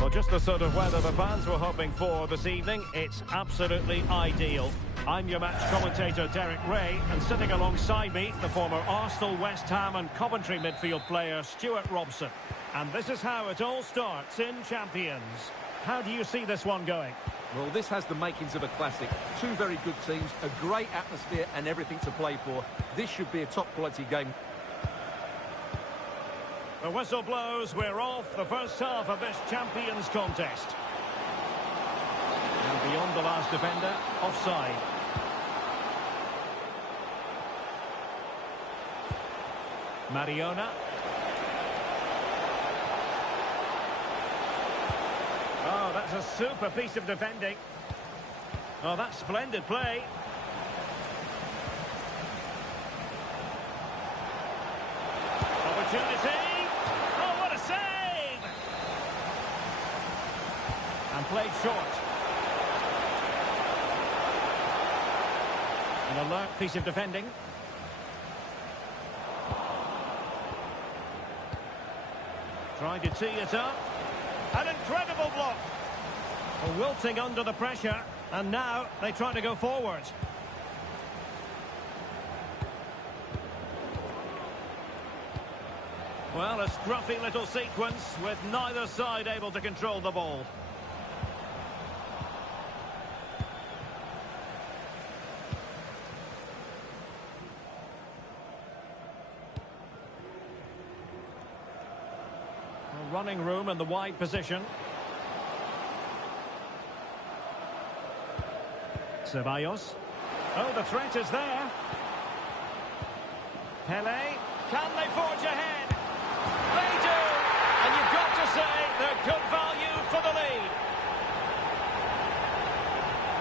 Well, just the sort of weather the fans were hoping for this evening. It's absolutely ideal. I'm your match commentator, Derek Ray, and sitting alongside me, the former Arsenal, West Ham and Coventry midfield player, Stuart Robson. And this is how it all starts in Champions. How do you see this one going? Well, this has the makings of a classic. Two very good teams, a great atmosphere and everything to play for. This should be a top-quality game. The whistle blows, we're off the first half of this Champions contest. And beyond the last defender, offside. Mariona. Oh, that's a super piece of defending. Oh, that's splendid play. Opportunity. Oh, what a save! And played short. An alert piece of defending. Trying to tee it up. An incredible block. Wilting under the pressure. And now they try to go forward. Well, a scruffy little sequence with neither side able to control the ball. Running room in the wide position. Ceballos. Oh, the threat is there. Pele. Can they forge ahead? They do! And you've got to say they're good value for the lead.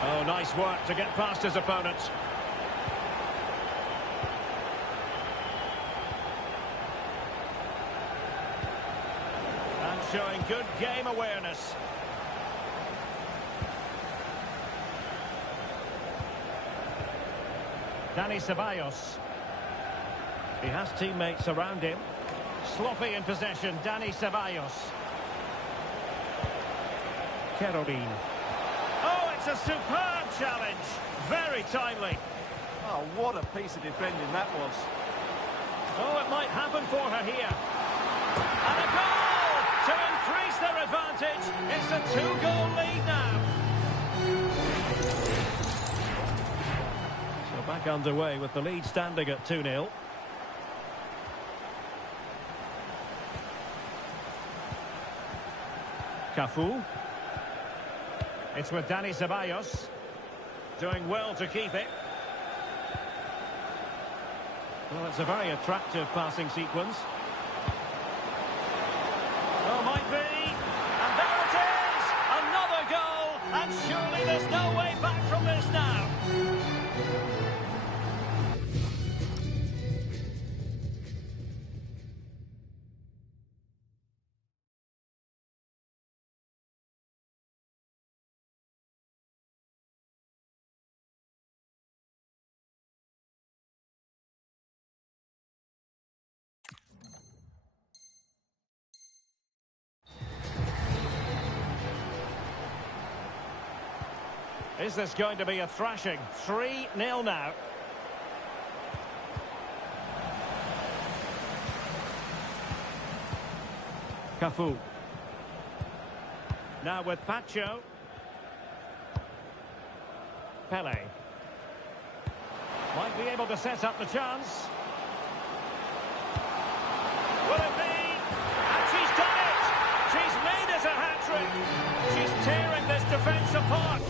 Oh, nice work to get past his opponents. Showing good game awareness. Dani Ceballos. He has teammates around him. Sloppy in possession, Dani Ceballos. Kerorin. Oh, it's a superb challenge. Very timely. Oh, what a piece of defending that was. Oh, it might happen for her here. And a goal! To increase their advantage, it's a two-goal lead now. So back underway with the lead standing at 2-0. Cafu. It's with Dani Ceballos. Doing well to keep it. Well, it's a very attractive passing sequence. Oh, might be. And there it is! Another goal! And surely there's no way back from this now. Is this going to be a thrashing? 3-0 now. Cafu. Now with Pacho. Pele. Might be able to set up the chance. Will it be? And she's done it! She's made it a hat-trick! She's tearing this defence apart!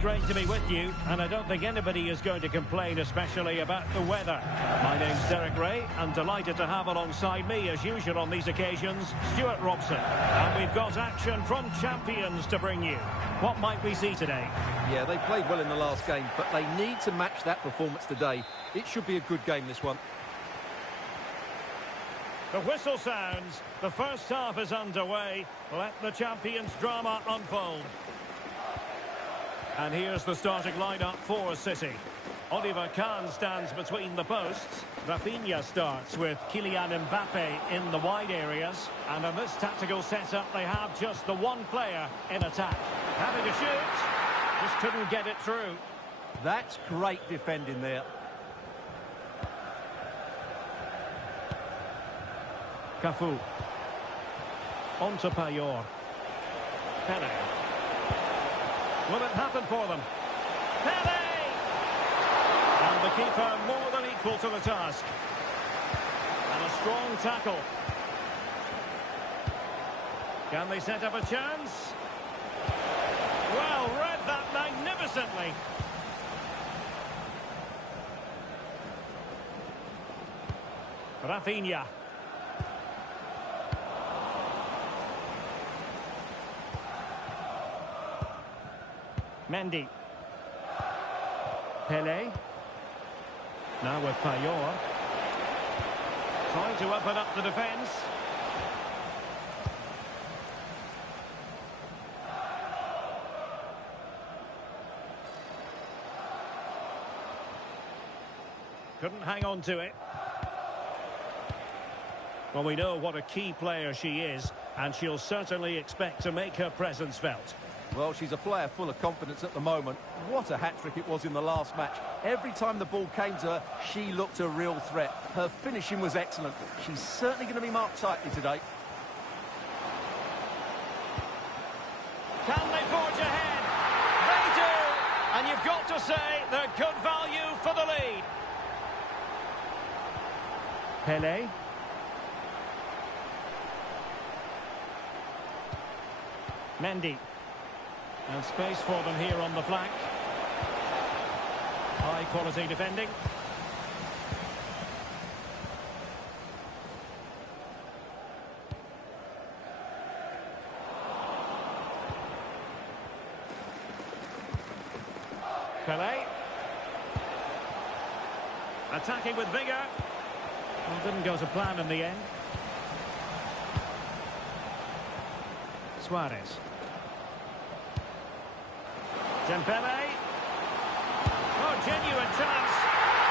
great to be with you, and I don't think anybody is going to complain, especially about the weather. My name's Derek Ray, and delighted to have alongside me, as usual on these occasions, Stuart Robson. And we've got action from champions to bring you. What might we see today? Yeah, they played well in the last game, but they need to match that performance today. It should be a good game, this one. The whistle sounds. The first half is underway. Let the champions' drama unfold. And here's the starting lineup for City. Oliver Kahn stands between the posts. Rafinha starts with Kylian Mbappe in the wide areas. And in this tactical setup, they have just the one player in attack. Having a shoot, just couldn't get it through. That's great defending there. Cafu. On to Payet. Pele. Will it happen for them? Pele! And the keeper more than equal to the task. And a strong tackle. Can they set up a chance? Well, read that magnificently. Rafinha. Mendy. Pele. Now with Payet. Trying to open up the defence. Couldn't hang on to it. Well, we know what a key player she is, and she'll certainly expect to make her presence felt. Well, she's a player full of confidence at the moment. What a hat-trick it was in the last match. Every time the ball came to her, she looked a real threat. Her finishing was excellent. She's certainly going to be marked tightly today. Can they forge ahead? They do! And you've got to say they're good value for the lead. Pele. Mendy. And space for them here on the flank. High quality defending. Pele. Attacking with vigour. Well, didn't go to plan in the end. Suarez. Dembele. Oh, genuine chance.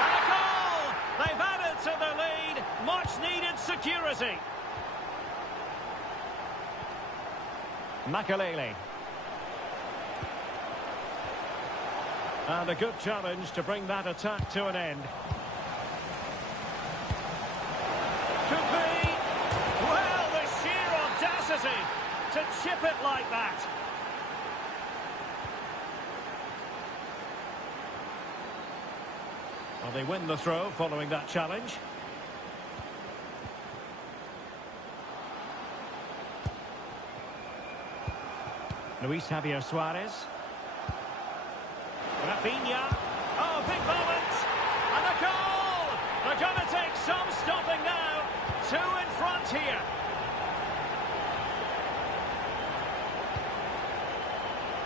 And a goal! They've added to the lead. Much needed security. Makelele. And a good challenge to bring that attack to an end. Could be. Well, the sheer audacity to chip it like that. Well, they win the throw following that challenge. Luis Javier Suarez. Rafinha. Oh, big moment. And a goal! They're going to take some stopping now. Two in front here.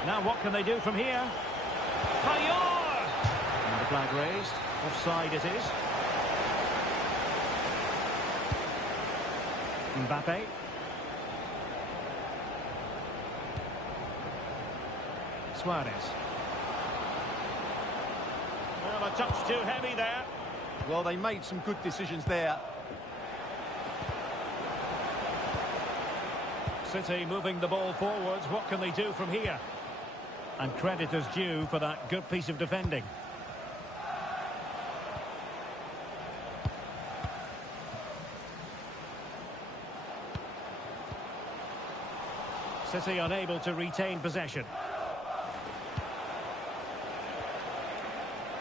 Now what can they do from here? Payet! And the flag raised. Offside it is. Mbappe. Suarez. Well, a touch too heavy there. Well, they made some good decisions there. City moving the ball forwards. What can they do from here? And credit is due for that good piece of defending. City unable to retain possession.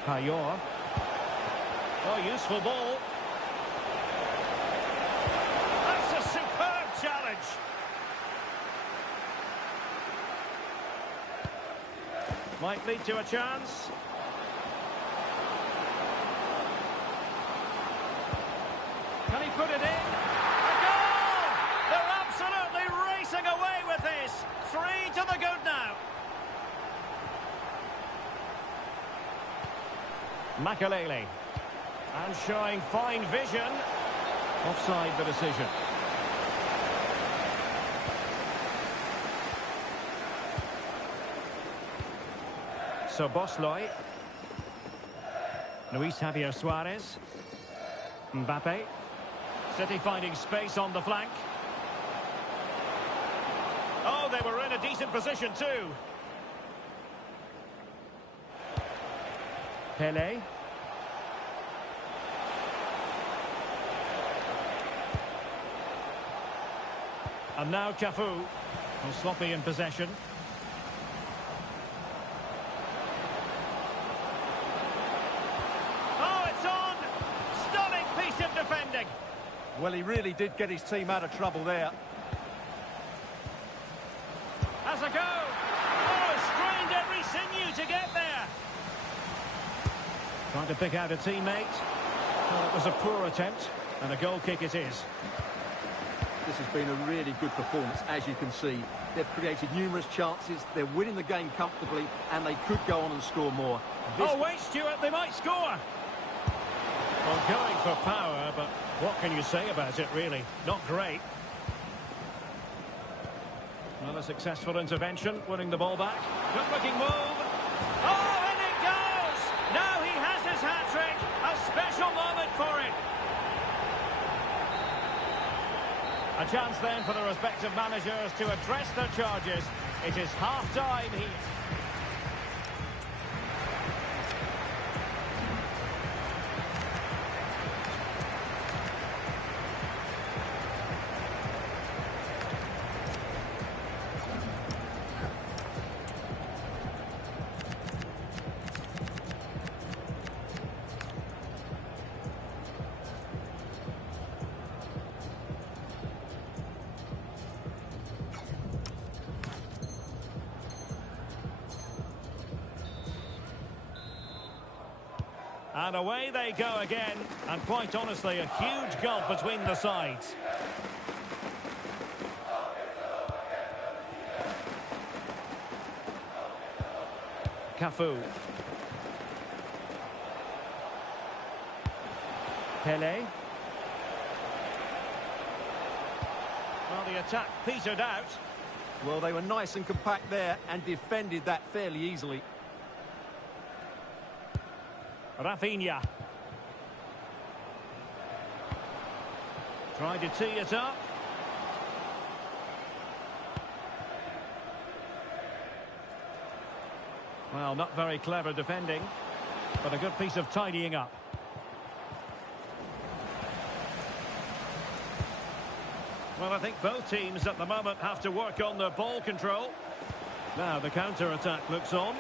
Payet. Oh, useful ball. That's a superb challenge. Might lead to a chance. Can he put it in? A goal! They're absolutely racing away with this. 3 to the good now. Makalele. And showing fine vision. Offside the decision. So Bosloy. Luis Javier Suarez. Mbappe. City finding space on the flank. Oh, they were in a decent position too. Pele. And now Cafu. Sloppy in possession. Oh, it's on! Stunning piece of defending. Well, he really did get his team out of trouble there. Has a go! Oh, strained every sinew to get there. Trying to pick out a teammate. Well, it was a poor attempt, and a goal kick it is. This has been a really good performance, as you can see. They've created numerous chances, they're winning the game comfortably, and they could go on and score more. Oh, wait, Stuart, they might score! Well, going for power, but what can you say about it, really? Not great. Well, a successful intervention, winning the ball back. Good-looking move. Oh, and it goes! Now he has his hat-trick. A special moment for him. A chance then for the respective managers to address their charges. It is half-time here. And away they go again, and quite honestly, a huge gulf between the sides. Cafu. Pele. Well, the attack petered out. Well, they were nice and compact there and defended that fairly easily. Rafinha. Tried to tee it up. Well, not very clever defending, but a good piece of tidying up. Well, I think both teams at the moment have to work on their ball control. Now the counter-attack looks on.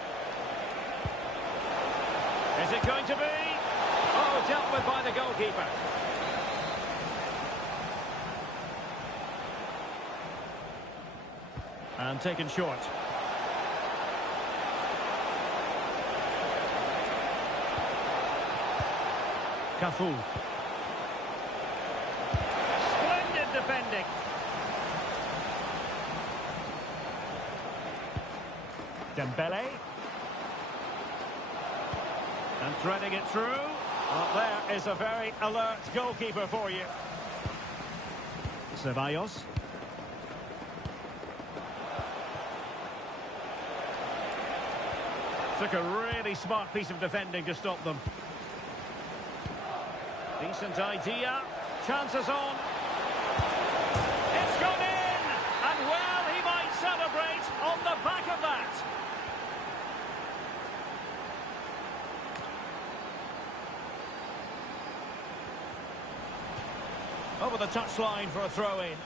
Is it going to be? Oh, dealt with by the goalkeeper. And taken short. Cafu. Splendid defending. Dembele. And threading it through. Well, there is a very alert goalkeeper for you. Ceballos. Took a really smart piece of defending to stop them. Decent idea. Chances on. It's gone in! And well, he might celebrate on the back of that. Over the touchline for a throw-in.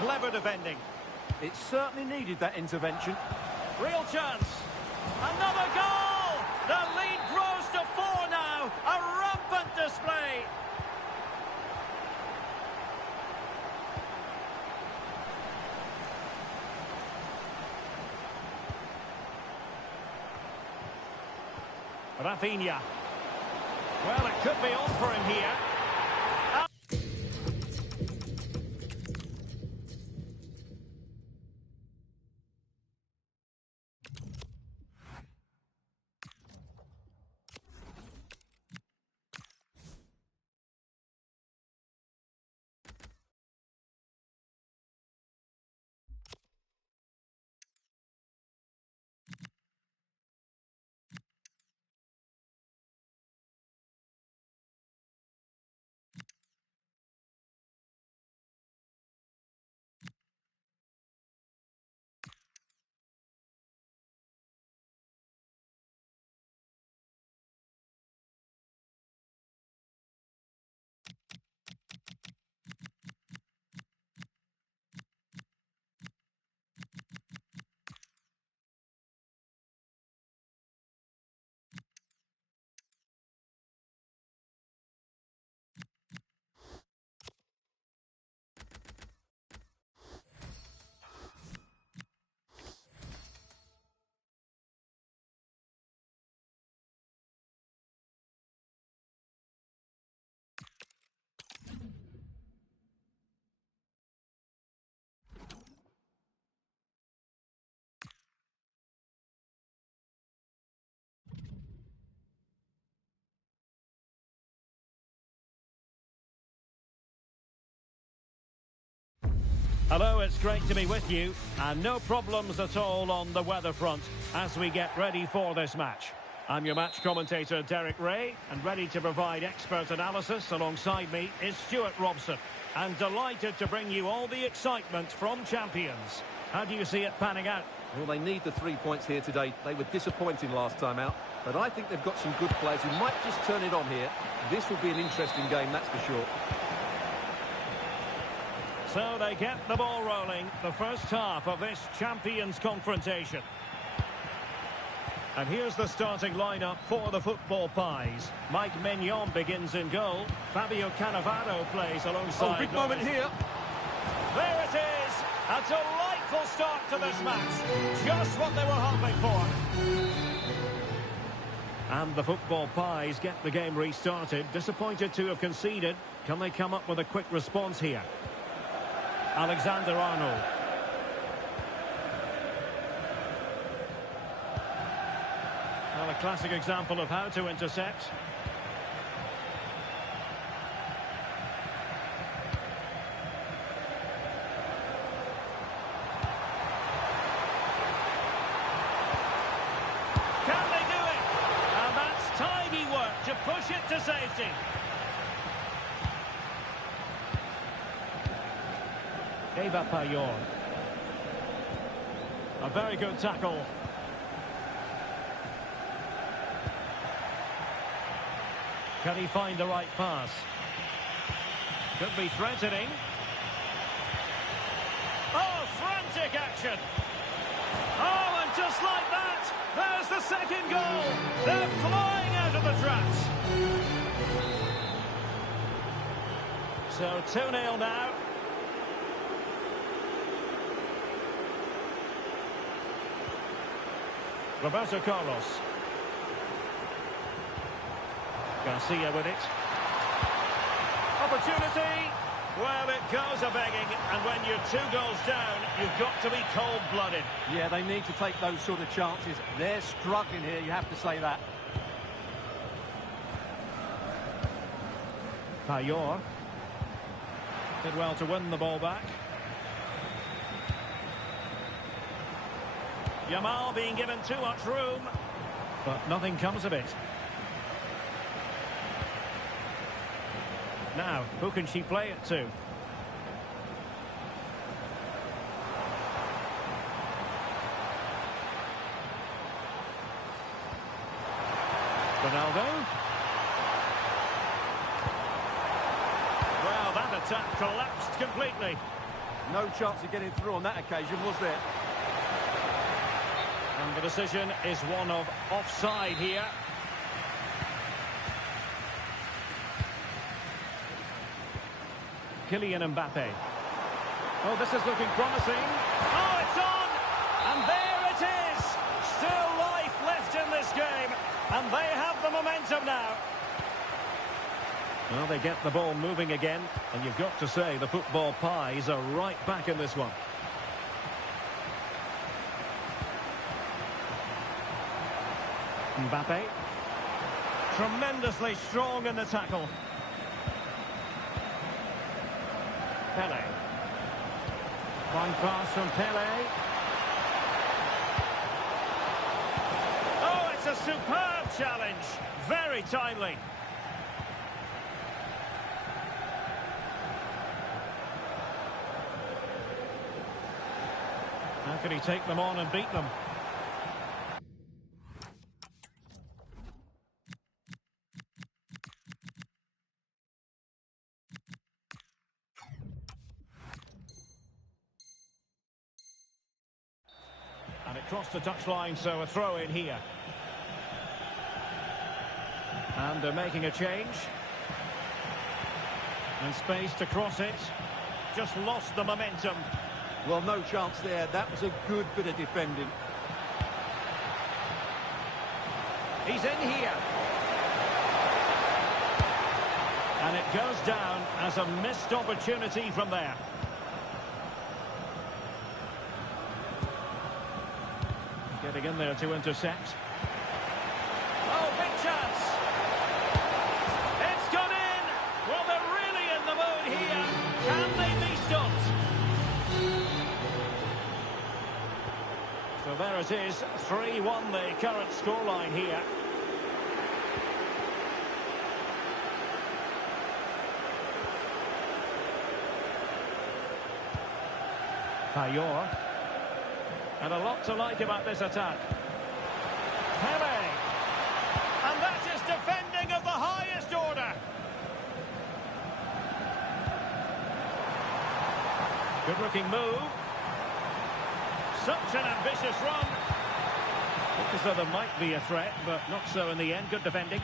Clever defending. It certainly needed that intervention. Real chance. Another goal! The lead grows to 4 now. A rampant display. Rafinha. Well, it could be on for him here. Hello, it's great to be with you, and no problems at all on the weather front as we get ready for this match. I'm your match commentator, Derek Ray, and ready to provide expert analysis alongside me is Stuart Robson. And delighted to bring you all the excitement from champions. How do you see it panning out? Well, they need the 3 points here today. They were disappointing last time out, but I think they've got some good players who might just turn it on here. This will be an interesting game, that's for sure. So they get the ball rolling, the first half of this Champions confrontation. And here's the starting lineup for the Football Pies. Mike Maignan begins in goal. Fabio Cannavaro plays alongside... Oh, big moment here. There it is! A delightful start to this match. Just what they were hoping for. And the Football Pies get the game restarted. Disappointed to have conceded. Can they come up with a quick response here? Alexander-Arnold. Well, a classic example of how to intercept. Can they do it? And that's tidy work to push it to safety. Eva Payón. A very good tackle. Can he find the right pass? Could be threatening. Oh, frantic action. Oh, and just like that, there's the second goal. They're flying out of the traps. So 2-0 now. Roberto Carlos. Garcia with it. Opportunity. Well, it goes a-begging, and when you're 2 goals down, you've got to be cold-blooded. Yeah, they need to take those sort of chances. They're struggling here, you have to say that. Payón did well to win the ball back. Yamal being given too much room, but nothing comes of it. Now, who can she play it to? Ronaldo. Well, that attack collapsed completely. No chance of getting through on that occasion, was there? And the decision is one of offside here. Kylian Mbappe. Oh, this is looking promising. Oh, it's on! And there it is! Still life left in this game. And they have momentum now. Well, they get the ball moving again, and you've got to say the football pies are right back in this one. Mbappe. Tremendously strong in the tackle. Pele. Fine pass from Pele. Oh, it's a superb challenge. Very timely. How can he take them on and beat them? And it crossed the touchline, so a throw in here. And they're making a change. And space to cross it. Just lost the momentum. Well, no chance there. That was a good bit of defending. He's in here. And it goes down as a missed opportunity from there. Getting in there to intercept. Oh, big chance. It's gone in. Well, they're really in the mood here. Can they be stopped? So there it is. 3-1 the current scoreline here. Payor. And a lot to like about this attack. Pele. And that is defending of the highest order. Good looking move. Such an ambitious run. Looked as though there might be a threat, but not so in the end. Good defending.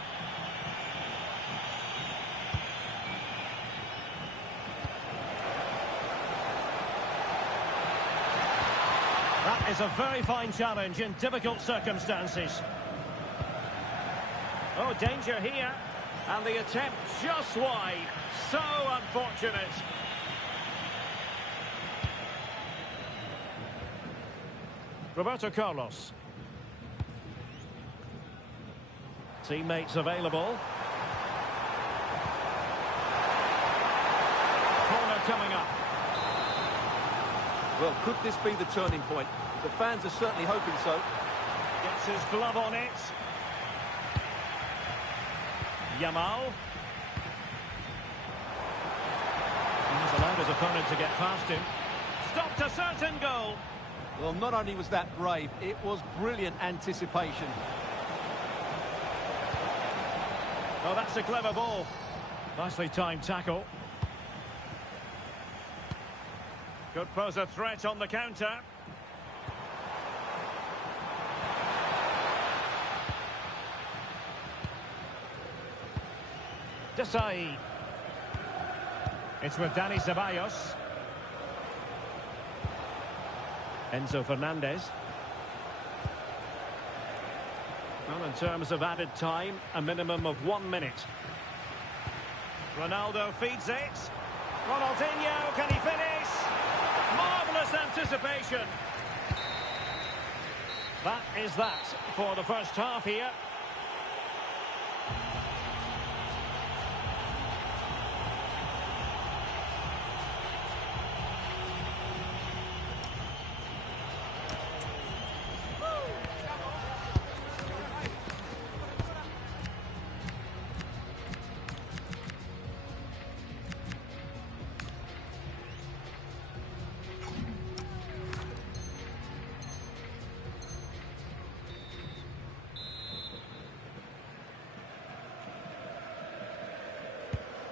That is a very fine challenge in difficult circumstances. Oh, danger here. And the attempt just wide. So unfortunate. Roberto Carlos. Teammates available. Corner coming up. Well, could this be the turning point? The fans are certainly hoping so. Gets his glove on it. Yamal. He's allowed his opponent to get past him. Stopped a certain goal. Well, not only was that brave, it was brilliant anticipation. Oh, that's a clever ball. Nicely timed tackle. Could pose a threat on the counter. Desai. It's with Dani Ceballos. Enzo Fernandez. Well, in terms of added time, a minimum of 1 minute. Ronaldo feeds it. Ronaldinho, can he finish? Marvellous anticipation. That is that for the first half here.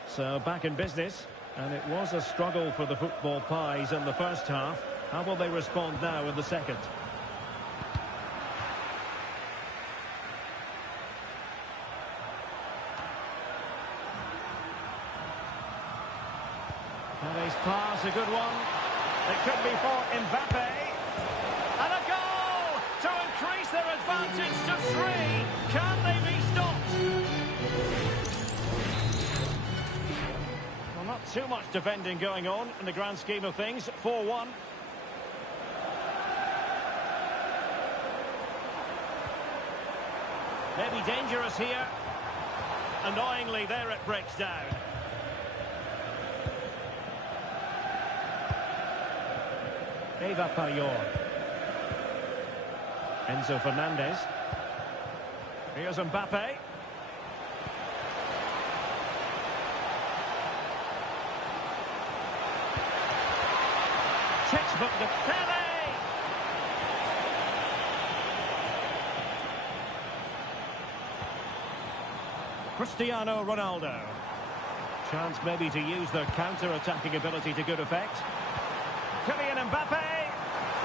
So back in business, and it was a struggle for the football pies in the first half. How will they respond now in the second? Pele's pass, a good one. It could be for Mbappe. And a goal to increase their advantage to 3. Can they be stopped? too much defending going on in the grand scheme of things. 4-1. Maybe dangerous here. Annoyingly, there it breaks down. Eva Payot. Enzo Fernandez. Here's Mbappe. Textbook to Pele. Cristiano Ronaldo. Chance maybe to use their counter-attacking ability to good effect. Kylian Mbappe.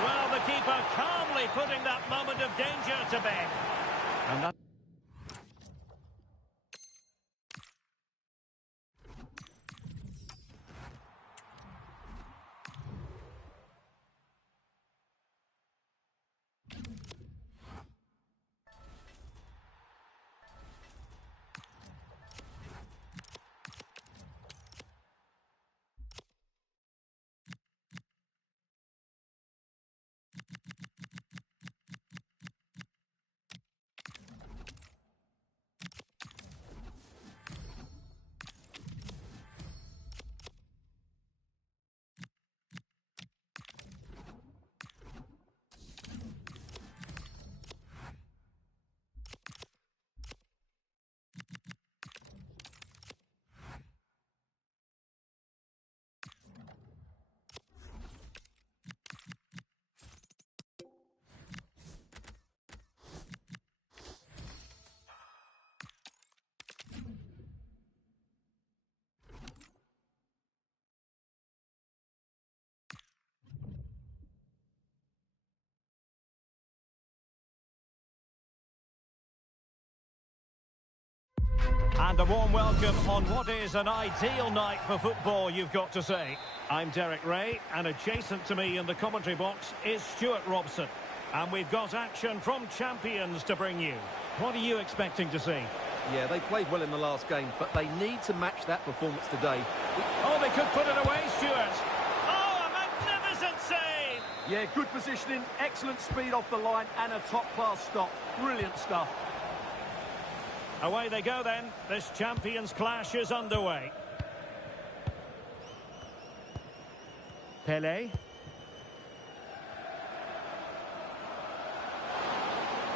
Well, the keeper calmly putting that moment of danger to bed. And that And a warm welcome on what is an ideal night for football, you've got to say. I'm Derek Ray, and adjacent to me in the commentary box is Stuart Robson. And we've got action from champions to bring you. What are you expecting to see? Yeah, they played well in the last game, but they need to match that performance today. Oh, they could put it away, Stuart. Oh, a magnificent save! Yeah, good positioning, excellent speed off the line, and a top-class stop. Brilliant stuff. Away they go then. This champions clash is underway. Pele.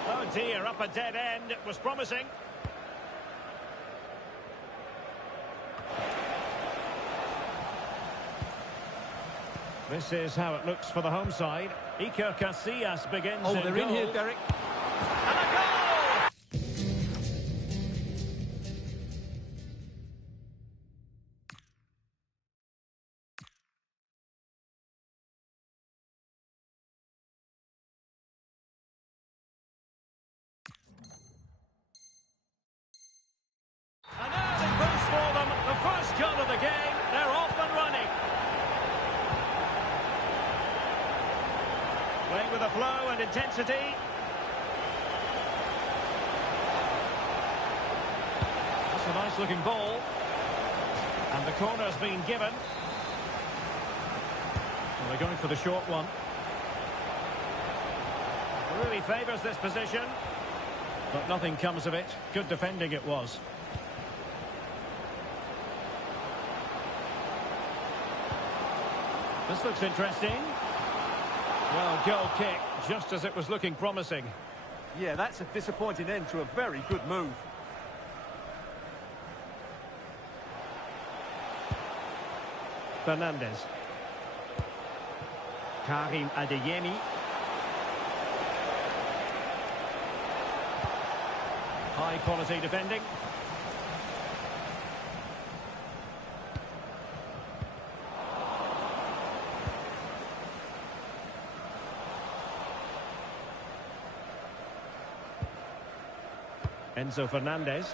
Oh dear, up a dead end. It was promising. This is how it looks for the home side. Iker Casillas begins. Oh, they're in here, Derek. And a goal! An early boost for them. The first goal of the game. They're off and running. Playing with a flow and intensity. That's a nice looking ball. And the corner's been given. Well, they're going for the short one. Really favours this position. But nothing comes of it. Good defending it was. This looks interesting. Well, goal kick, just as it was looking promising. Yeah, that's a disappointing end to a very good move. Fernandez. Karim Adeyemi. High quality defending. Enzo Fernandez.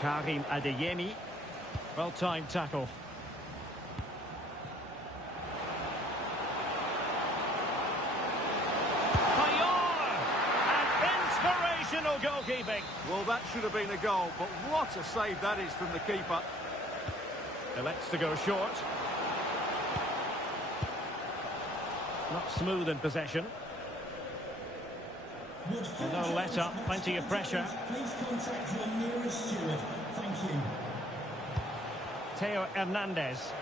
Karim Adeyemi. Well-timed tackle. Payot! An inspirational goalkeeping. Well, that should have been a goal, but what a save that is from the keeper. Elects to go short. Not smooth in possession. And no let up, plenty of pressure. Please contact your nearest steward. Thank you. Theo Hernandez.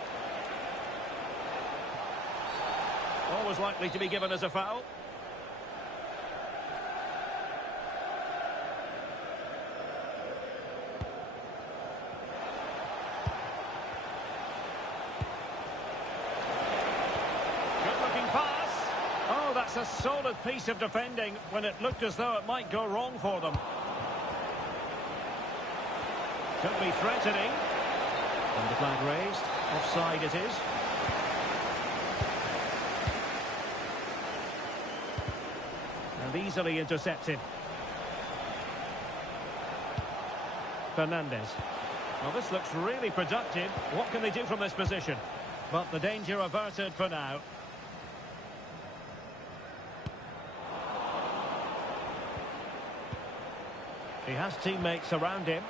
Always likely to be given as a foul. Good-looking pass. Oh, that's a solid piece of defending when it looked as though it might go wrong for them. Could be threatening. And the flag raised. Offside it is. And easily intercepted. Fernandez. Well, this looks really productive. What can they do from this position? But the danger averted for now. He has teammates around him.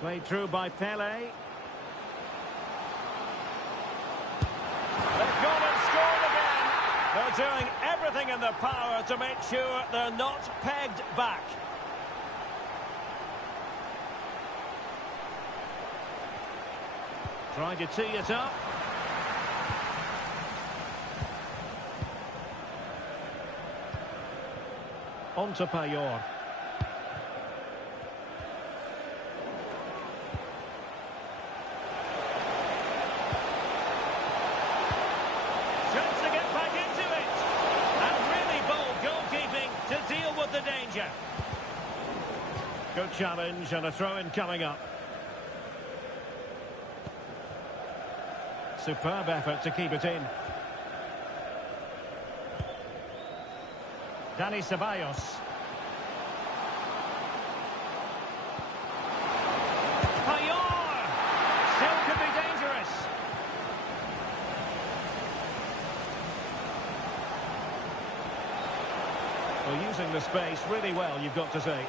Played through by Pele. They've gone and scored again. They're doing everything in their power to make sure they're not pegged back. Trying to tee it up. On to Payet. Chance to get back into it. And really bold goalkeeping to deal with the danger. Good challenge and a throw-in coming up. Superb effort to keep it in. Dani Ceballos. Payet! Still could be dangerous. Well, using the space really well, you've got to say.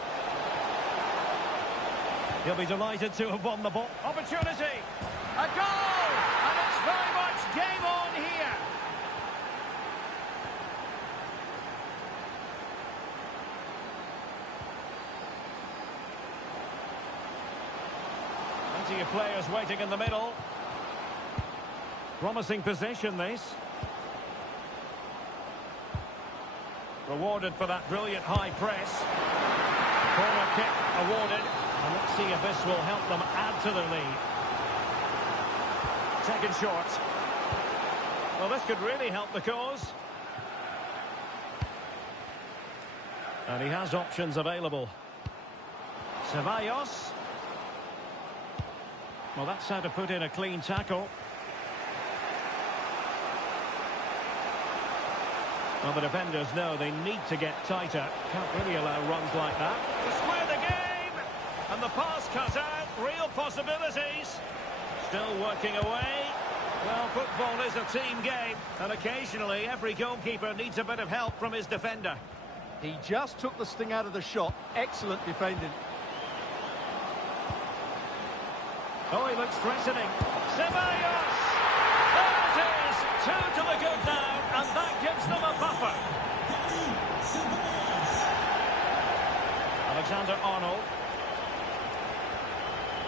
He'll be delighted to have won the ball. Opportunity! A goal! And it's very much game on here. Plenty of players waiting in the middle. Promising possession, this. Rewarded for that brilliant high press. Corner kick awarded. And let's see if this will help them add to the lead. Taken short. Well, this could really help the cause. And he has options available. Ceballos. Well, that's how to put in a clean tackle. Well, the defenders know they need to get tighter. Can't really allow runs like that. To square the game! And the pass cut out. Real possibilities. Still working away. Well, football is a team game. And occasionally, every goalkeeper needs a bit of help from his defender. He just took the sting out of the shot. Excellent defending. Oh, he looks threatening. Ceballos! There it is! 2 to the good now, and that gives them a buffer. Alexander-Arnold.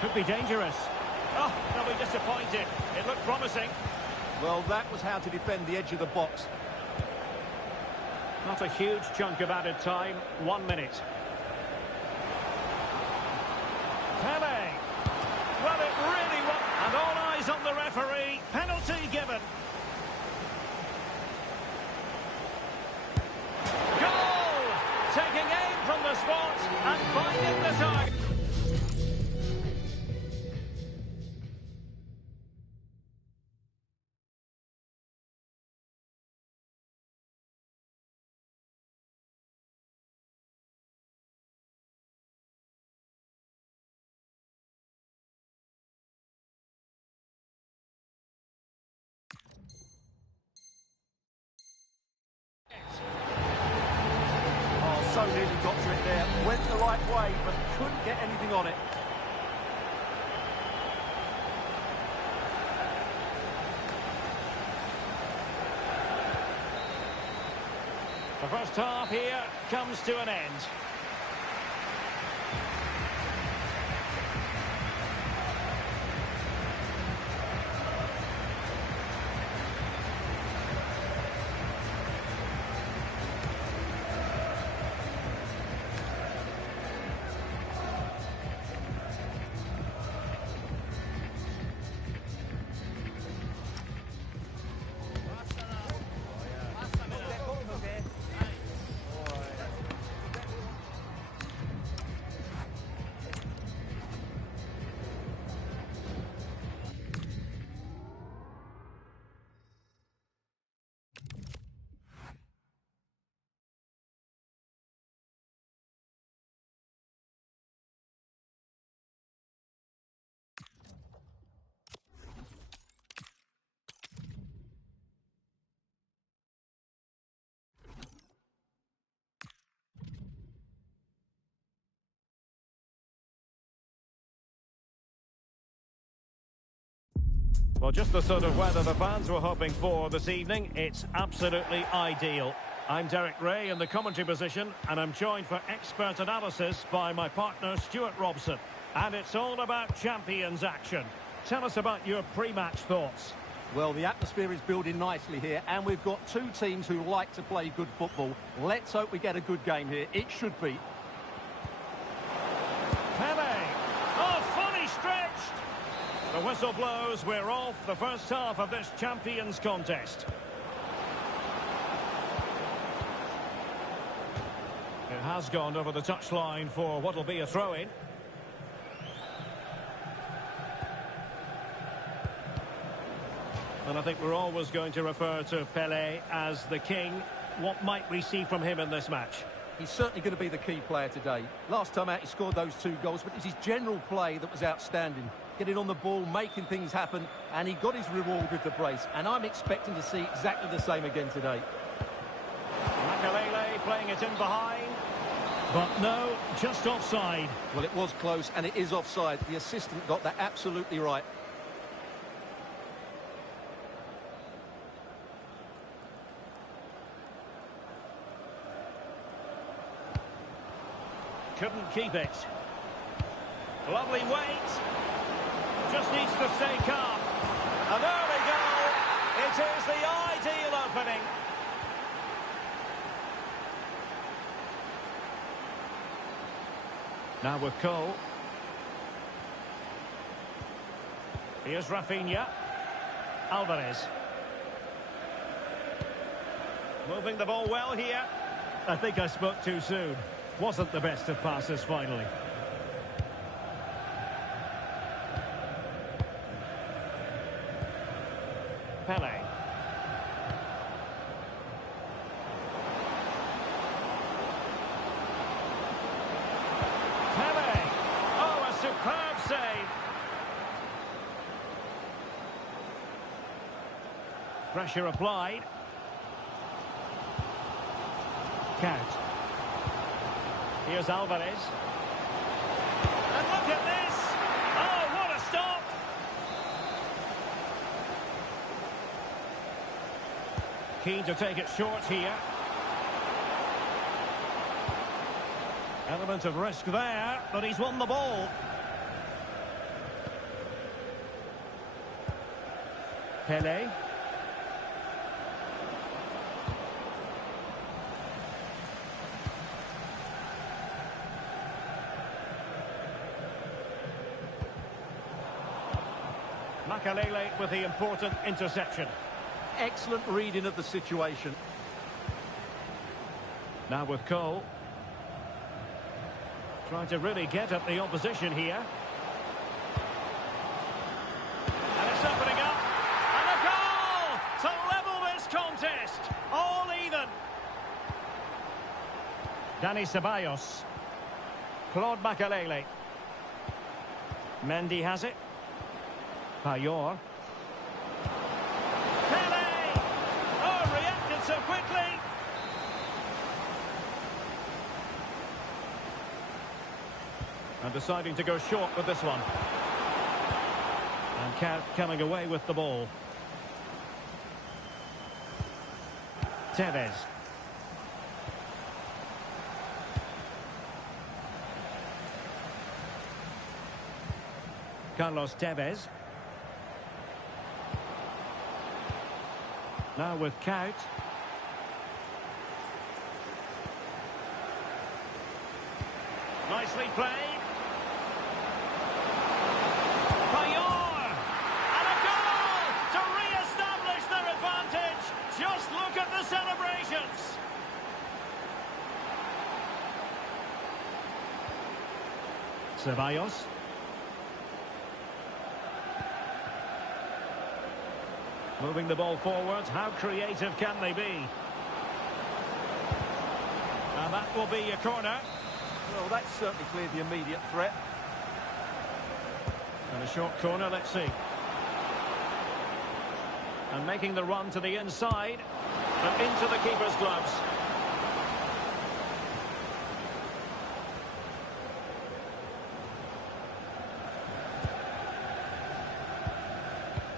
Could be dangerous. Oh, they'll be disappointed. It looked promising. Well, that was how to defend the edge of the box. Not a huge chunk of added time. 1 minute. Pele. Well, it really was. And all eyes on the referee. Penalty given. Goal! Taking aim from the spot and finding the target. got to it there. Went the right way, but couldn't get anything on it. The first half here comes to an end. Well, just the sort of weather the fans were hoping for this evening. It's absolutely ideal. I'm Derek Ray in the commentary position, and I'm joined for expert analysis by my partner, Stuart Robson. And it's all about Champions action. Tell us about your pre-match thoughts. Well, the atmosphere is building nicely here, and we've got two teams who like to play good football. Let's hope we get a good game here. It should be. Pele. Oh, fully stretched. The whistle blows. We're off the first half of this Champions contest. It has gone over the touchline for what will be a throw-in. And I think we're always going to refer to Pelé as the king. What might we see from him in this match? He's certainly going to be the key player today. Last time out, he scored those 2 goals, but it was his general play that was outstanding. Getting on the ball, making things happen, and he got his reward with the brace. And I'm expecting to see exactly the same again today. Makelele playing it in behind. But no, just offside. Well, it was close, and it is offside. The assistant got that absolutely right. Couldn't keep it. Lovely weight. Just needs to stay calm. And there we go. It is the ideal opening. Now with Cole. Here's Rafinha. Alvarez. Moving the ball well here. I think I spoke too soon. Wasn't the best of passes finally. Pele. Pele. Oh, a superb save. Pressure applied. Count. Here's Alvarez. And look at this! Oh, what a stop! Keen to take it short here. Element of risk there, but he's won the ball. Pele. Makelele with the important interception. Excellent reading of the situation. Now with Cole. Trying to really get at the opposition here. And it's opening up. And a goal to level this contest. All even. Dani Ceballos. Claude Makelele. Mendy has it. Payot. Pele! Oh, reacted so quickly! And deciding to go short with this one. And Count coming away with the ball. Tevez. Carlos Tevez. Now with Count. Nicely played. Payor! And a goal to re-establish their advantage. Just look at the celebrations. Ceballos. Moving the ball forwards. How creative can they be? And that will be a corner. Well, that's certainly cleared the immediate threat. And a short corner, let's see. And making the run to the inside, but into the keeper's gloves.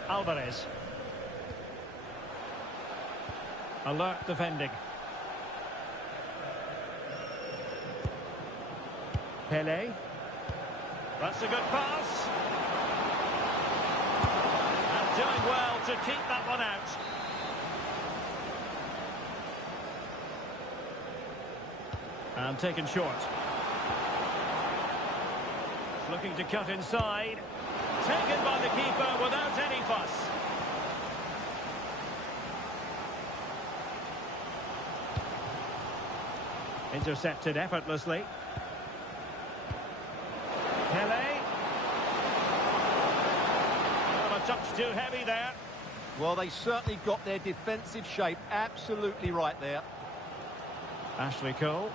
Alvarez. Alert defending. Pele. That's a good pass. And doing well to keep that one out. And taken short. Looking to cut inside. Taken by the keeper without any fuss. Intercepted effortlessly. Pele. Oh, a touch too heavy there. Well, they certainly got their defensive shape absolutely right there. Ashley Cole.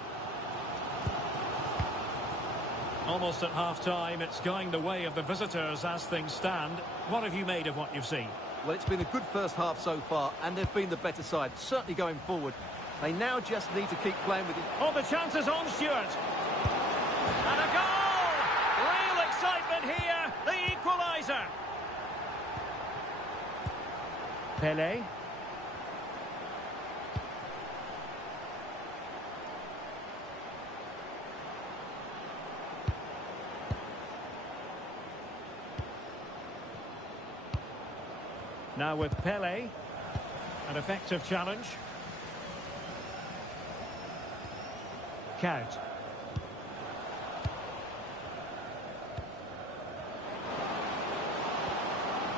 Almost at half-time, it's going the way of the visitors as things stand. What have you made of what you've seen? Well, it's been a good first half so far, and they've been the better side, certainly going forward. They now just need to keep playing with it. Oh, the chance is on, Stuart. And a goal! Real excitement here, the equaliser. Pele. Now with Pele, an effective challenge. Count.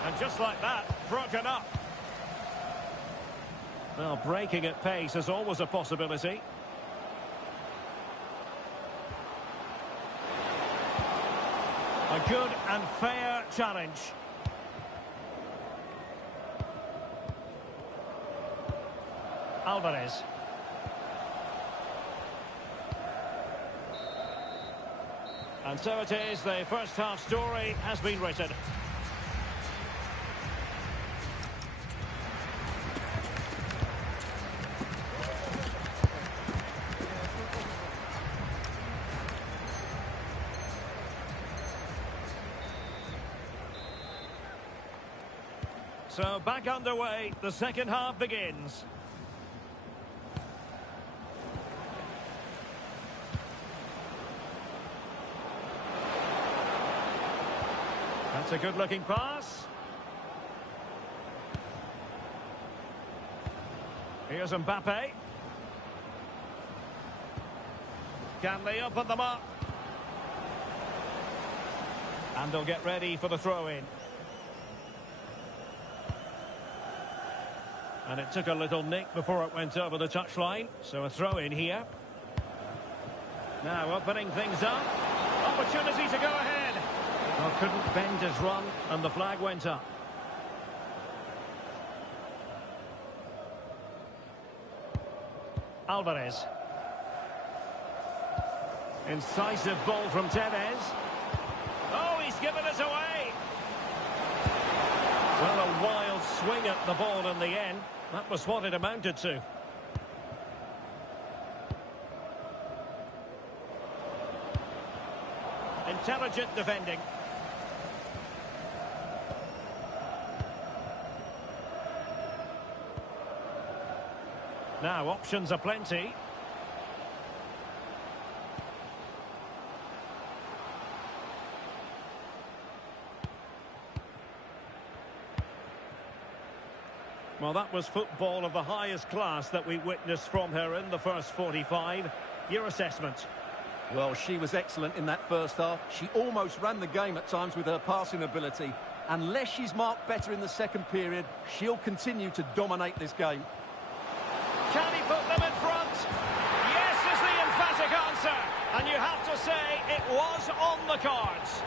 And just like that, broken up. Well, breaking at pace is always a possibility. A good and fair challenge. Alvarez. And so it is, the first half story has been written. So back underway, the second half begins. That's a good-looking pass. Here's Mbappe. Can they open them up? And they'll get ready for the throw-in. And it took a little nick before it went over the touchline. So a throw-in here. Now opening things up. Opportunity to go ahead. Well, couldn't bend his run, and the flag went up. Alvarez. Incisive ball from Tevez. Oh, he's given us away. Well, a wild swing at the ball in the end. That was what it amounted to. In Intelligent defending. Now, options are plenty. Well, that was football of the highest class that we witnessed from her in the first 45. Your assessment? Well, she was excellent in that first half. She almost ran the game at times with her passing ability. Unless she's marked better in the second period, she'll continue to dominate this game. Can he put them in front? Yes is the emphatic answer. And you have to say it was on the cards.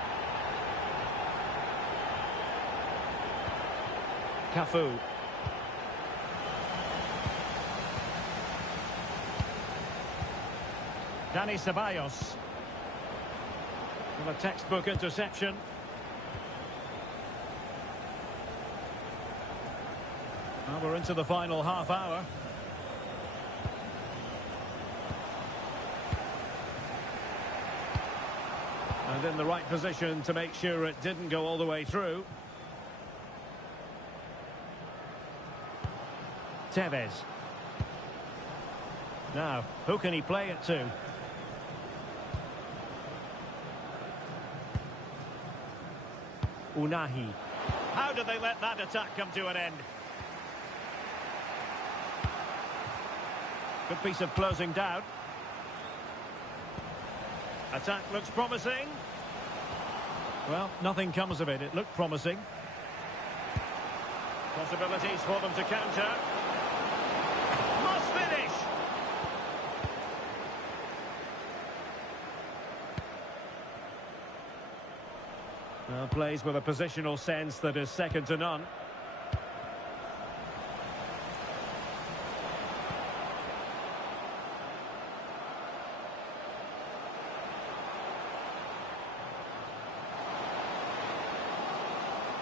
Cafu. Dani Ceballos. With a textbook interception. Well, we're into the final half hour. And in the right position to make sure it didn't go all the way through. Tevez. Now, who can he play it to? Unahi. How did they let that attack come to an end? Good piece of closing down. Attack looks promising. Well, nothing comes of it. It looked promising. Possibilities for them to counter. Must finish! Well, plays with a positional sense that is second to none.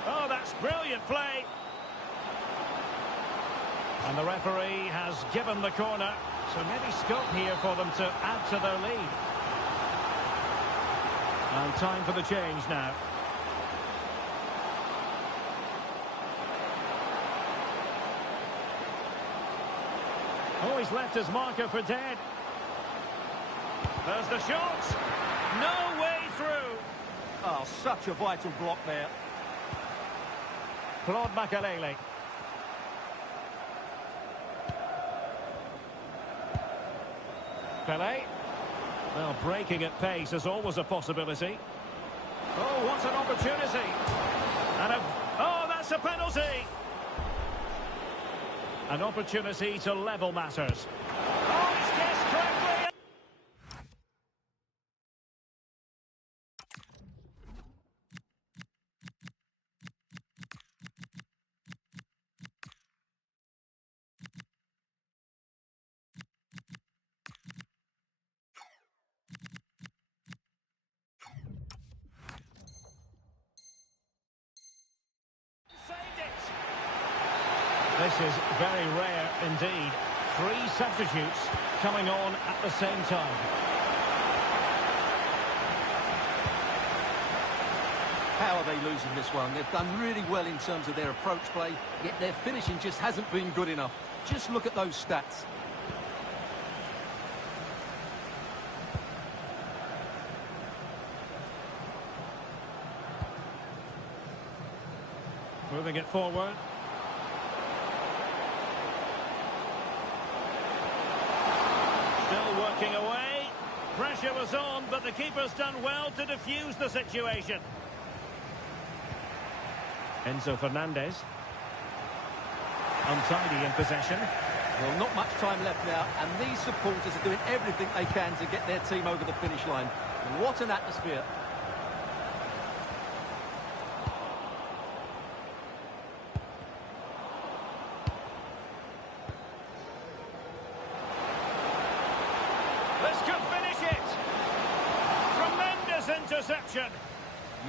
Oh, that's brilliant play. And the referee has given the corner. So maybe scope here for them to add to their lead. And time for the change now. Oh, he's left his marker for dead. There's the shot. No way through. Oh, such a vital block there. Claude Makelele. Pelé. Well, breaking at pace is always a possibility. Oh, what an opportunity. And oh, that's a penalty. An opportunity to level matters. Oh, he's guessed correctly. This is very rare indeed. 3 substitutes coming on at the same time. How are they losing this one? They've done really well in terms of their approach play, yet their finishing just hasn't been good enough. Just look at those stats. Moving it forward. Still working away. Pressure was on, but the keeper's done well to defuse the situation. Enzo Fernandez. Untidy in possession. Well, not much time left now, and these supporters are doing everything they can to get their team over the finish line. What an atmosphere. This could finish it. Tremendous interception.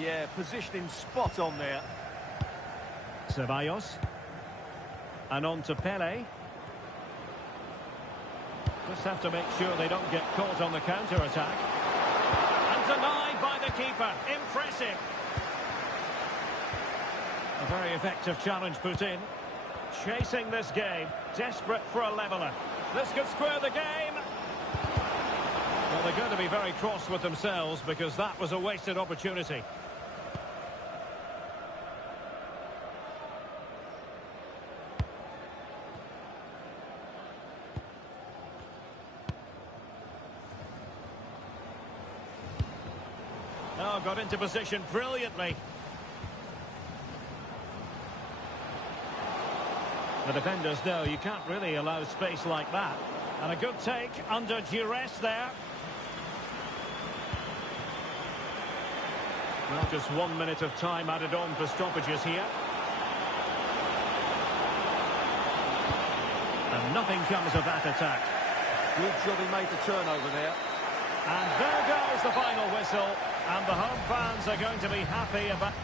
Yeah, positioning spot on there. Ceballos. And on to Pelé. Just have to make sure they don't get caught on the counter-attack. And denied by the keeper. Impressive. A very effective challenge put in. Chasing this game. Desperate for a leveller. This could square the game. Well, they're going to be very cross with themselves because that was a wasted opportunity. Oh, got into position brilliantly. The defenders know you can't really allow space like that. And a good take under duress there. Well, just 1 minute of time added on for stoppages here. And nothing comes of that attack. Good job he made the turnover there. And there goes the final whistle. And the home fans are going to be happy about...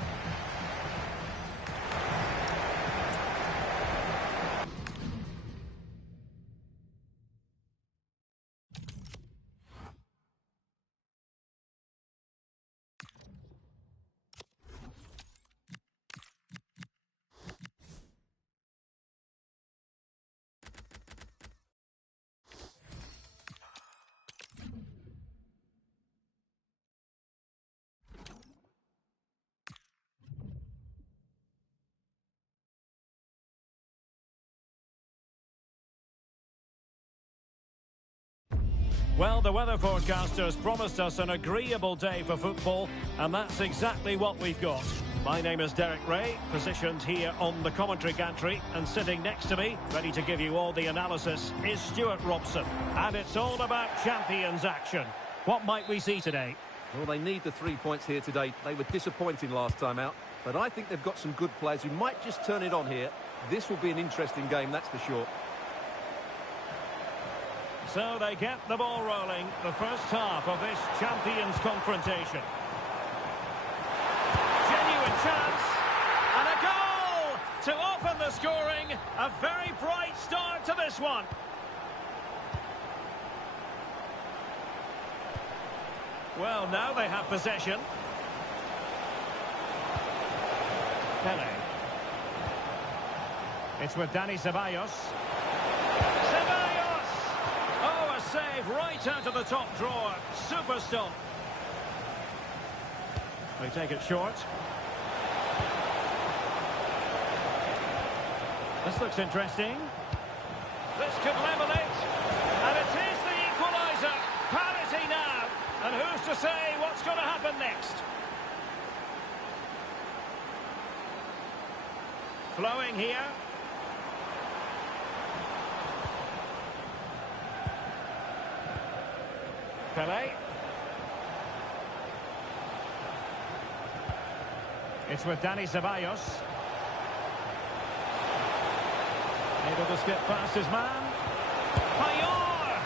Well, the weather forecasters promised us an agreeable day for football, and that's exactly what we've got. My name is Derek Ray, positioned here on the commentary gantry, and sitting next to me, ready to give you all the analysis, is Stuart Robson. And it's all about champions action. What might we see today? Well, they need the 3 points here today. They were disappointing last time out, but I think they've got some good players who might just turn it on here. This will be an interesting game, that's for sure. So they get the ball rolling, the first half of this champions confrontation. Genuine chance, and a goal to open the scoring. A very bright start to this one. Well, now they have possession. Pele. It's with Dani Ceballos. Oh, a save right out of the top drawer. Super stop. They take it short. This looks interesting. This could level it. And it is the equaliser. Parity now. And who's to say what's going to happen next? Flowing here. Pele. It's with Dani Ceballos. Able to skip past his man. Payet!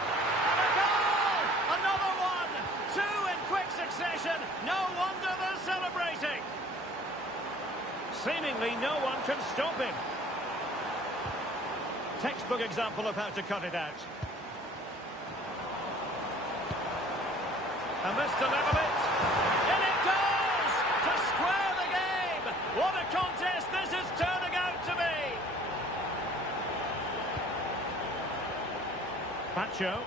And a goal! Another one! Two in quick succession. No wonder they're celebrating. Seemingly no one can stop him. Textbook example of how to cut it out. And this to level it. In it goes! To square the game! What a contest this is turning out to be! Pacho.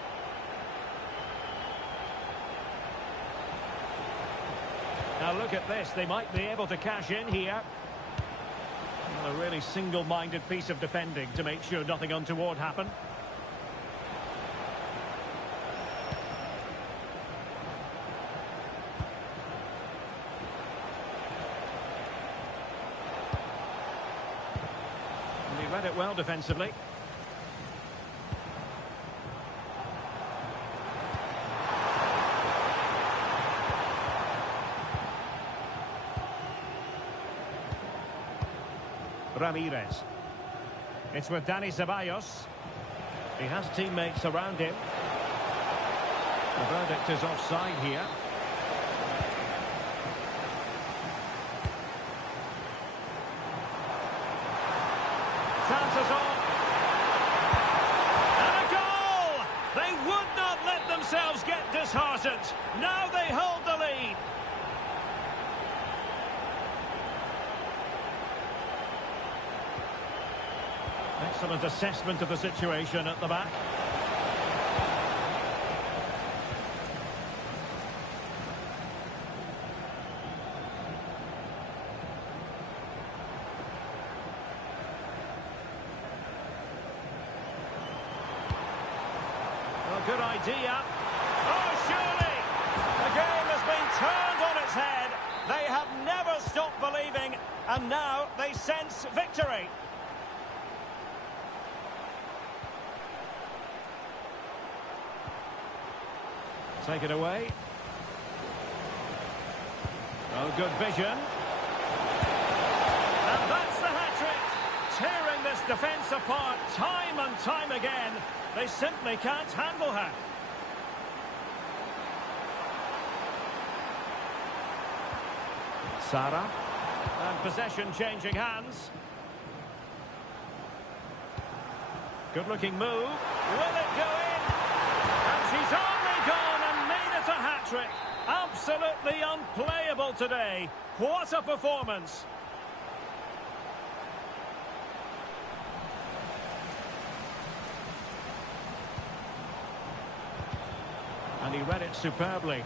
Now look at this. They might be able to cash in here. Well, a really single-minded piece of defending to make sure nothing untoward happened. Read it well defensively. Ramirez. It's with Dani Ceballos. He has teammates around him. The verdict is offside here. Chances on. And a goal! They would not let themselves get disheartened. Now they hold the lead. Excellent assessment of the situation at the back. Well, good idea. Oh, surely! The game has been turned on its head. They have never stopped believing, and now they sense victory. Take it away. Oh, good vision. And that's the hat-trick. Tearing this defence apart time and time again. They simply can't handle her. Sara. And possession changing hands. Good-looking move. Will it go in? And she's only gone and made it a hat-trick. Absolutely unplayable today. What a performance. And he read it superbly.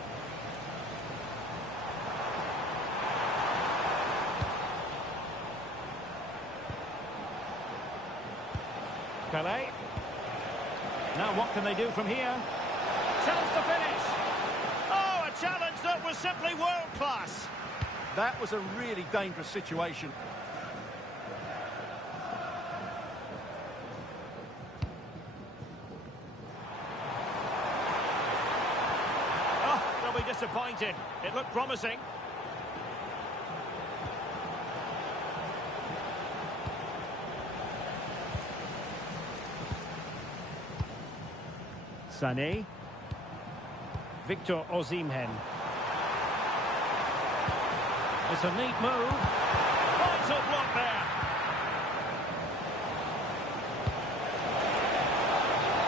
Pelé. Now what can they do from here? Chance to finish. Oh, a challenge that was simply world-class. That was a really dangerous situation. Oh, they'll be disappointed. It looked promising. Sané. Victor Osimhen. It's a neat move. Vital block there.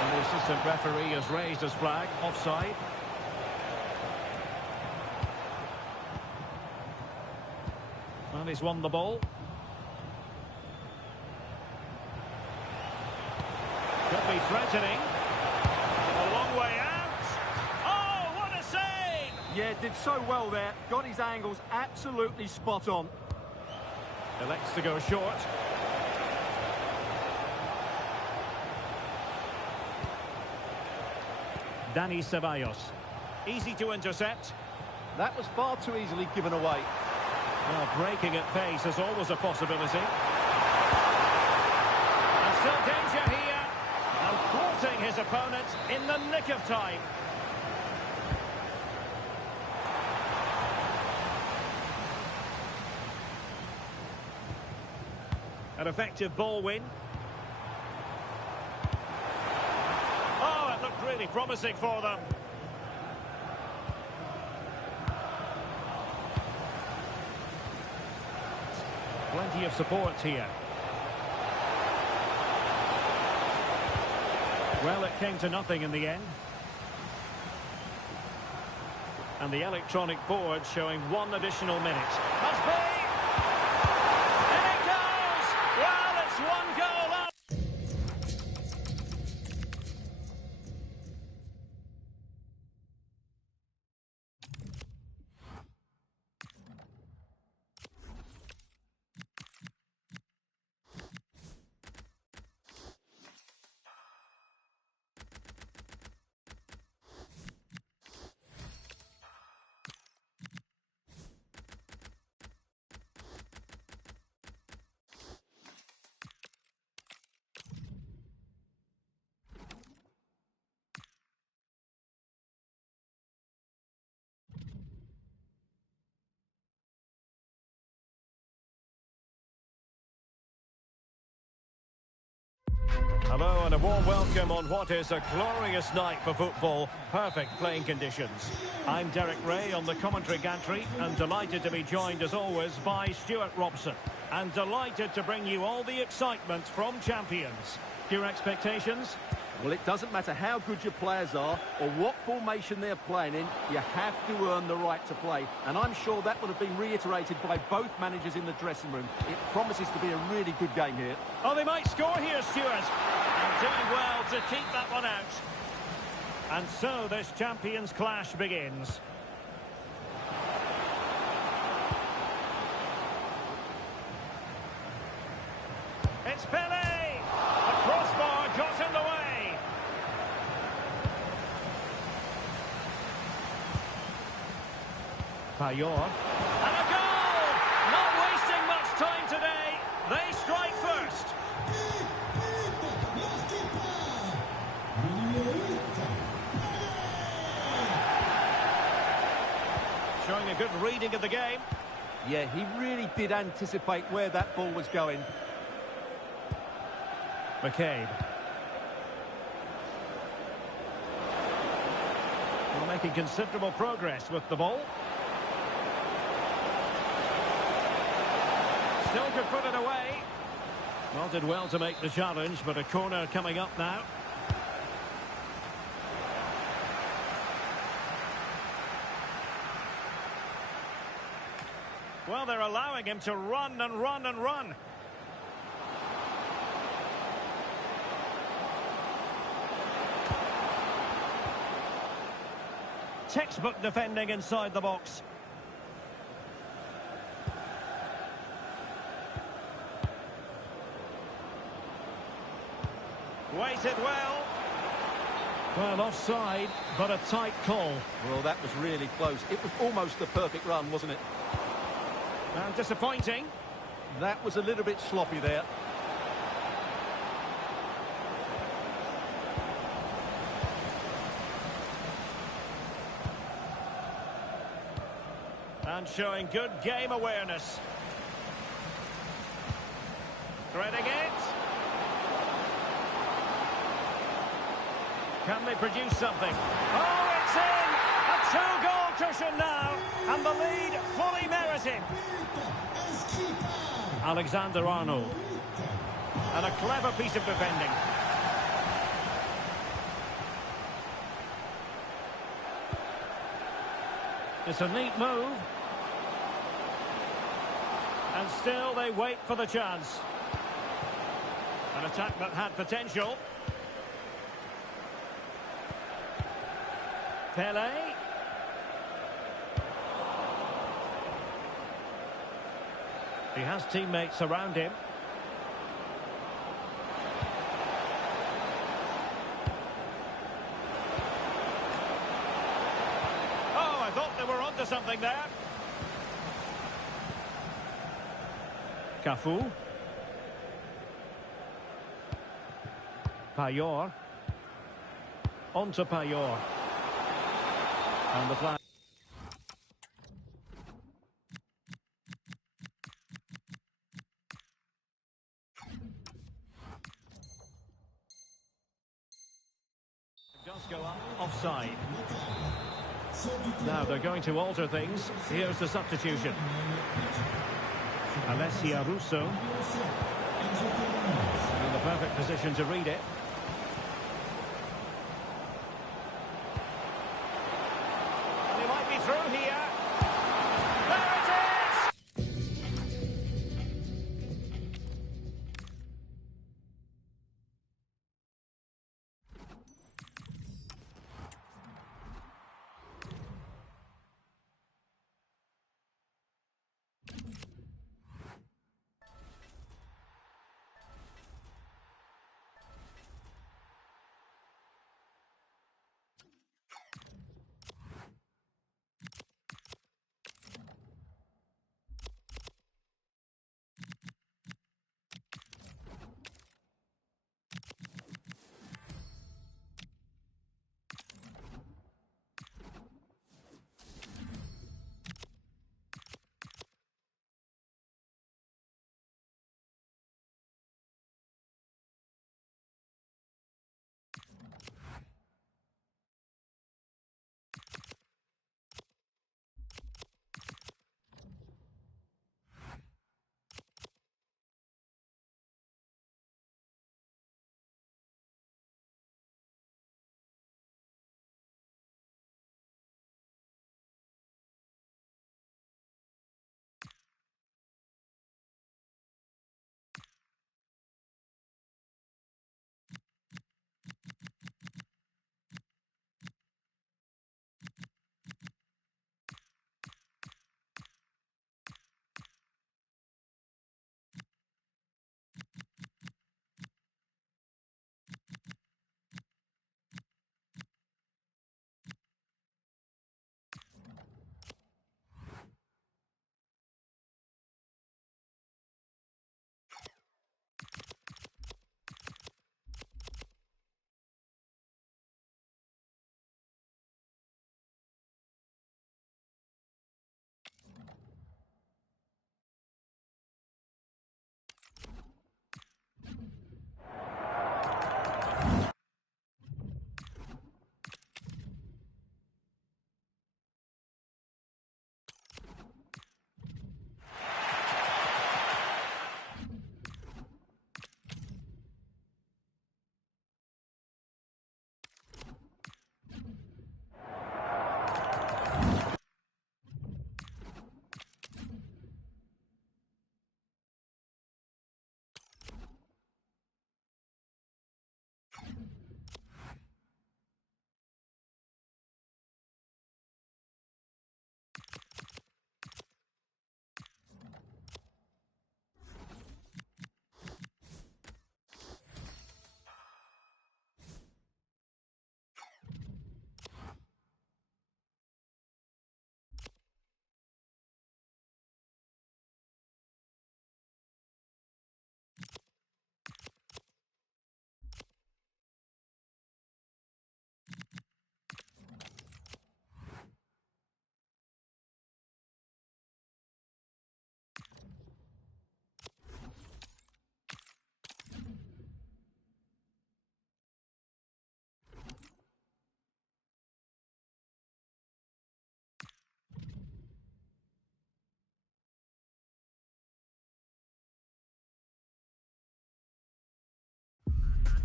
And the assistant referee has raised his flag. Offside. And he's won the ball. Could be threatening. A long way out. Oh, what a save! Yeah, did so well there. Got his angles absolutely spot on. Elects to go short. Dani Ceballos. Easy to intercept. That was far too easily given away. Well, breaking at pace is always a possibility. And still danger here. And thwarting his opponent in the nick of time. An effective ball win. Oh, it looked really promising for them. Plenty of support here. Well, it came to nothing in the end. And the electronic board showing 1 additional minute. Must be! And it goes! Well, it's 1 goal up. Hello and a warm welcome on what is a glorious night for football. Perfect playing conditions. I'm Derek Ray on the commentary gantry and delighted to be joined as always by Stuart Robson. And delighted to bring you all the excitement from Champions. Your expectations? Well, it doesn't matter how good your players are or what formation they're playing in, you have to earn the right to play. And I'm sure that would have been reiterated by both managers in the dressing room. It promises to be a really good game here. Oh, they might score here, Stuart. And doing well to keep that one out. And so this Champions clash begins. It's Pele! The crossbar got in the way. Payot. And a goal! Not wasting much time today. They strike first. Showing a good reading of the game. Yeah, he really did anticipate where that ball was going. McCabe. Well, making considerable progress with the ball. Still could put it away. Well, did well to make the challenge, but a corner coming up now. Well, they're allowing him to run and run and run. Textbook defending inside the box. Waited well. Well, offside, but a tight call. Well, that was really close. It was almost the perfect run, wasn't it? And disappointing. That was a little bit sloppy there. And showing good game awareness. Threading it. Can they produce something? Oh, it's in! A two-goal cushion now, and the lead fully merited. Alexander Arnold. And a clever piece of defending. It's a neat move. And still they wait for the chance. An attack that had potential. Pele. He has teammates around him. Oh, I thought they were onto something there. Cafu. Payot. On to Payot. And the flag. It does go up offside. Now they're going to alter things. Here's the substitution. Alessia Russo. In the perfect position to read it. They might be through here. There it is!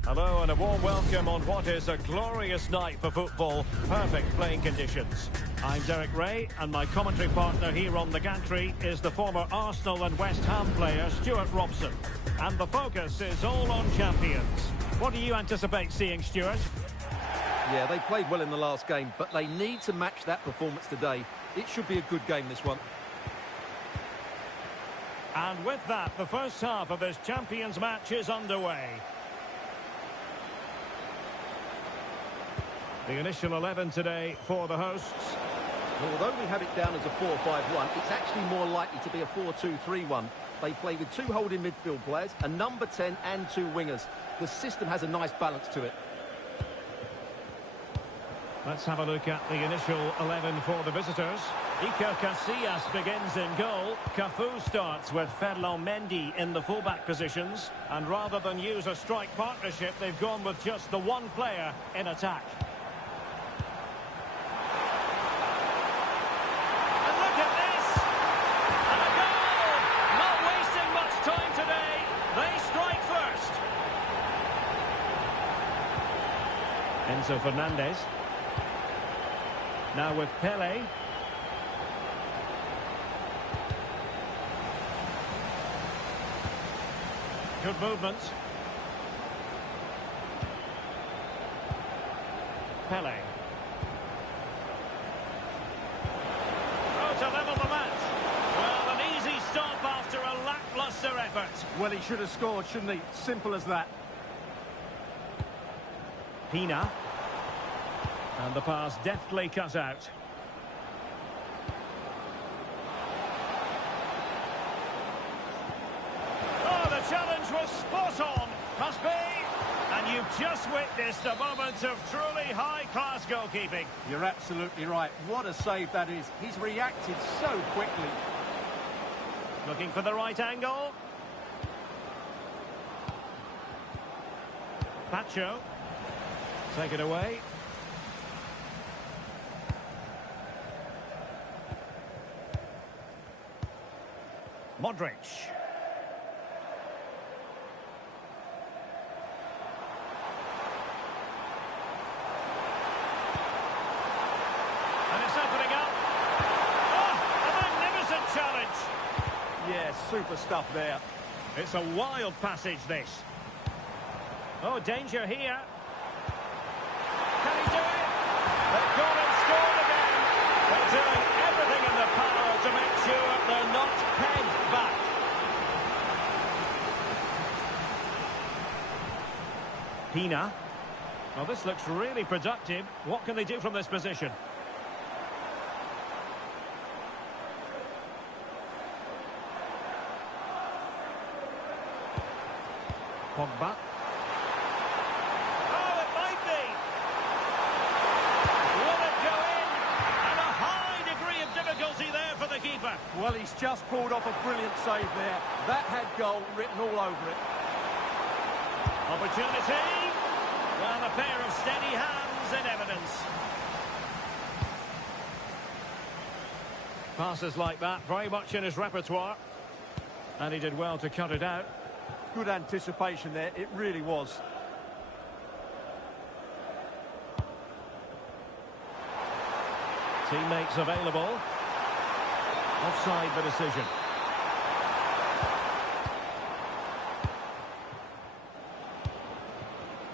Hello and a warm welcome on what is a glorious night for football. Perfect playing conditions. I'm Derek Ray, and my commentary partner here on the gantry is the former Arsenal and West Ham player Stuart Robson. And the focus is all on champions. What do you anticipate seeing, Stuart? Yeah, they played well in the last game, but they need to match that performance today. It should be a good game, this one. And with that, the first half of this Champions match is underway. The initial 11 today for the hosts. Well, although we have it down as a 4-5-1, it's actually more likely to be a 4-2-3-1. They play with two holding midfield players, a number 10 and two wingers. The system has a nice balance to it. Let's have a look at the initial 11 for the visitors. Iker Casillas begins in goal. Cafu starts with Ferland Mendy in the fullback positions. And rather than use a strike partnership, they've gone with just the one player in attack. And look at this! And a goal! Not wasting much time today. They strike first. Enzo Fernandez. Now with Pele. Good movement. Pele. Oh, to level the match. Well, an easy stop after a lacklustre effort. Well, he should have scored, shouldn't he? Simple as that. Pina. And the pass deftly cut out. Oh, the challenge was spot on. Must be. And you've just witnessed a moment of truly high-class goalkeeping. You're absolutely right. What a save that is. He's reacted so quickly. Looking for the right angle. Pacho. Take it away. Modric. And it's opening up. Oh, a magnificent challenge. Yeah, super stuff there. It's a wild passage, this. Oh, danger here. Can he do it? They've gone and scored again. They're doing everything in their power to make sure they're not pegged back. Pina. Well, this looks really productive. What can they do from this position? Pogba. Oh, it might be. Will it go in? And a high degree of difficulty there for the keeper. Well, he's just pulled off a brilliant save there. That had goal written all over it. Opportunity. Well, a pair of steady hands in evidence. Passes like that, very much in his repertoire. And he did well to cut it out. Good anticipation there, it really was. Teammates available. Offside the decision.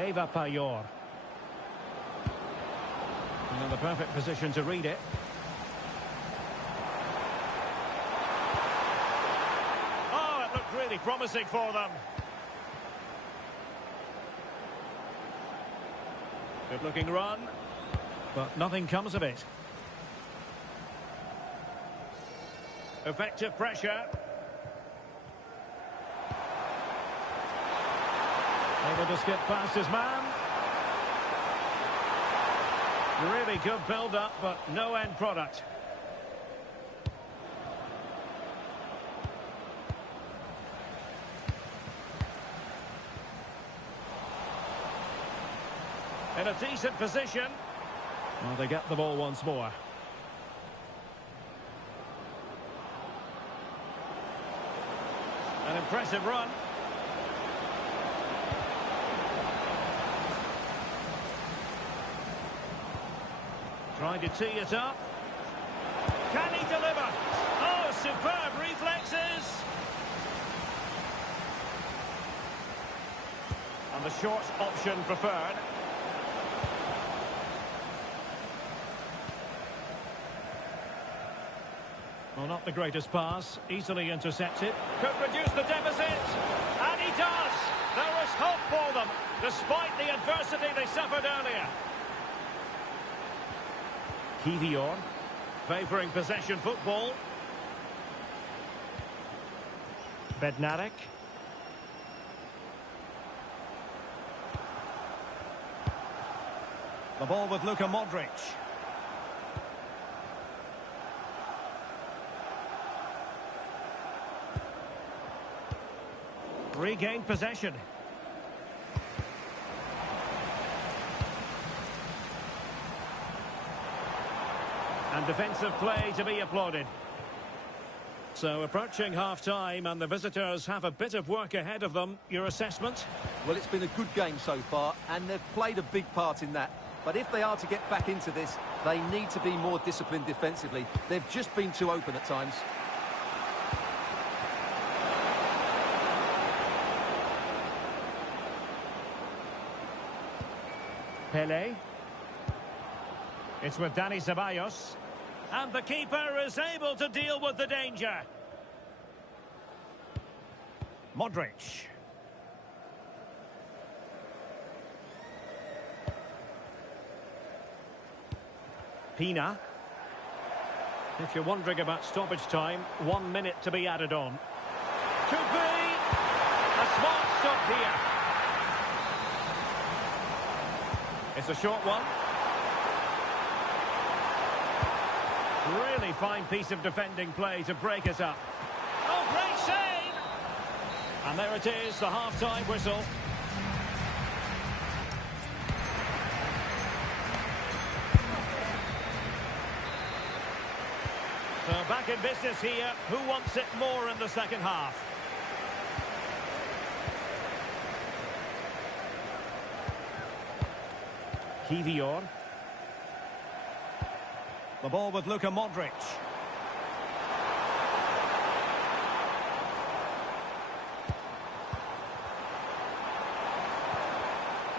Eva Payor. In the perfect position to read it. Oh, it looked really promising for them. Good looking run, but nothing comes of it. Effective pressure. Able to skip past his man. Really good build-up, but no end product. In a decent position. Well, they get the ball once more. An impressive run. Trying to tee it up. Can he deliver? Oh, superb reflexes! And the short option preferred. Well, not the greatest pass. Easily intercepted. Could reduce the deficit. And he does! There is hope for them, despite the adversity they suffered earlier. Kivior, favouring possession football. Bednarek. The ball with Luka Modric. Regained possession. And defensive play to be applauded. So approaching half-time and the visitors have a bit of work ahead of them. Your assessment? Well, it's been a good game so far, and they've played a big part in that. But if they are to get back into this, they need to be more disciplined defensively. They've just been too open at times. Pele. It's with Dani Ceballos. And the keeper is able to deal with the danger. Modric. Pina. If you're wondering about stoppage time, 1 minute to be added on. Could be a smart stop here. It's a short one. Really fine piece of defending play to break it up. Oh, great save! And there it is, the half-time whistle. So back in business here. Who wants it more in the second half? Kivior. The ball with Luka Modric.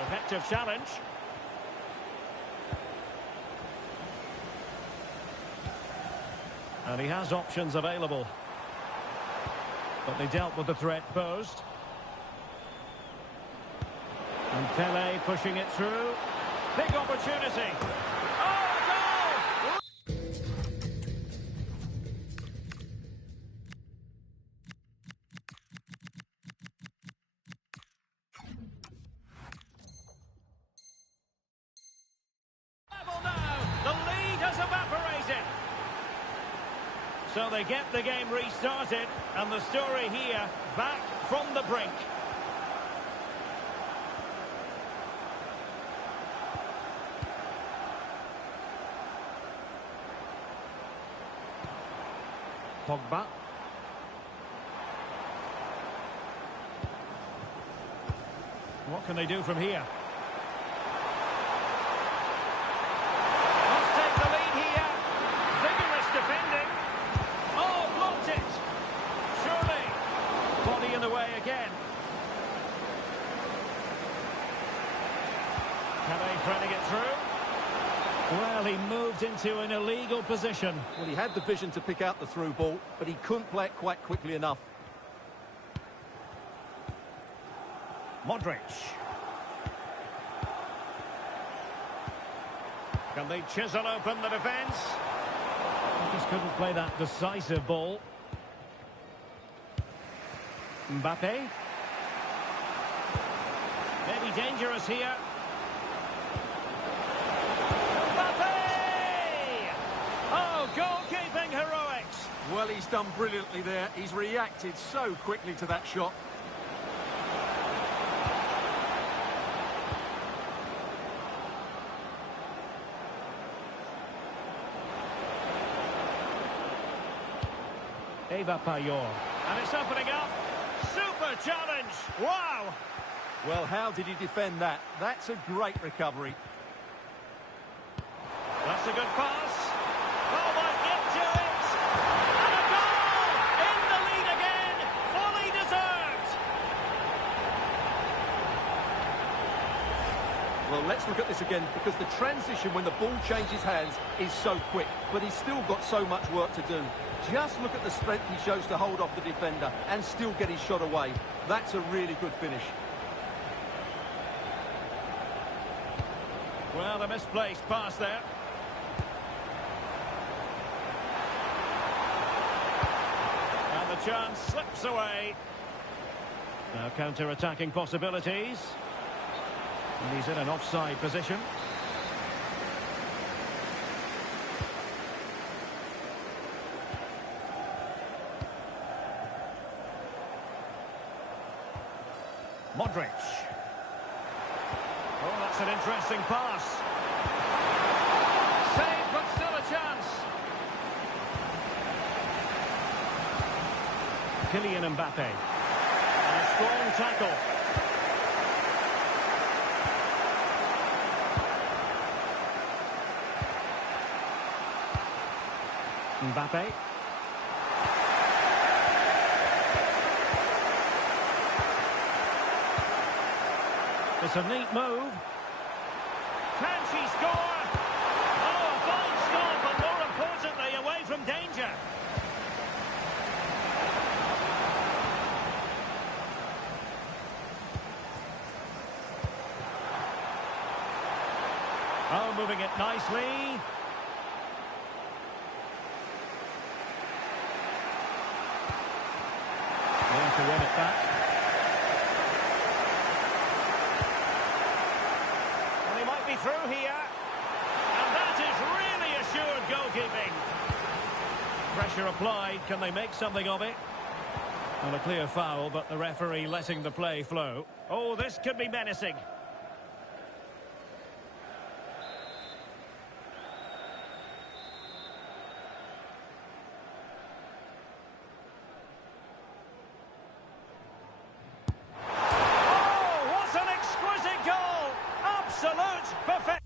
Effective challenge. And he has options available. But they dealt with the threat posed. And Pele pushing it through. Big opportunity. Oh, a goal! Level now. The lead has evaporated. So they get the game restarted. And the story here, back from the brink. Pogba. What can they do from here? Must take the lead here. Vigorous defending. Oh, blocked it. Surely. Body in the way again. Pele threading it through. Well, he moved into an illegal position. Well, he had the vision to pick out the through ball, but he couldn't play it quite quickly enough. Modric. Can they chisel open the defence? He just couldn't play that decisive ball. Mbappe. Maybe dangerous here. Goalkeeping heroics. Well, he's done brilliantly there. He's reacted so quickly to that shot. Eva Payor. And it's opening up. Super challenge. Wow. Well, how did he defend that? That's a great recovery. That's a good pass. Oh, might get to it. And a goal! In the lead again. Fully deserved. Well, let's look at this again, because the transition when the ball changes hands is so quick, but he's still got so much work to do. Just look at the strength he shows to hold off the defender and still get his shot away. That's a really good finish. Well, a misplaced pass there. And the chance slips away. Now counter-attacking possibilities. And he's in an offside position. Modric. Oh, that's an interesting pass. Saved, but still a chance. Kylian Mbappe. And a strong tackle. Mbappe. It's a neat move. Can she score? Oh, a fine stop, and more importantly, away from danger. Oh, moving it nicely. Going to win it back. And he might be through here. And that is really assured goalkeeping. Pressure applied. Can they make something of it? Well, a clear foul, but the referee letting the play flow. Oh, this could be menacing. Perfect.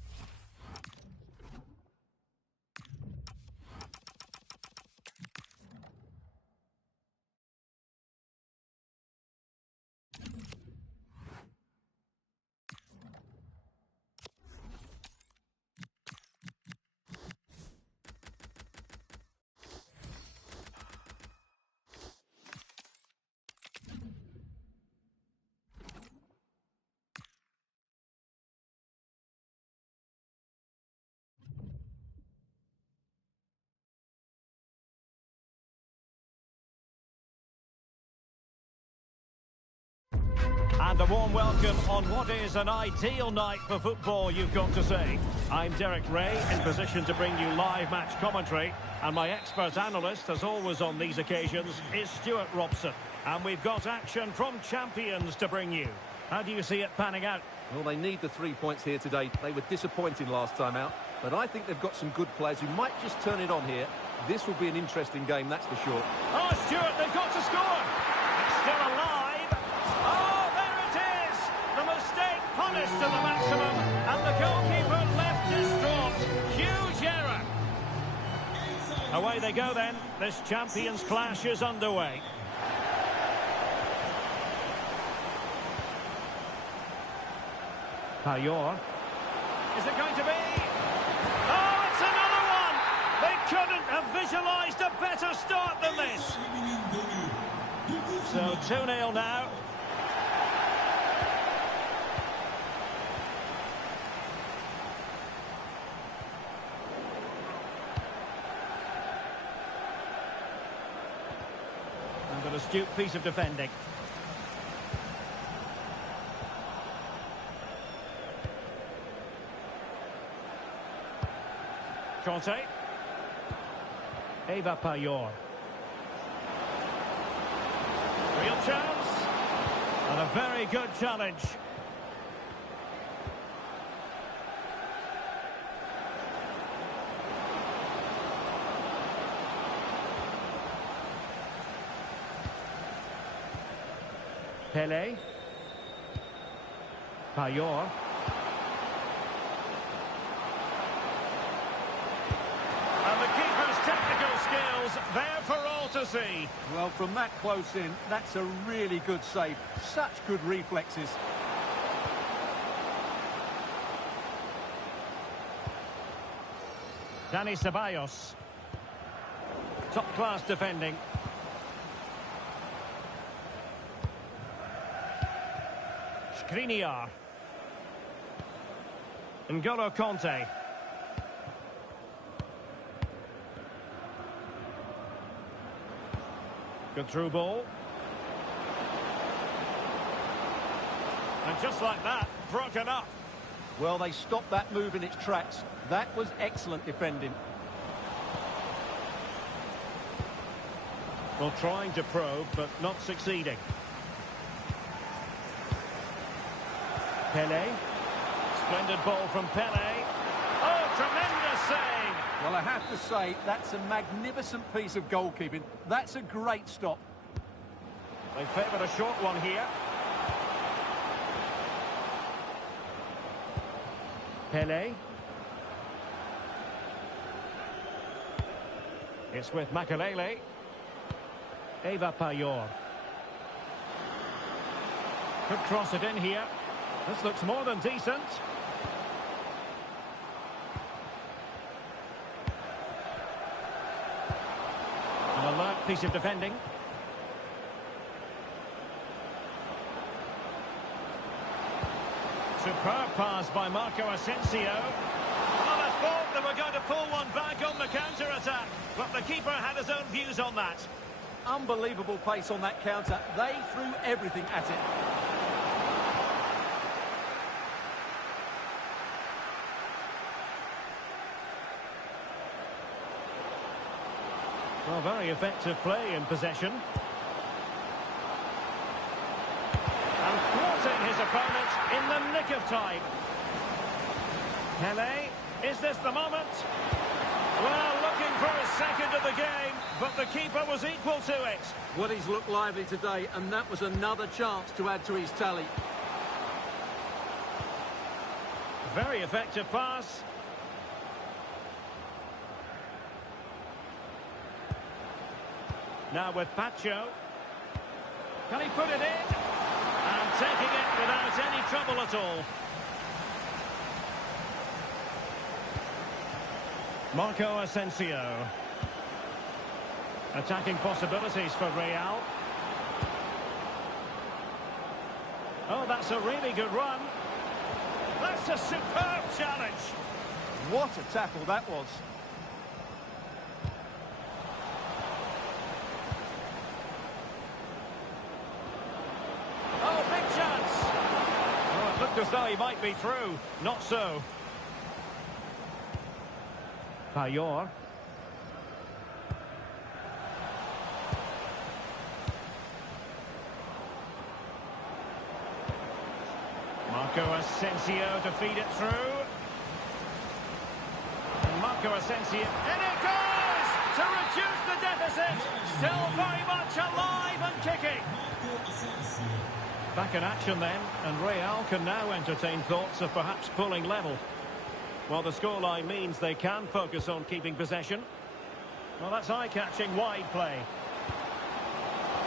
And a warm welcome on what is an ideal night for football, you've got to say. I'm Derek Ray, in position to bring you live match commentary. And my expert analyst, as always on these occasions, is Stuart Robson. And we've got action from champions to bring you. How do you see it panning out? Well, they need the 3 points here today. They were disappointing last time out, but I think they've got some good players who might just turn it on here. This will be an interesting game, that's for sure. Oh, Stuart, they've got to score. It's still alive. Oh, there it is. The mistake punished to the maximum, and the goalkeeper left distraught. Huge error. Away they go then. This champions clash is underway. Payet. Is it going to be? Oh, it's another one! They couldn't have visualised a better start than this. So 2-0 now. And an astute piece of defending. Conte. Eva Payet. Real chance. And a very good challenge. Pele. Payet. there for all to see. Well, from that close in, that's a really good save. Such good reflexes. Dani Ceballos. Top-class defending. Skriniar. N'Golo Kanté. Good through ball. And just like that, broken up. Well, they stopped that move in its tracks. That was excellent defending. Well, trying to probe, but not succeeding. Pelé. Splendid ball from Pelé. Oh, tremendous save! Well, I have to say, that's a magnificent piece of goalkeeping. That's a great stop. They favoured a short one here. Pelé. It's with Makelele. Eva Payor. Could cross it in here. This looks more than decent. An alert piece of defending. Superb pass by Marco Asensio. Well, I thought they were going to pull one back on the counter-attack, but the keeper had his own views on that. Unbelievable pace on that counter. They threw everything at it. Well, very effective play in possession. And thwarting his opponent in the nick of time. Pelé, is this the moment? Well, looking for a second of the game, but the keeper was equal to it. Well, he's looked lively today, and that was another chance to add to his tally. Very effective pass. Now with Pacho. Can he put it in? And taking it without any trouble at all. Marco Asensio. Attacking possibilities for Real. Oh, that's a really good run. That's a superb challenge. What a tackle that was. Oh, big chance. Oh, it looked as though he might be through. Not so. Payor. Marco Asensio to feed it through. And Marco Asensio. And it goes! To reduce the deficit. Still very much alive and kicking. Back in action then, and Real can now entertain thoughts of perhaps pulling level. Well, the scoreline means they can focus on keeping possession. Well, that's eye-catching wide play.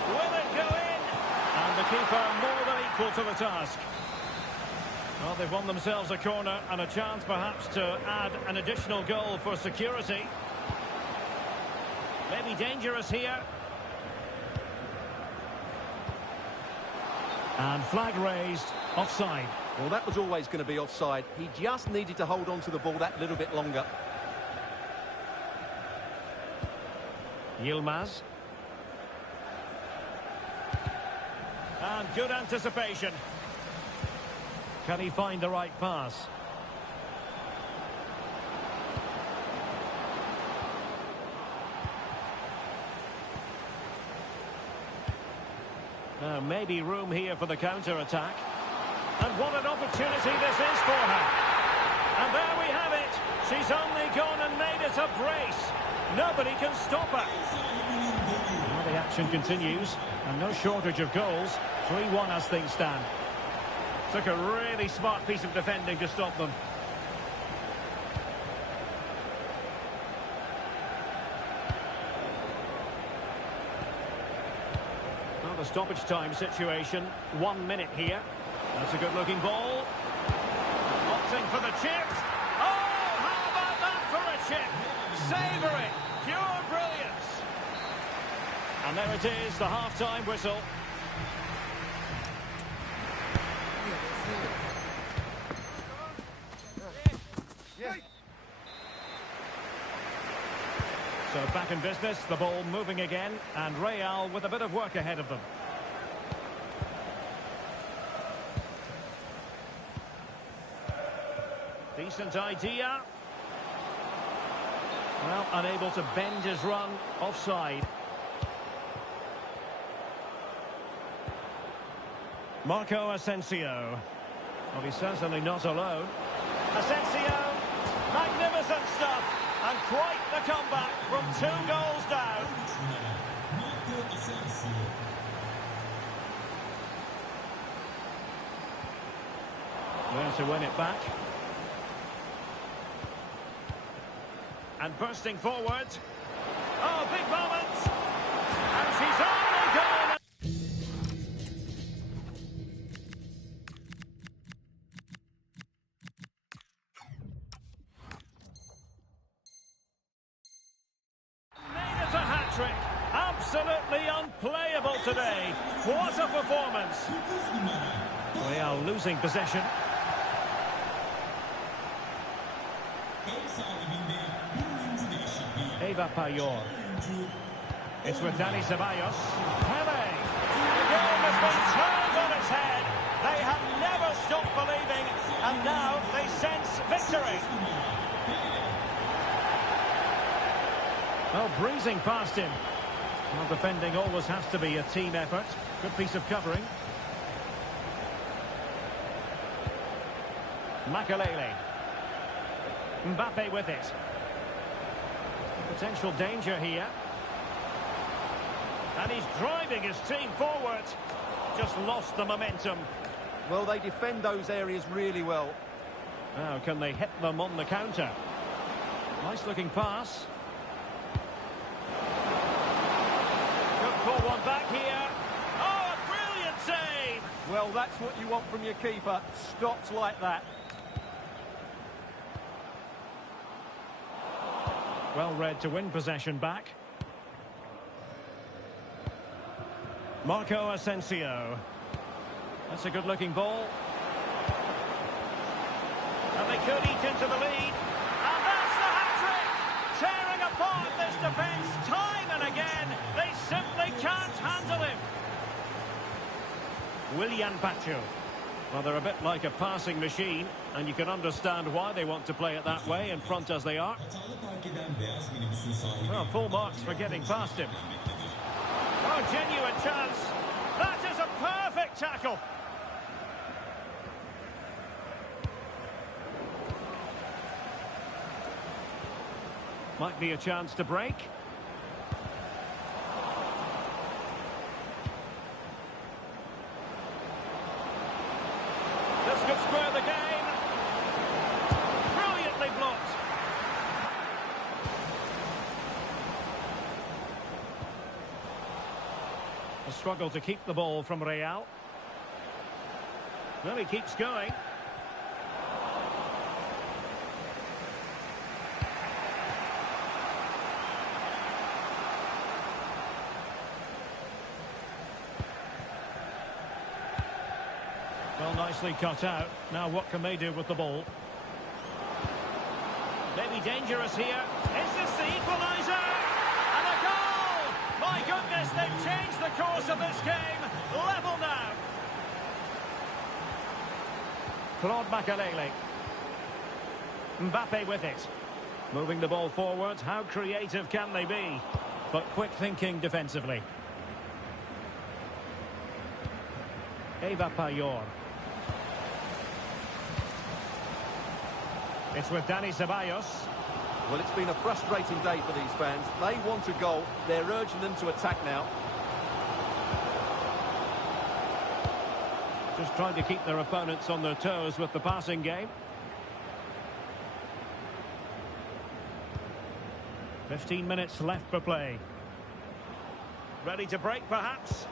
Will it go in? And the keeper more than equal to the task. Well, they've won themselves a corner and a chance perhaps to add an additional goal for security. Maybe dangerous here. And flag raised, offside. Well, that was always going to be offside. He just needed to hold on to the ball that little bit longer. Yilmaz. And good anticipation. Can he find the right pass? Now, maybe room here for the counter-attack. And what an opportunity this is for her. And there we have it. She's only gone and made it a brace. Nobody can stop her. Well, the action continues. And no shortage of goals. 3-1 as things stand. Took a really smart piece of defending to stop them. a stoppage time situation. 1 minute here. That's a good-looking ball. Opting for the chip. Oh, how about that for a chip? Savour it. Pure brilliance. And there it is, the half-time whistle. So back in business, the ball moving again, and Real with a bit of work ahead of them. Decent idea. Well, unable to bend his run, offside. Marco Asensio. Well, he's certainly not alone. Asensio, magnificent stuff. And quite the comeback from 2 goals down. Where to win it back. And bursting forward. Oh, big moment. And she's only gone. Absolutely unplayable today. What a performance. Real losing possession. Eva Payor. It's with Dani Ceballos. Pele. The game has been turned on its head. They have never stopped believing, and now they sense victory. Oh, breezing past him. Well, defending always has to be a team effort. Good piece of covering. Makelele. Mbappe with it. Potential danger here. And he's driving his team forward. Just lost the momentum. Well, they defend those areas really well. Now, can they hit them on the counter? Nice looking pass. Pull one back here. Oh, a brilliant save! Well, that's what you want from your keeper. Stopped like that. Well read to win possession back. Marco Asensio. That's a good-looking ball. And they could eat into the lead. And that's the hat-trick! Tearing apart this defence time and again. They simply can't handle him. Willian Pacho. Well, they're a bit like a passing machine, and you can understand why they want to play it that way, in front as they are. Well, full marks for getting past him. Oh, genuine chance. That is a perfect tackle. Might be a chance to break. This could square the game. Brilliantly blocked. A struggle to keep the ball from Real. Well, he keeps going. Well, nicely cut out. Now what can they do with the ball? Maybe dangerous here. Is this the equaliser? And a goal! My goodness, they've changed the course of this game. Level now. Claude Makelele. Mbappe with it. Moving the ball forward. How creative can they be? But quick thinking defensively. Eva Payor. It's with Dani Ceballos. Well, it's been a frustrating day for these fans. They want a goal. They're urging them to attack now. Just trying to keep their opponents on their toes with the passing game. 15 minutes left for play. Ready to break, perhaps?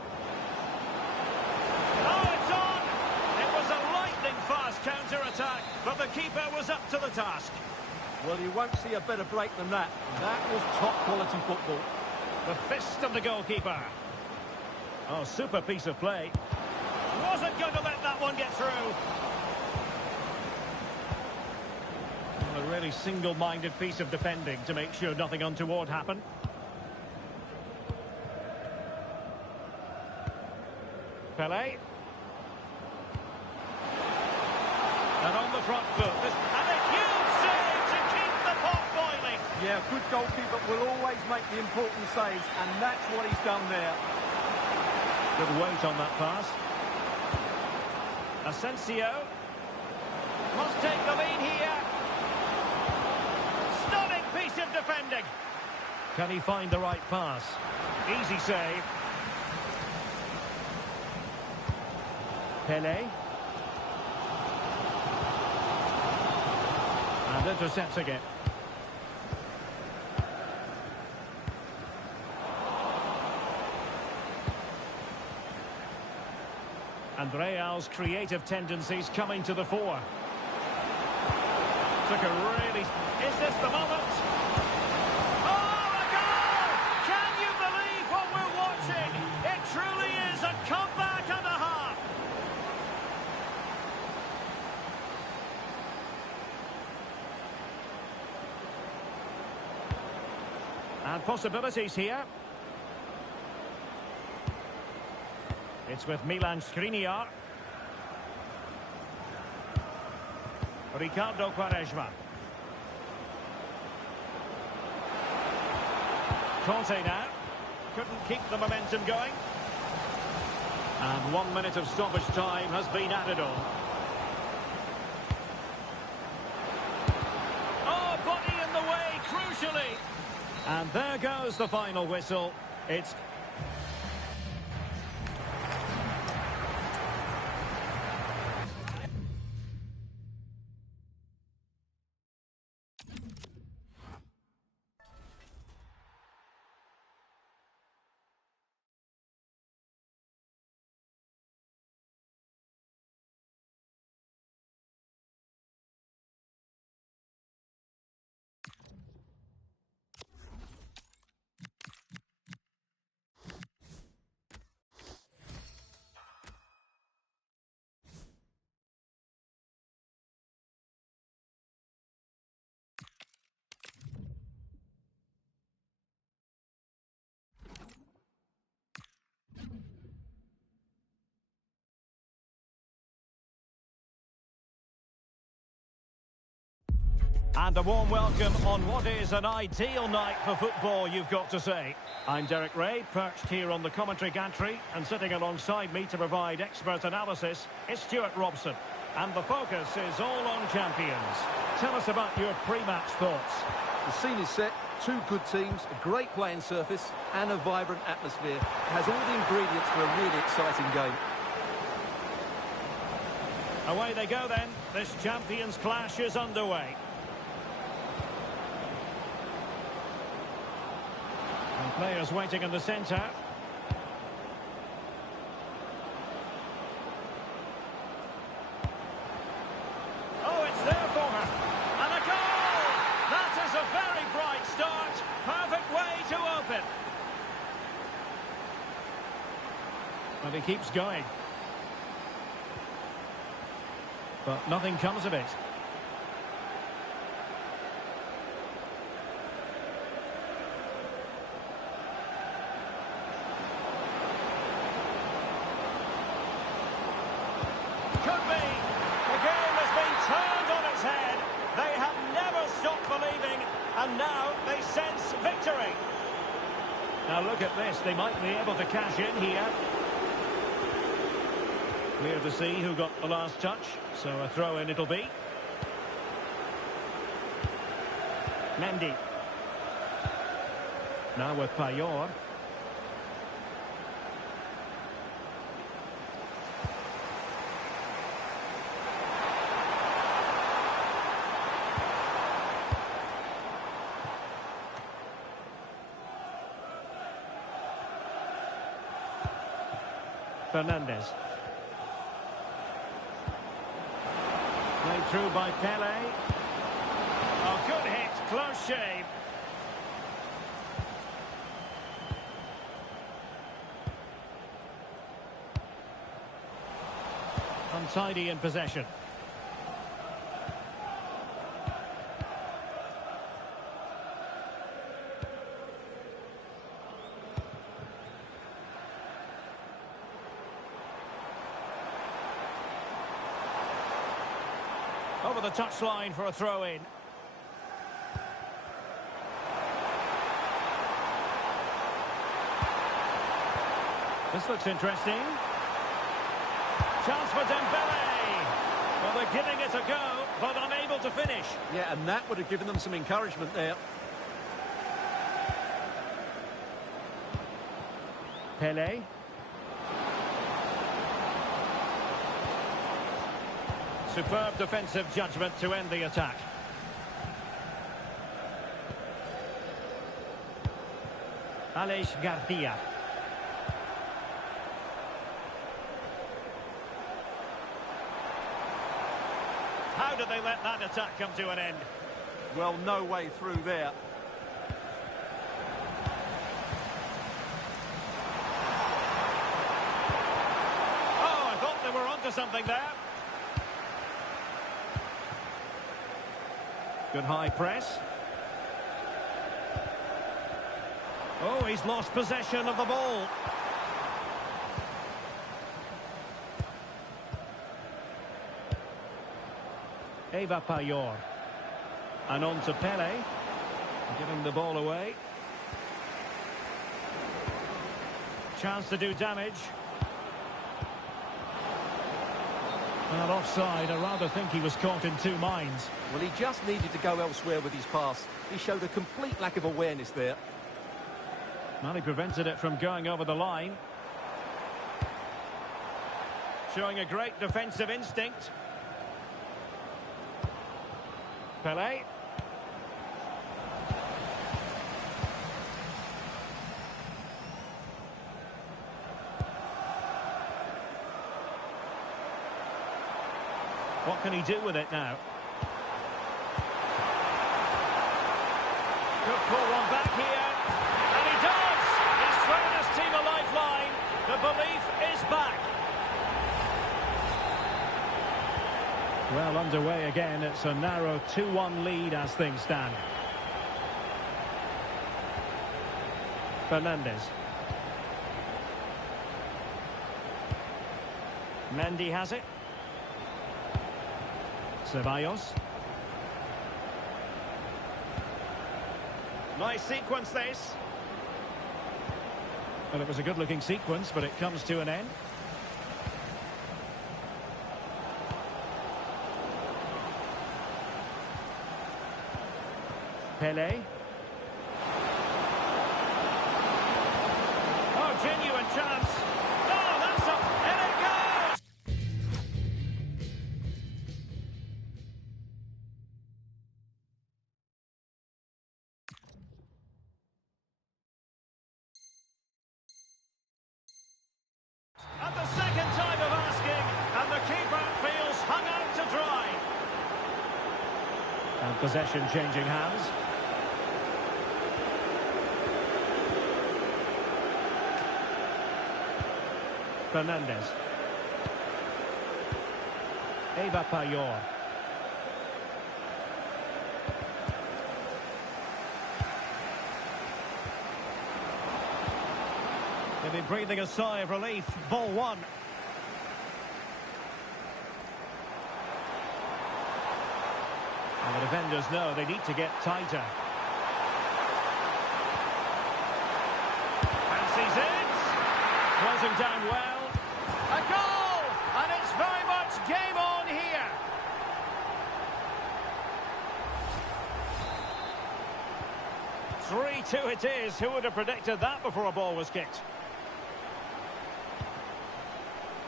to the task. Well, you won't see a better break than that. That was top-quality football. The fist of the goalkeeper. Oh, super piece of play. Wasn't going to let that one get through. Well, a really single-minded piece of defending to make sure nothing untoward happened. Pelé. And on the front foot. And a huge save to keep the pot boiling. Yeah, a good goalkeeper will always make the important saves, and that's what he's done there. Good weight on that pass. Asensio. Must take the lead here. Stunning piece of defending. Can he find the right pass? Easy save. Pelé. And intercepts again. And Real's creative tendencies coming to the fore. Took a really... Is this the moment? Oh, a goal! Can you believe what we're watching? It truly is a comeback and a half. And possibilities here. It's with Milan Skriniar. Ricardo Quaresma. Conte now. Couldn't keep the momentum going. And 1 minute of stoppage time has been added on. Oh, body in the way, crucially. And there goes the final whistle. It's... And a warm welcome on what is an ideal night for football, you've got to say. I'm Derek Ray, perched here on the commentary gantry, and sitting alongside me to provide expert analysis is Stuart Robson. And the focus is all on champions. Tell us about your pre-match thoughts. The scene is set, two good teams, a great playing surface, and a vibrant atmosphere. It has all the ingredients for a really exciting game. Away they go then. This champions clash is underway. And players waiting in the centre. Oh, it's there for her. And a goal! That is a very bright start. Perfect way to open. And he keeps going. But nothing comes of it. Could be. The game has been turned on its head. They have never stopped believing, and now they sense victory. Now look at this. They might be able to cash in here. Clear to see who got the last touch, so a throw-in it'll be. Mendy. Now with Payet. Fernandez. Played through by Pelé. good hit, close shave. Untidy in possession. Over the touchline for a throw-in. This looks interesting. Chance for Dembele. Well, they're giving it a go, but unable to finish. Yeah, and that would have given them some encouragement there. Pele. Superb defensive judgment to end the attack. Aleix Garcia. How did they let that attack come to an end? Well, no way through there. Oh, I thought they were onto something there. Good high press. Oh, he's lost possession of the ball. Eva Payor. And on to Pele. Giving the ball away. Chance to do damage. Well, offside. I rather think he was caught in two minds. Well, he just needed to go elsewhere with his pass. He showed a complete lack of awareness there. Well, he prevented it from going over the line. Showing a great defensive instinct. Pele. What can he do with it now? Could pull one back here. And he does! He's thrown his team a lifeline. The belief is back. Well, underway again. It's a narrow 2-1 lead as things stand. Fernandes. Mendy has it. Ceballos. Nice sequence this. Well, it was a good-looking sequence, but it comes to an end. Pele. Oh, genuine chance. Oh, that's a... And it goes! At the second time of asking, and the keeper feels hung out to dry. And possession changing hands. Fernandes. Eva Payor. They've been breathing a sigh of relief. Ball one. And the defenders know they need to get tighter. Fancies it. Closing down well. A goal! And it's very much game on here. "3-2 it is. Who would have predicted that before a ball was kicked?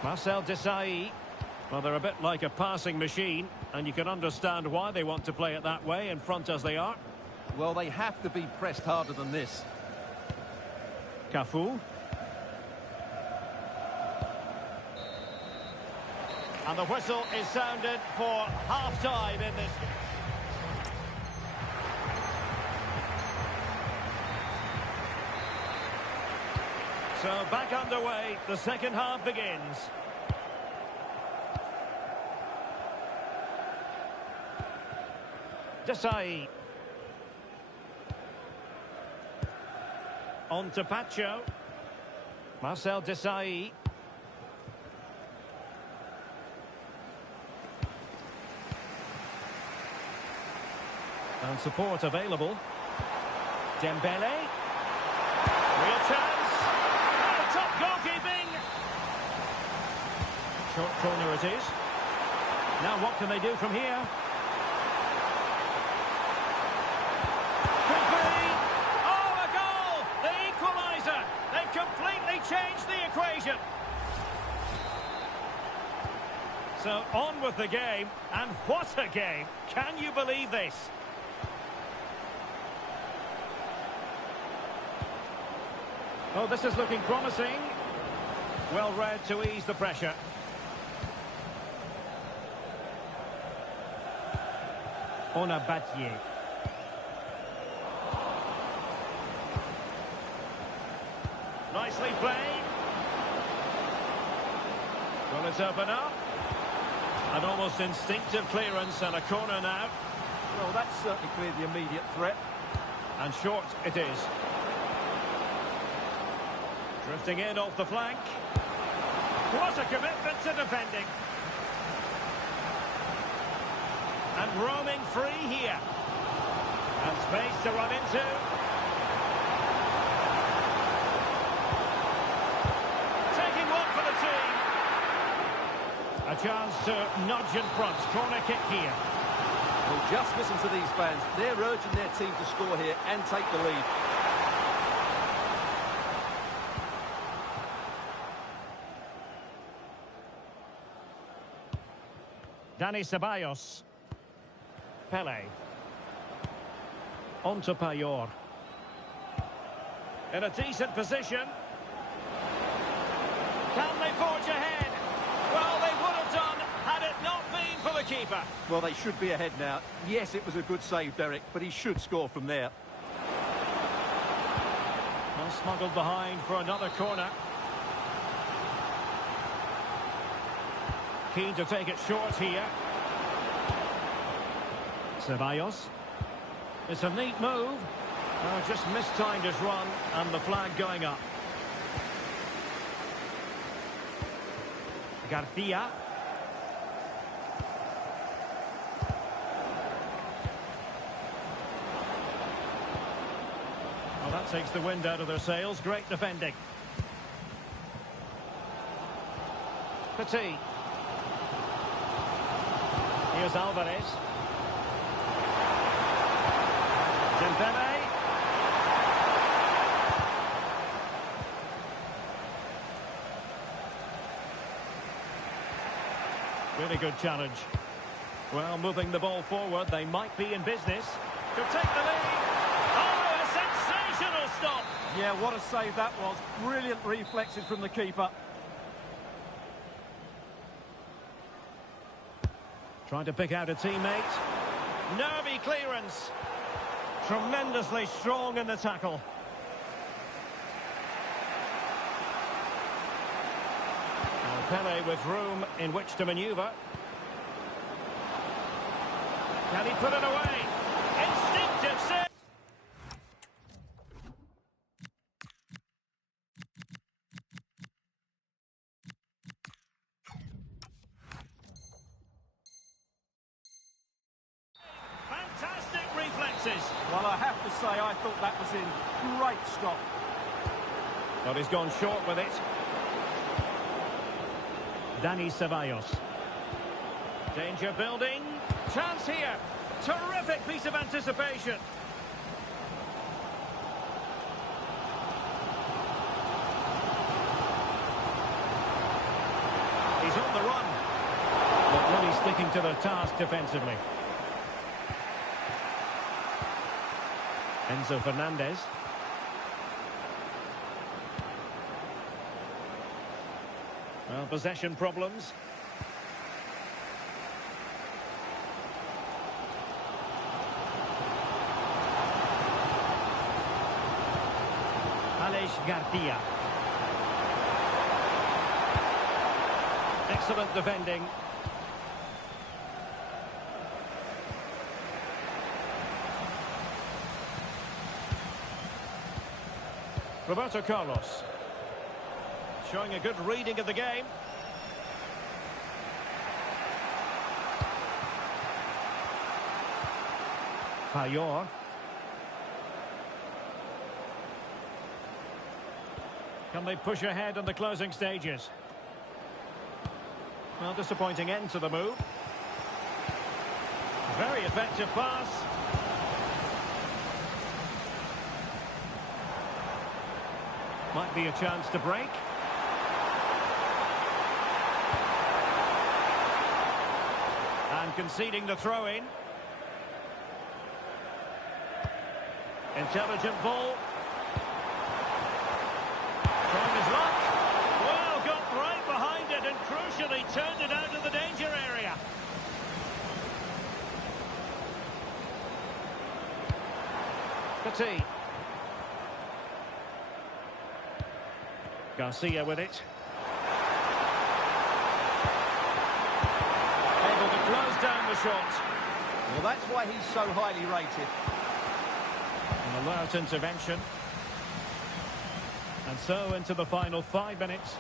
Marcel Desailly. Well, they're a bit like a passing machine, and you can understand why they want to play it that way, in front as they are. Well, they have to be pressed harder than this. Cafu. And the whistle is sounded for half-time in this game. So back underway, the second half begins. Desai. On to Pacho. Marcel Desai. And support available. Dembele. Real chance. Oh, top goalkeeping. Short corner it is. Now what can they do from here? Could be. Oh, a goal! The equaliser. They've completely changed the equation. So on with the game. And what a game. Can you believe this? Oh, this is looking promising. Well read to ease the pressure. Onabatye. Nicely played. Will it open up? An almost instinctive clearance and a corner now. Well, that's certainly cleared the immediate threat. And short it is. Drifting in off the flank. What a commitment to defending. And roaming free here. And space to run into. Taking one for the team. A chance to nudge in front. Corner kick here. Well, just listen to these fans. They're urging their team to score here and take the lead. Dani Ceballos. Pele. On to Payor. In a decent position. Can they forge ahead? Well, they would have done had it not been for the keeper. Well, they should be ahead now. Yes, it was a good save, Derek, but he should score from there. Well, smuggled behind for another corner. Keen to take it short here. Ceballos. It's a neat move. Just mistimed his run and the flag going up. Garcia. Well, that takes the wind out of their sails. Great defending. Petit. Here's Alvarez. Dembele. Really good challenge. Well, moving the ball forward, they might be in business. Could take the lead. Oh, a sensational stop. Yeah, what a save that was. Brilliant reflexes from the keeper. Trying to pick out a teammate. Nervy clearance. Tremendously strong in the tackle. Well, Pele with room in which to manoeuvre. Can he put it away? Instinctive save. Fantastic reflexes. Well, I have to say, I thought that was in. Great stop. But he's gone short with it. Dani Ceballos. Danger building. Chance here. Terrific piece of anticipation. He's on the run. But really sticking to the task defensively. Enzo Fernandez. Well, possession problems. Aleix Garcia. Excellent defending. Roberto Carlos. Showing a good reading of the game. Payot. Can they push ahead in the closing stages? Well, disappointing end to the move. Very effective pass. Might be a chance to break. And conceding the throw-in. Intelligent ball. Trying his luck. Well, got right behind it and crucially turned it out of the danger area. Petit. Garcia with it. Able to close down the shot. Well, that's why he's so highly rated. An alert intervention. And so into the final 5 minutes.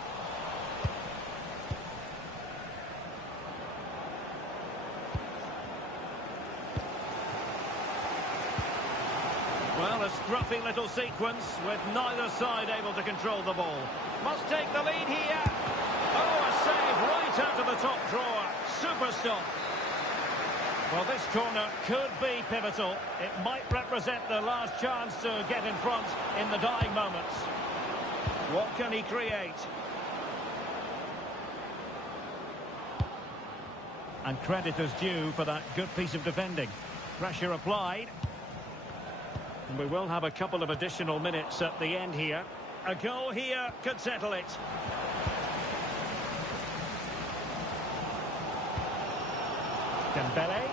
Well, a scruffy little sequence with neither side able to control the ball. Must take the lead here. Oh, a save right out of the top drawer. Super stop. Well, this corner could be pivotal. It might represent the last chance to get in front in the dying moments. What can he create? And credit is due for that good piece of defending. Pressure applied. And we will have a couple of additional minutes at the end here. A goal here could settle it. Dembele.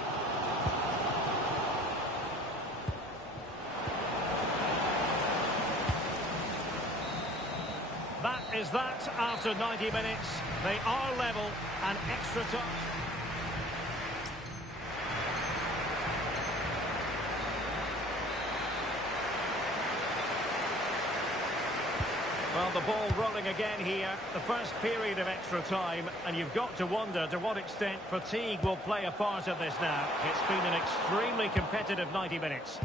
That is that after 90 minutes. They are level and extra time. Well, the ball rolling again here. The first period of extra time, and you've got to wonder to what extent fatigue will play a part of this now. It's been an extremely competitive 90 minutes.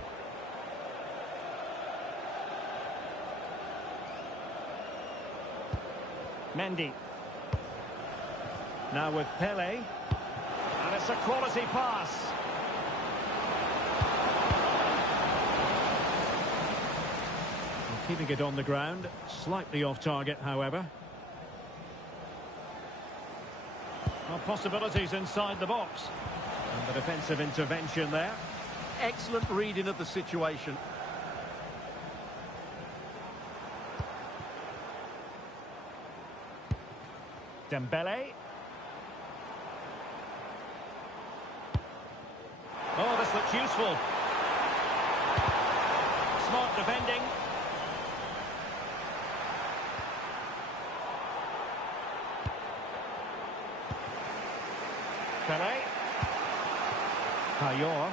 Mendy. Now with Pele. And it's a quality pass. Keeping it on the ground. Slightly off target, however. Well, possibilities inside the box. And the defensive intervention there. Excellent reading of the situation. Dembele. Oh, this looks useful. Smart defending. Pele. Payot.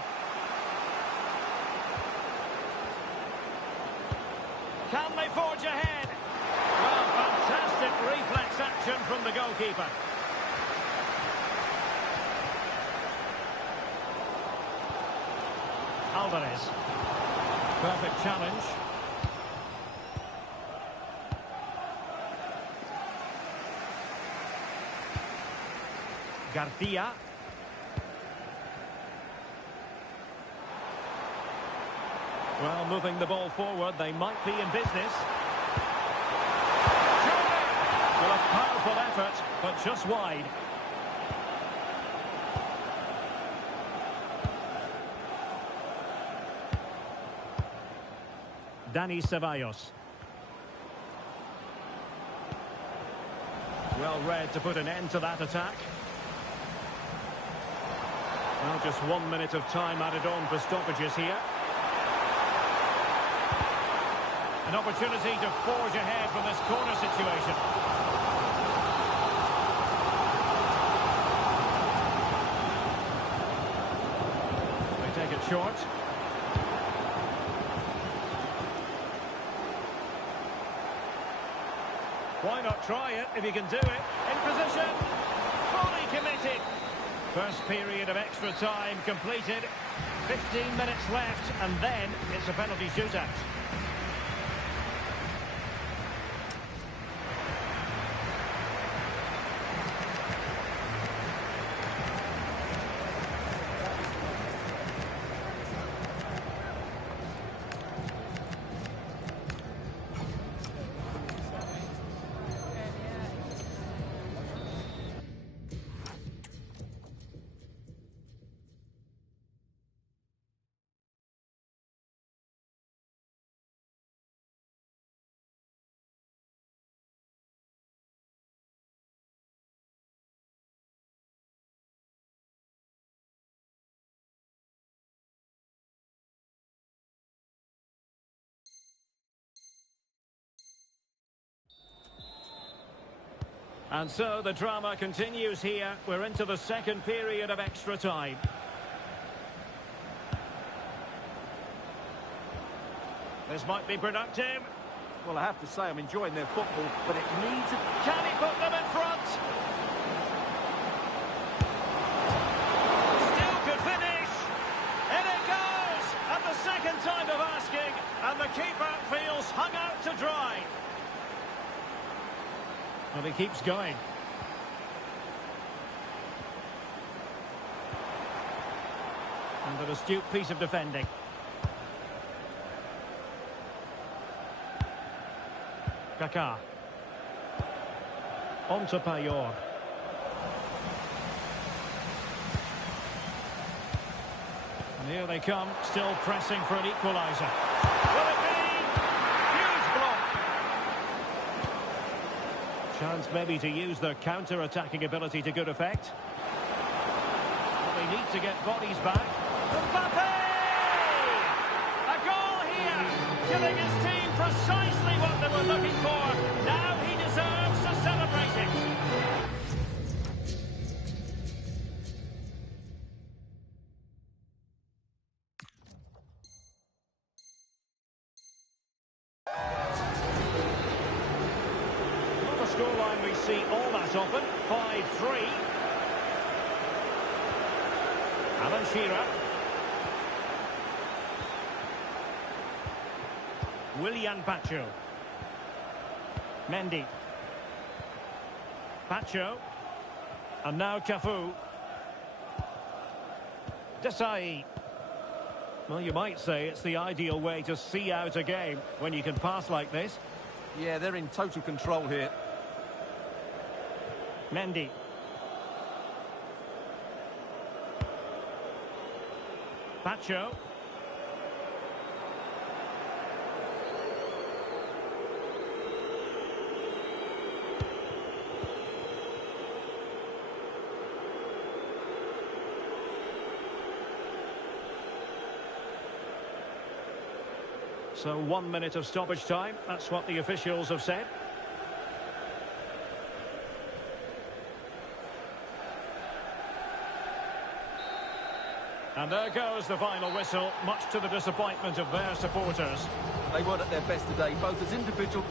Can they forge ahead? Well, fantastic reflex action from the goalkeeper. Alvarez. Perfect challenge. Garcia. Well, moving the ball forward, they might be in business. Well, a powerful effort, but just wide. Dani Ceballos. Well read to put an end to that attack. Well, just 1 minute of time added on for stoppages here. An opportunity to forge ahead from this corner situation. short. Why not try it if you can do it? In position, fully committed. First period of extra time completed. 15 minutes left, and then it's a penalty shootout. And so the drama continues here. We're into the second period of extra time. This might be productive. Well, I have to say I'm enjoying their football, but it needs a... Can he put them in front? Still could finish. In it goes. At the second time of asking. And the keeper feels hung out to dry. Well, he keeps going. And an astute piece of defending. Kaká. On to Payet. And here they come, still pressing for an equaliser. Will it be? Huge block. Chance maybe to use their counter-attacking ability to good effect. But they need to get bodies back. Mbappe! A goal here! Giving his team precisely what they were looking for. Now he deserves to celebrate it. Not a scoreline we see all that often. 5-3. Alan Shearer. Willian Pacho. Mendy. Pacho. And now Cafu. Desai. Well, you might say it's the ideal way to see out a game when you can pass like this. Yeah, they're in total control here. Mendy. Pacho. So 1 minute of stoppage time. That's what the officials have said. And there goes the final whistle, much to the disappointment of their supporters. They weren't at their best today, both as individual...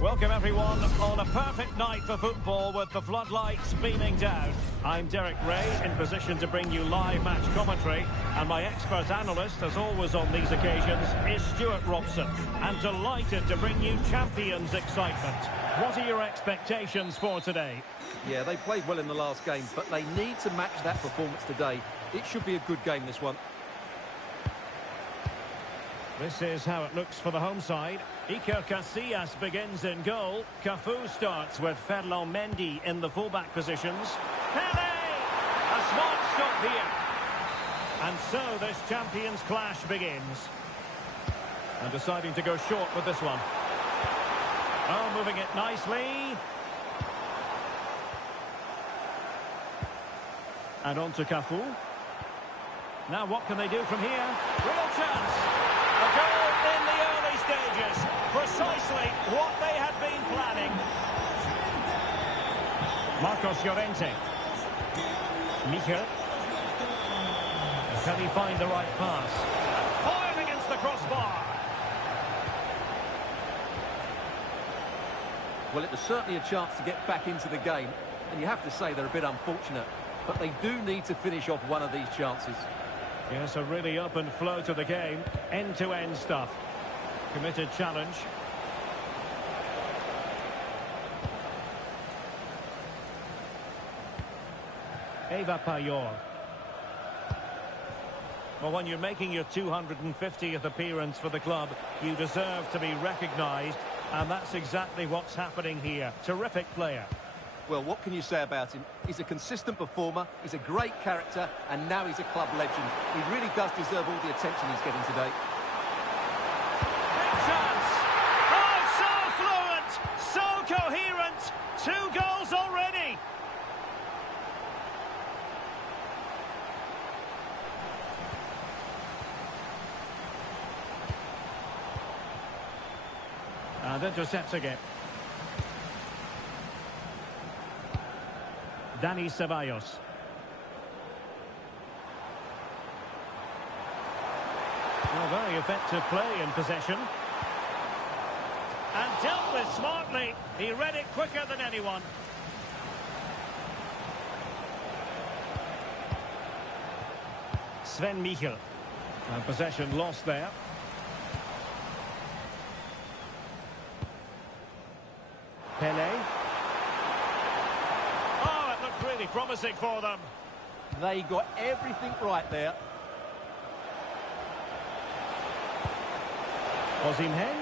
Welcome everyone on a perfect night for football with the floodlights beaming down. I'm Derek Ray in position to bring you live match commentary, and my expert analyst, as always on these occasions, is Stuart Robson. And delighted to bring you champions excitement. What are your expectations for today? Yeah, they played well in the last game, but they need to match that performance today. It should be a good game, this one. This is how it looks for the home side. Iker Casillas begins in goal. Cafu starts with Ferland Mendy in the fullback positions. Pele! A smart stop here. And so this champions clash begins. And deciding to go short with this one. Oh, moving it nicely. And on to Cafu. Now what can they do from here? Real chance. A goal in the early stages. Precisely what they had been planning. Marcos Llorente. Mikel. Can he find the right pass? Fired against the crossbar. Well, it was certainly a chance to get back into the game. And you have to say they're a bit unfortunate. But they do need to finish off one of these chances. Yes, a really open flow to the game. End-to-end stuff. Committed challenge. Eva Payol. Well, when you're making your 250th appearance for the club, you deserve to be recognised. And that's exactly what's happening here. Terrific player. Well, what can you say about him? He's a consistent performer, he's a great character, and now he's a club legend. He really does deserve all the attention he's getting today. Big chance! Oh, so fluent! So coherent! 2 goals already! And intercepting it. Dani Ceballos. Well, very effective play in possession. And dealt with smartly. He read it quicker than anyone. Sven Michel. And possession lost there. Pele. Really promising for them. They got everything right there. Osimhen.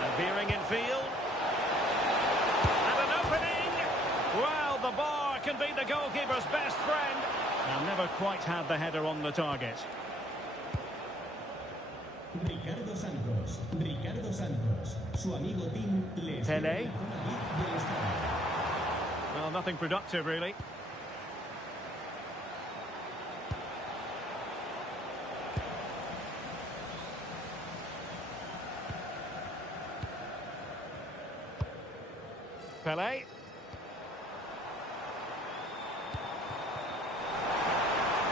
And veering in field. And an opening. Well, the bar can be the goalkeeper's best friend. And never quite had the header on the target. Ricardo Santos. Ricardo Santos. Su amigo Tim les Pele. Well, nothing productive, really. Pele.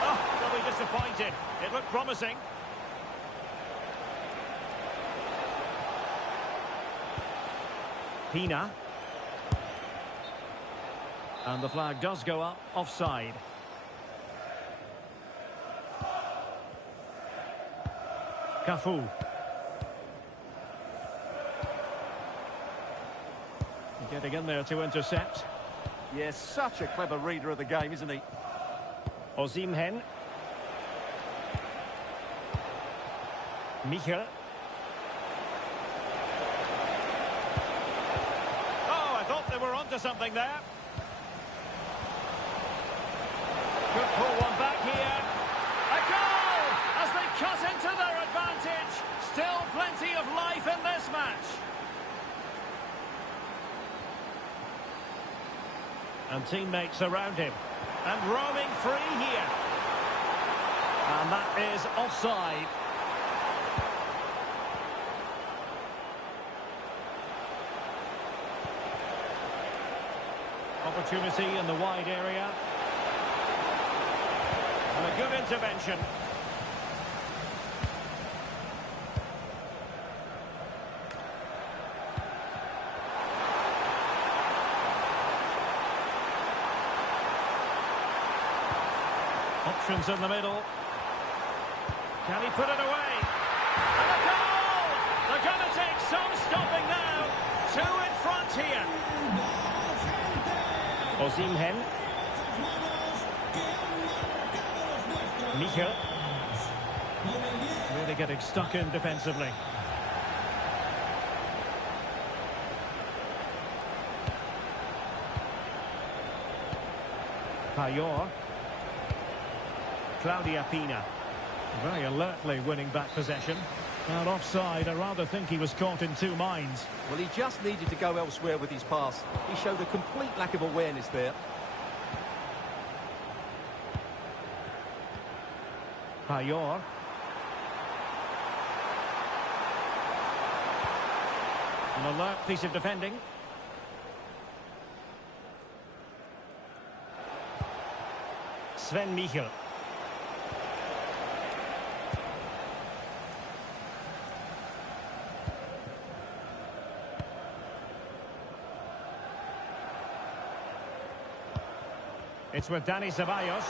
Oh, they'll be disappointed. It looked promising. Pina. And the flag does go up, offside. Cafu. Getting in there to intercept. Yes, such a clever reader of the game, isn't he? Osimhen. Michel. Oh, I thought they were onto something there. Could pull one back here. A goal! As they cut into their advantage. Still plenty of life in this match. And teammates around him. And roaming free here. And that is offside. Opportunity in the wide area. And a good intervention. Options in the middle. Can he put it away? And a goal! They're going to take some stopping now. 2 in front here. Osimhen. Michel. Really getting stuck in defensively. Payet. Claudia Pina. Very alertly winning back possession. Now offside, I rather think he was caught in two minds. Well, he just needed to go elsewhere with his pass. He showed a complete lack of awareness there. Payet. An alert piece of defending. Sven Michel. It's with Dani Ceballos.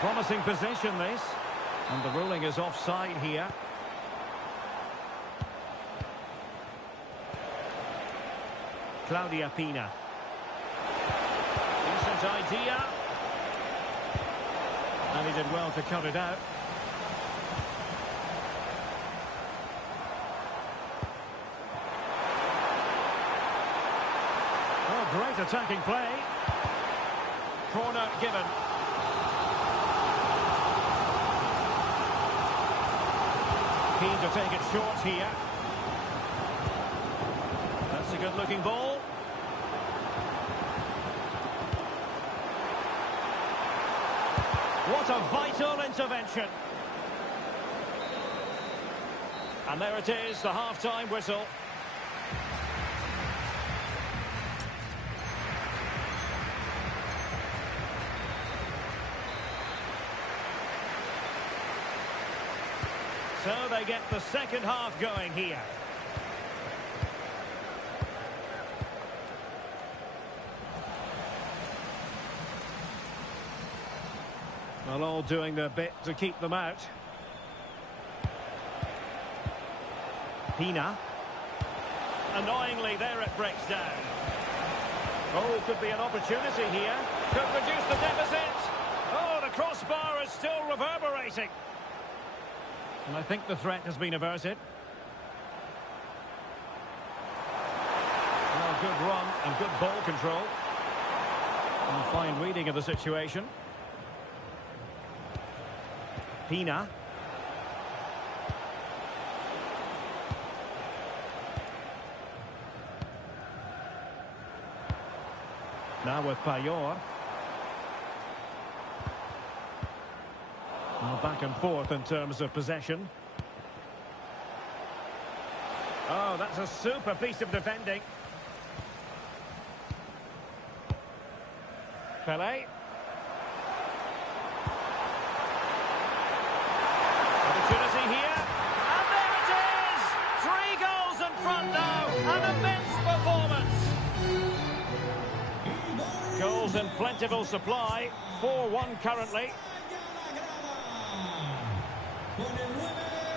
Promising position, this. And the ruling is offside here. Claudia Pina. Decent idea. And he did well to cut it out. Oh, great attacking play. Corner given. Keen to take it short here. That's a good-looking ball. What a vital intervention. And there it is, the half-time whistle. So they get the second half going here. Well, all doing their bit to keep them out. Pina. Annoyingly, there it breaks down. Oh, could be an opportunity here. Could reduce the deficit. Oh, the crossbar is still reverberating. And I think the threat has been averted. Well, good run and good ball control. And a fine reading of the situation. Pina. Now with Payet. Well, back and forth in terms of possession. Oh, that's a super piece of defending. Pelé. Opportunity here. And there it is! 3 goals in front now. An immense performance. Goals in plentiful supply. 4-1 currently.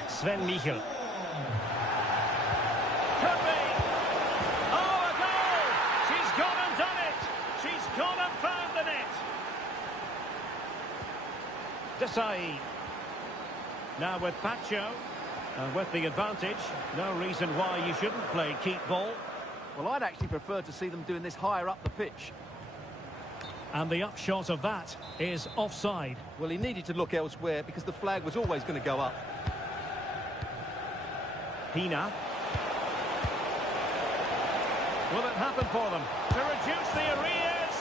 Sven Michel. Could be. Oh, a goal! She's gone and done it. She's gone and found the net. Desai. Now with Pacho. And with the advantage, no reason why you shouldn't play keep ball. Well, I'd actually prefer to see them doing this higher up the pitch. And the upshot of that is offside. Well, he needed to look elsewhere because the flag was always going to go up. Pina. Will it happen for them? To reduce the arrears.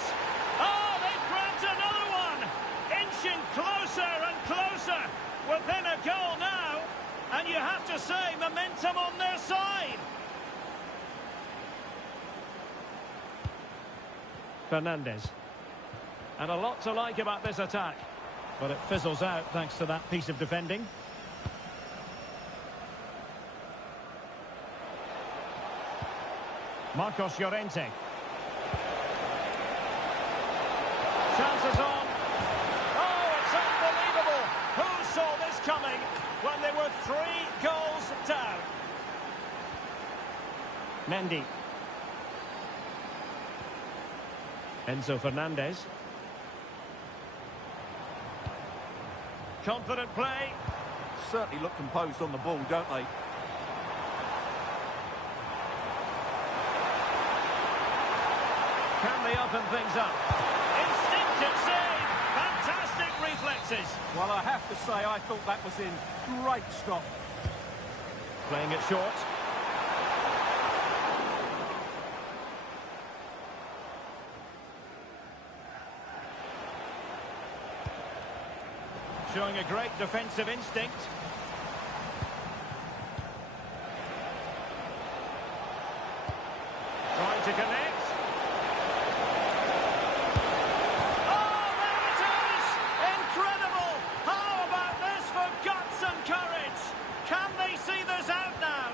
Oh, they've grabbed another one. Inching closer and closer. Within a goal now. And you have to say, momentum on their side. Fernandez. And a lot to like about this attack. But it fizzles out thanks to that piece of defending. Marcos Llorente. Chances on. Oh, 3 goals down. Mendy. Enzo Fernandez. Confident play. Certainly look composed on the ball, don't they? Can they open things up? Instinctive save. Fantastic reflexes. Well, I have to say, I thought that was in great stop. Playing it short. Showing a great defensive instinct. Trying to connect. Oh, there it is! Incredible! How about this for guts and courage? Can they see this out now?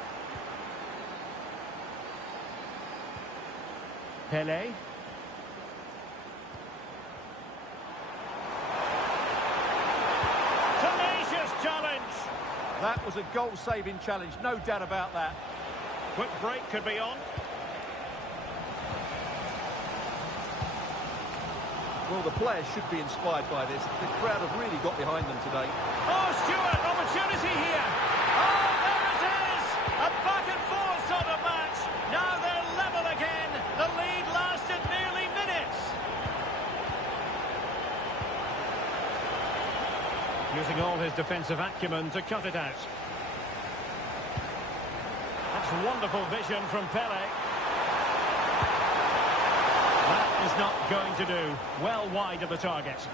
Pele. Challenge. That was a goal-saving challenge, no doubt about that. Quick break could be on. Well, the players should be inspired by this. The crowd have really got behind them today. Oh, Stewart, opportunity here. Oh, there it is. A back-and-forth sort of match. Now they're level again. The lead lasted nearly minutes. Using all his defensive acumen to cut it out. That's wonderful vision from Pele. That is not going to do. Well wide of the target.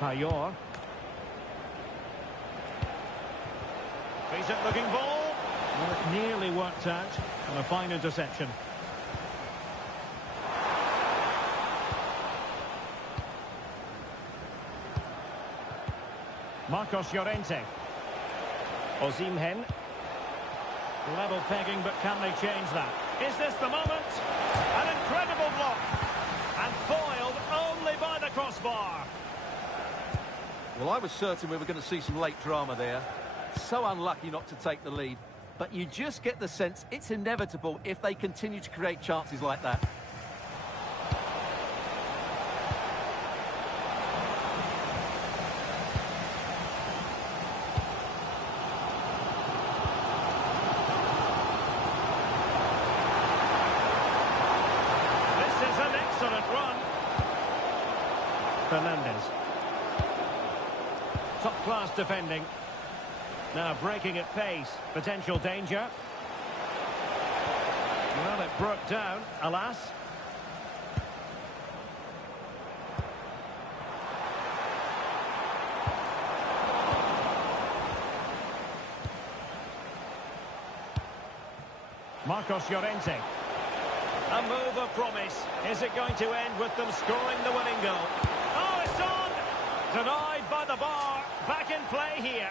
Payet. Decent looking ball. Well, it nearly worked out. And a fine interception. Marcos Llorente. Osimhen. Level pegging, but can they change that? Is this the moment? An incredible block. And foiled only by the crossbar. Well, I was certain we were going to see some late drama there. So unlucky not to take the lead. But you just get the sense it's inevitable if they continue to create chances like that. Fernandez. Top-class defending. Now breaking at pace. Potential danger. Well, it broke down, alas. Marcos Llorente. A move of promise. Is it going to end with them scoring the winning goal? Oh, it's on! Denied by the bar. Back in play here.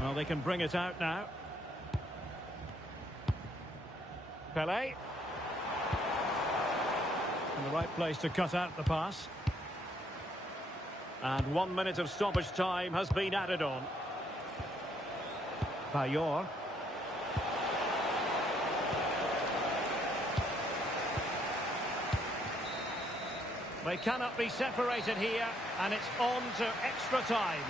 Well, they can bring it out now. Pele. In the right place to cut out the pass. And 1 minute of stoppage time has been added on. Payet. They cannot be separated here, and it's on to extra time.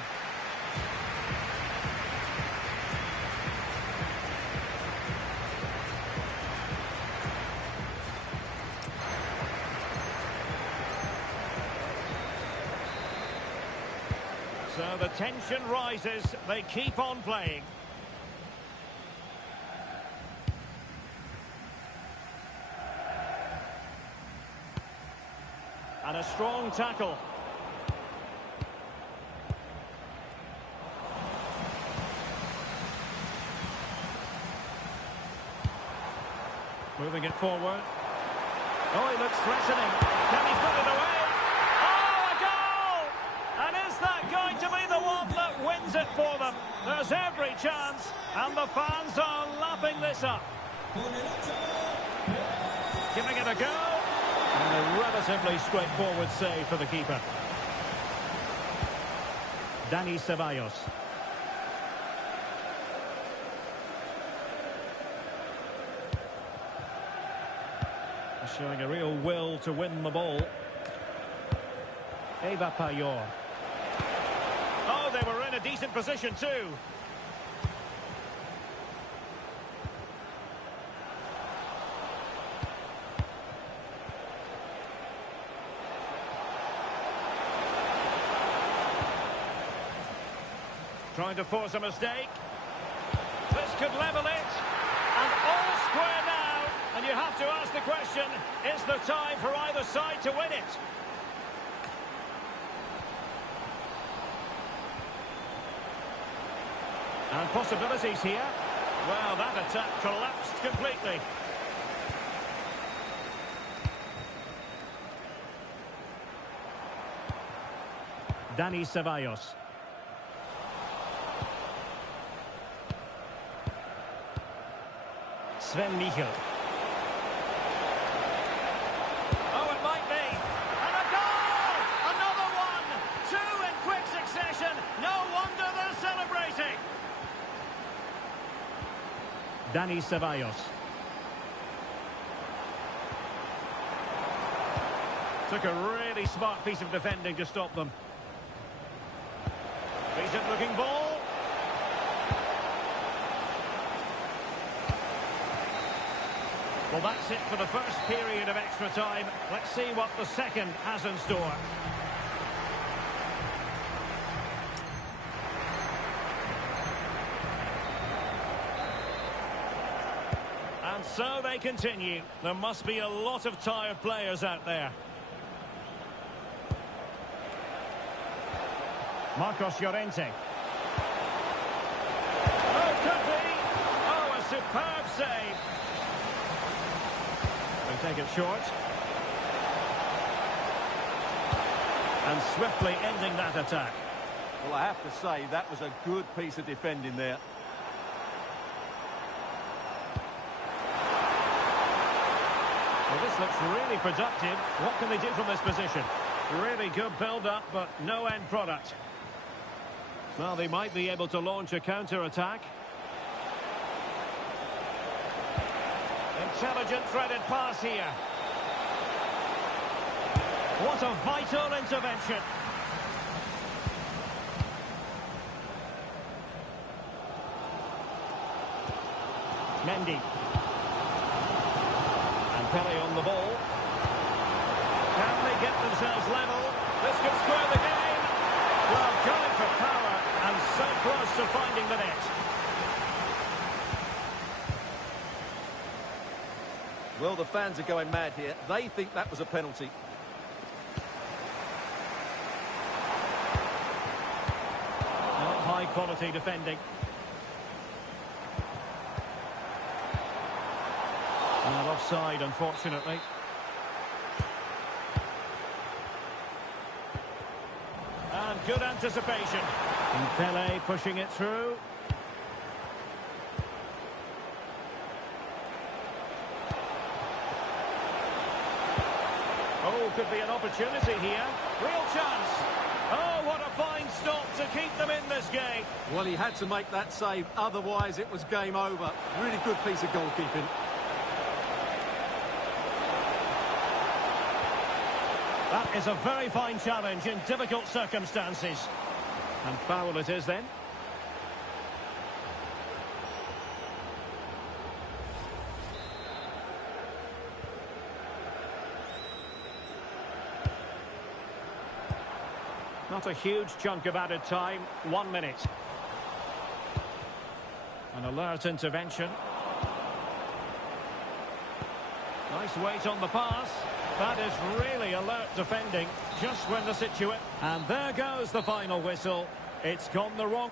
So the tension rises, they keep on playing. And a strong tackle. Moving it forward. Oh, he looks threatening. Can he put it away? Oh, a goal! And is that going to be the one that wins it for them? There's every chance, and the fans are lapping this up. Giving it a go. And a relatively straightforward save for the keeper. Dani Ceballos. Showing a real will to win the ball. Eva Payot. Oh, they were in a decent position too. Trying to force a mistake. This could level it. And all square now. And you have to ask the question, is there time for either side to win it? And possibilities here. Well, that attack collapsed completely. Dani Ceballos. Sven Michel. Oh, it might be. And a goal! Another one! Two in quick succession. No wonder they're celebrating. Dani Ceballos. Took a really smart piece of defending to stop them. Decent looking ball. Well, that's it for the first period of extra time. Let's see what the second has in store. And so they continue. There must be a lot of tired players out there. Marcos Llorente. Oh, could be! Oh, a superb save. They take it short. And swiftly ending that attack. Well, I have to say, that was a good piece of defending there. Well, this looks really productive. What can they do from this position? Really good build-up, but no end product. Well, they might be able to launch a counter-attack. Intelligent threaded pass here. What a vital intervention. Mendy. And Pele on the ball. Can they get themselves level? This could square the game. Well, going for power and so close to finding the net. Well, the fans are going mad here. They think that was a penalty. Not high quality defending. Not offside, unfortunately. And good anticipation. And Pele pushing it through. Oh, could be an opportunity here. Real chance. Oh, what a fine stop to keep them in this game. Well, he had to make that save, otherwise it was game over. Really good piece of goalkeeping. That is a very fine challenge in difficult circumstances. And foul it is then. Not a huge chunk of added time. 1 minute. An alert intervention. Nice weight on the pass. That is really alert defending. Just when the situation... And there goes the final whistle. It's gone the wrong...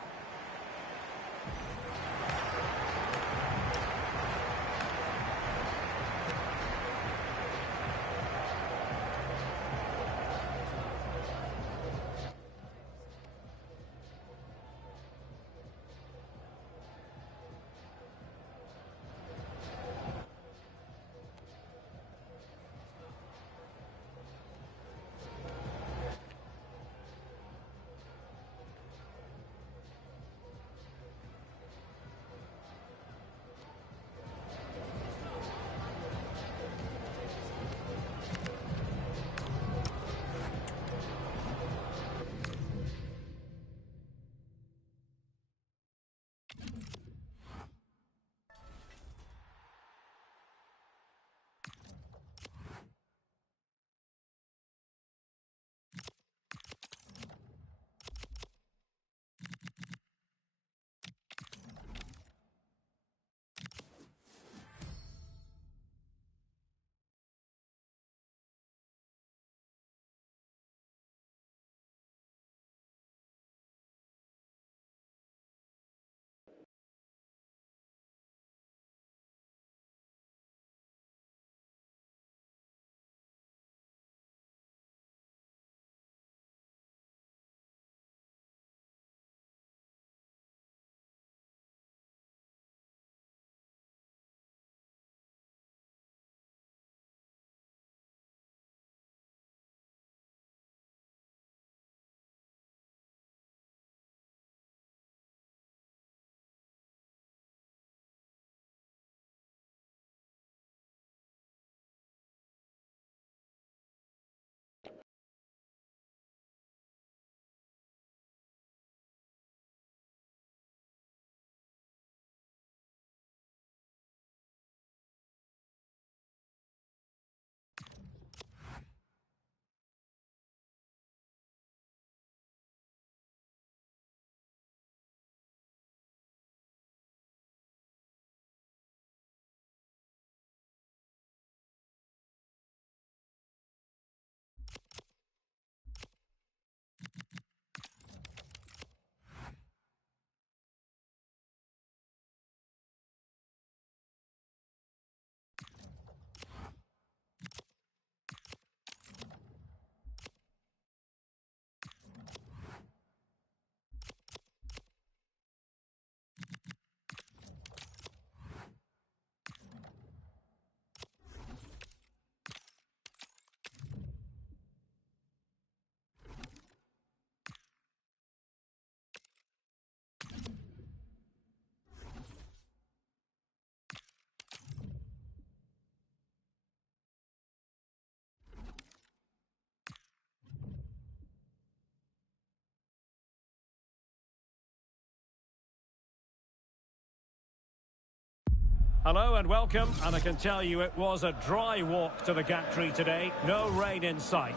Hello and welcome, and I can tell you it was a dry walk to the gantry today. No rain in sight.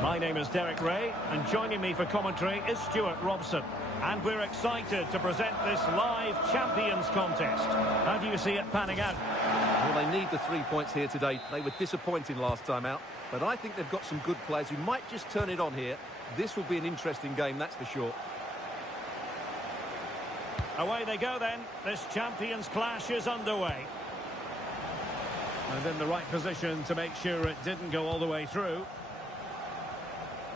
My name is Derek Ray, and joining me for commentary is Stuart Robson. And we're excited to present this live Champions contest. How do you see it panning out? Well, they need the 3 points here today. They were disappointing last time out, but I think they've got some good players who might just turn it on here. This will be an interesting game, that's for sure. Away they go then. This Champions clash is underway. And in the right position to make sure it didn't go all the way through.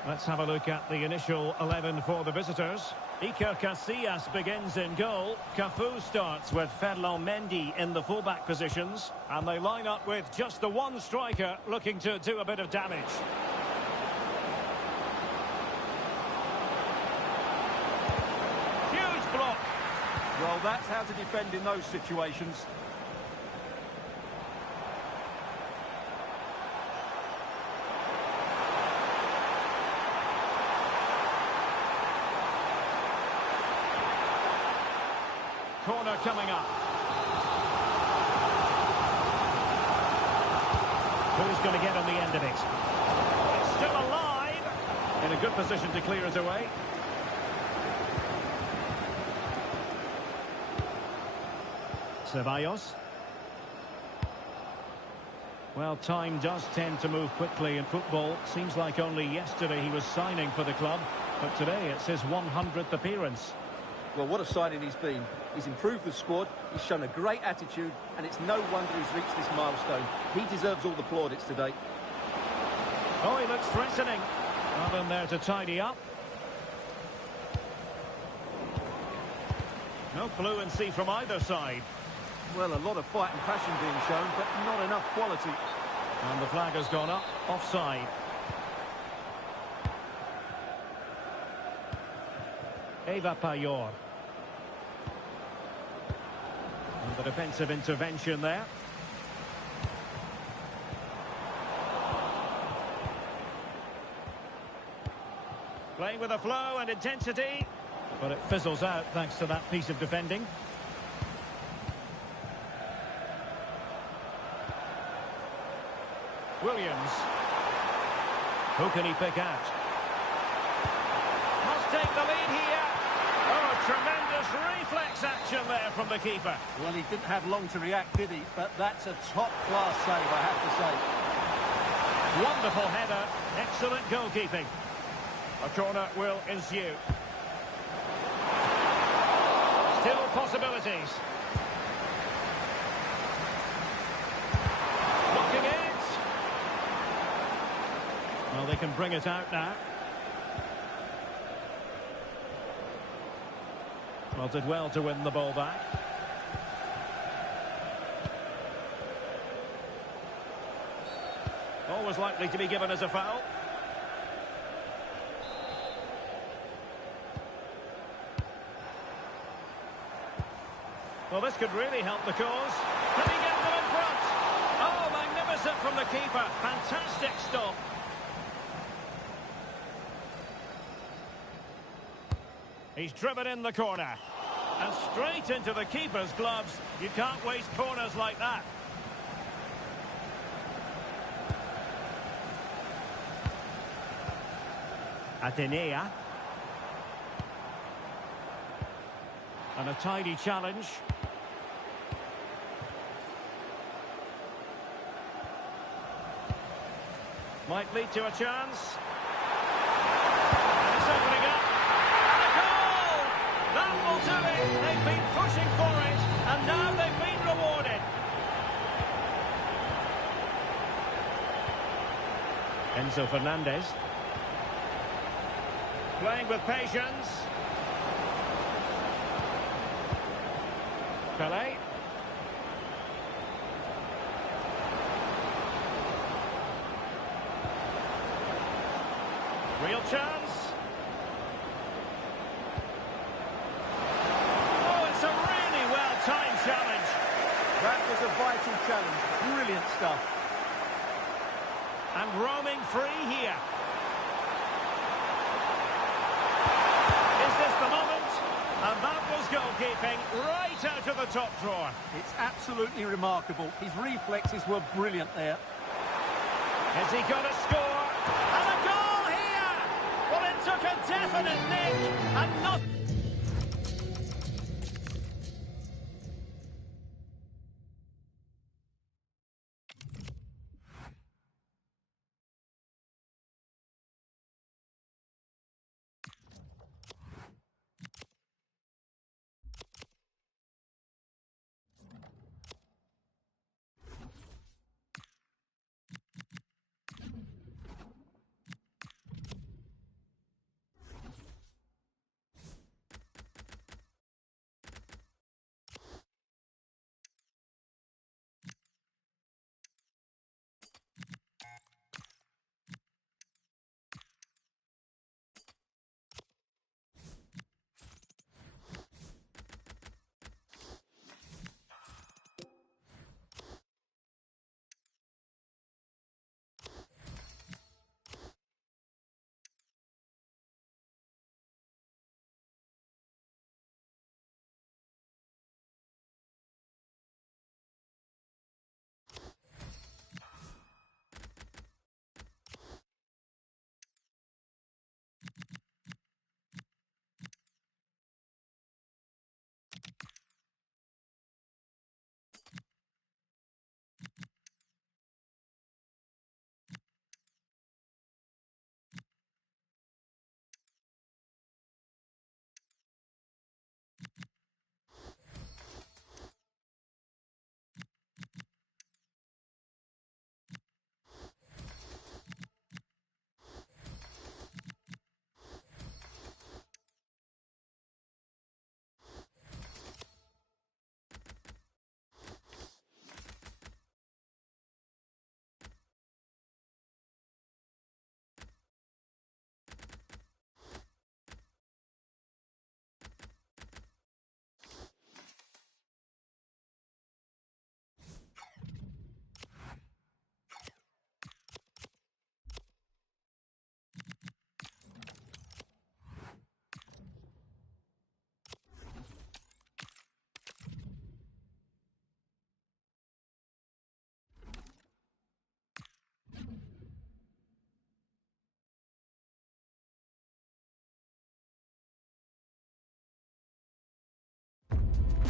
Let's have a look at the initial 11 for the visitors. Iker Casillas begins in goal. Cafu starts with Ferland Mendy in the fullback positions. And they line up with just the one striker looking to do a bit of damage. Huge block. Well, that's how to defend in those situations. Corner coming up. Who's going to get on the end of it? It's still alive. In a good position to clear it away. Ceballos. Well, time does tend to move quickly in football. Seems like only yesterday he was signing for the club, but today it's his 100th appearance. Well, what a signing he's been. He's improved the squad, he's shown a great attitude, and it's no wonder he's reached this milestone. He deserves all the plaudits today. Oh, he looks threatening. Nothing there to tidy up. No fluency from either side. Well, a lot of fight and passion being shown, but not enough quality. And the flag has gone up, offside. Eva Payor. And the defensive intervention there. Playing with a flow and intensity, but it fizzles out thanks to that piece of defending. Williams. Who can he pick out? Must take the lead here. Oh, tremendous reflex action there from the keeper. Well, he didn't have long to react, did he? But that's a top-class save, I have to say. Wonderful header. Excellent goalkeeping. A corner will ensue. Still possibilities. Looking it. Well, they can bring it out now. Well, did well to win the ball back. Always likely to be given as a foul. Well, this could really help the cause. Can he get them in front? Oh, magnificent from the keeper. Fantastic stop. He's driven in the corner. And straight into the keeper's gloves. You can't waste corners like that. Atenea. And a tidy challenge. Might lead to a chance. And it's opening up. And a goal! That will do it. They've been pushing for it, and now they've been rewarded. Enzo Fernandez. Playing with patience. Pelé. Real chance. Oh, it's a really well-timed challenge. That was a vital challenge. Brilliant stuff. And roaming free here. Is this the moment? And that was his goalkeeping right out of the top drawer. It's absolutely remarkable. His reflexes were brilliant there. Has he got a score? And a goal here! Well, it took a definite nick and not...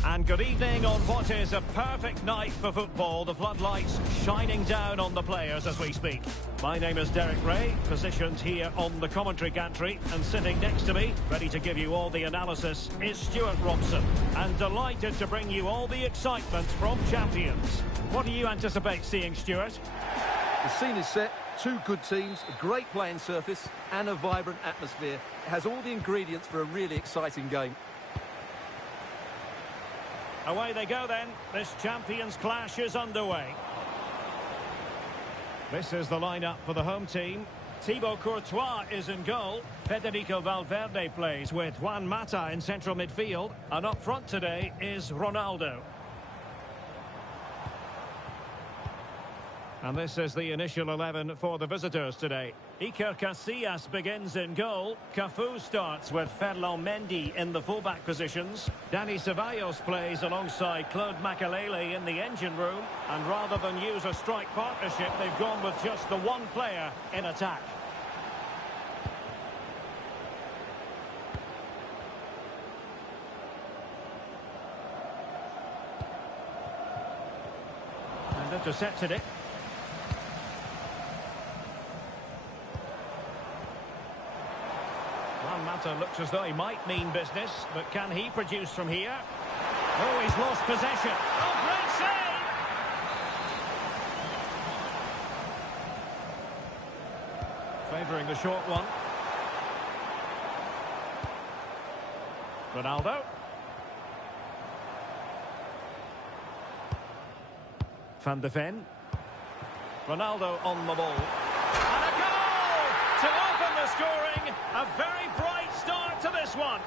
And good evening on what is a perfect night for football. The floodlights shining down on the players as we speak. My name is Derek Ray, positioned here on the commentary gantry, and sitting next to me, ready to give you all the analysis, is Stuart Robson. And delighted to bring you all the excitement from Champions. What do you anticipate seeing, Stuart? The scene is set. Two good teams, a great playing surface, and a vibrant atmosphere. It has all the ingredients for a really exciting game. Away they go then. This Champions clash is underway. This is the lineup for the home team. Thibaut Courtois is in goal. Federico Valverde plays with Juan Mata in central midfield. And up front today is Ronaldo. And this is the initial 11 for the visitors today. Iker Casillas begins in goal. Cafu starts with Ferland Mendy in the fullback positions. Dani Ceballos plays alongside Claude Makelele in the engine room. And rather than use a strike partnership, they've gone with just the one player in attack. And intercepted it. Mata looks as though he might mean business, but can he produce from here? Oh, he's lost possession. Oh, great save! Favouring the short one. Ronaldo. Van de Ven. Ronaldo on the ball. And a goal to open the scoring. A very bright start to this one.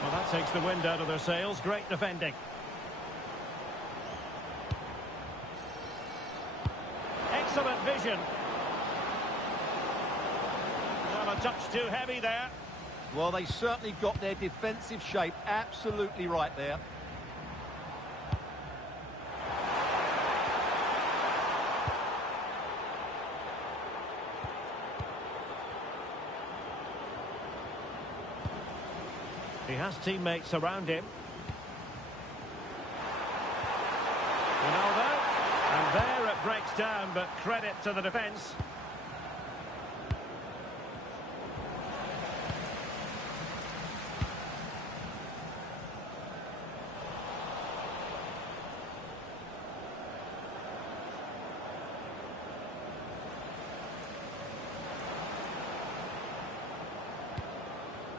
Well, that takes the wind out of their sails. Great defending. Excellent vision. a touch too heavy there. Well, they certainly got their defensive shape absolutely right there. He has teammates around him. Ronaldo. And there it breaks down, but credit to the defence.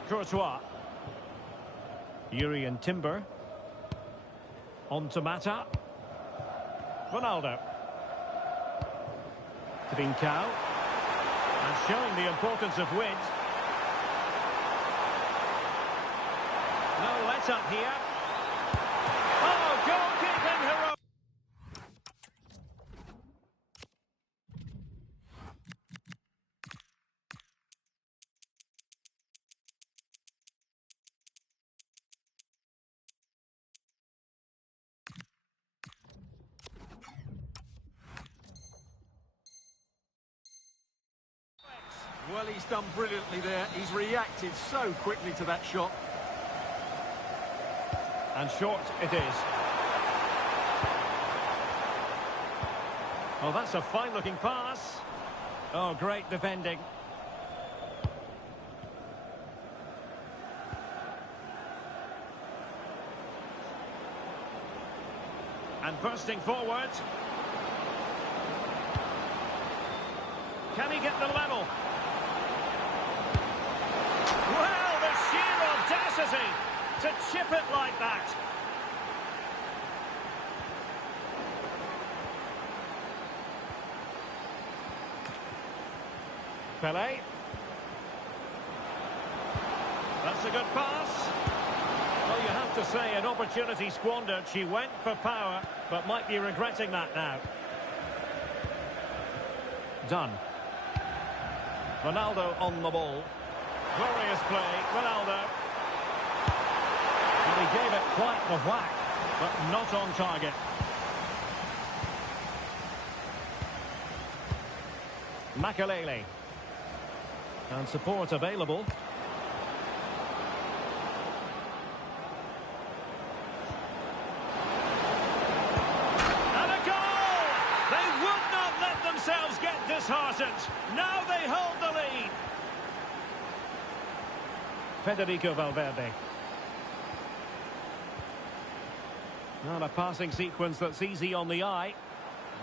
Courtois. Jurrien Timber. On to Mata. Ronaldo. Trincao. And showing the importance of width. No let-up here. Oh, goalkeeping hero! Well, he's done brilliantly there. He's reacted so quickly to that shot. And short it is. Oh, that's a fine-looking pass. Oh, great defending. And bursting forward. Can he get the level? Well, the sheer audacity to chip it like that. Pelé. That's a good pass. Well, you have to say, an opportunity squandered. She went for power, but might be regretting that now. Done. Ronaldo on the ball. Glorious play, Ronaldo. And he gave it quite the whack, but not on target. Makelele. And support available. And a goal! They would not let themselves get disheartened. Now they hold the lead. Federico Valverde. Not a passing sequence that's easy on the eye.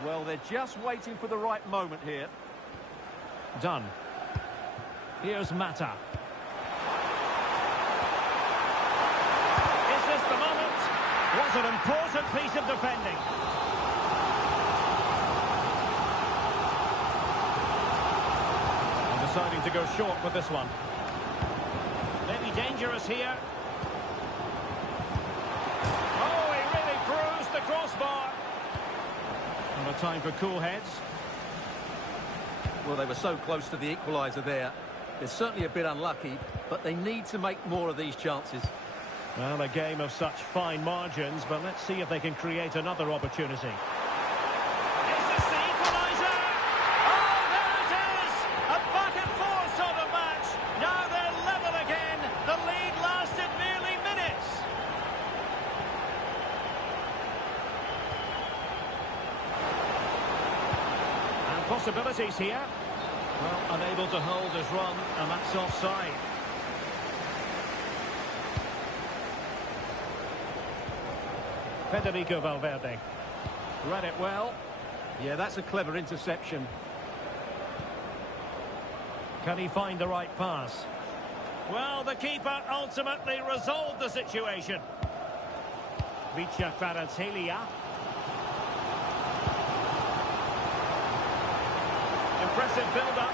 Well, they're just waiting for the right moment here. Done. Here's Mata. Is this the moment? What an important piece of defending. And deciding to go short with this one. Maybe dangerous here. Oh, he really bruised the crossbar. And a time for cool heads. Well, they were so close to the equaliser there. They're certainly a bit unlucky, but they need to make more of these chances. Well, a game of such fine margins, but let's see if they can create another opportunity. Is this the equaliser? Oh, there it is! A back-and-forth sort of match. Now they're level again. The lead lasted nearly minutes. And possibilities here. Well, unable to hold his run, and that's offside. Federico Valverde. Read it well. Yeah, that's a clever interception. Can he find the right pass? Well, the keeper ultimately resolved the situation. Vicha Kvaratskhelia. Impressive build-up.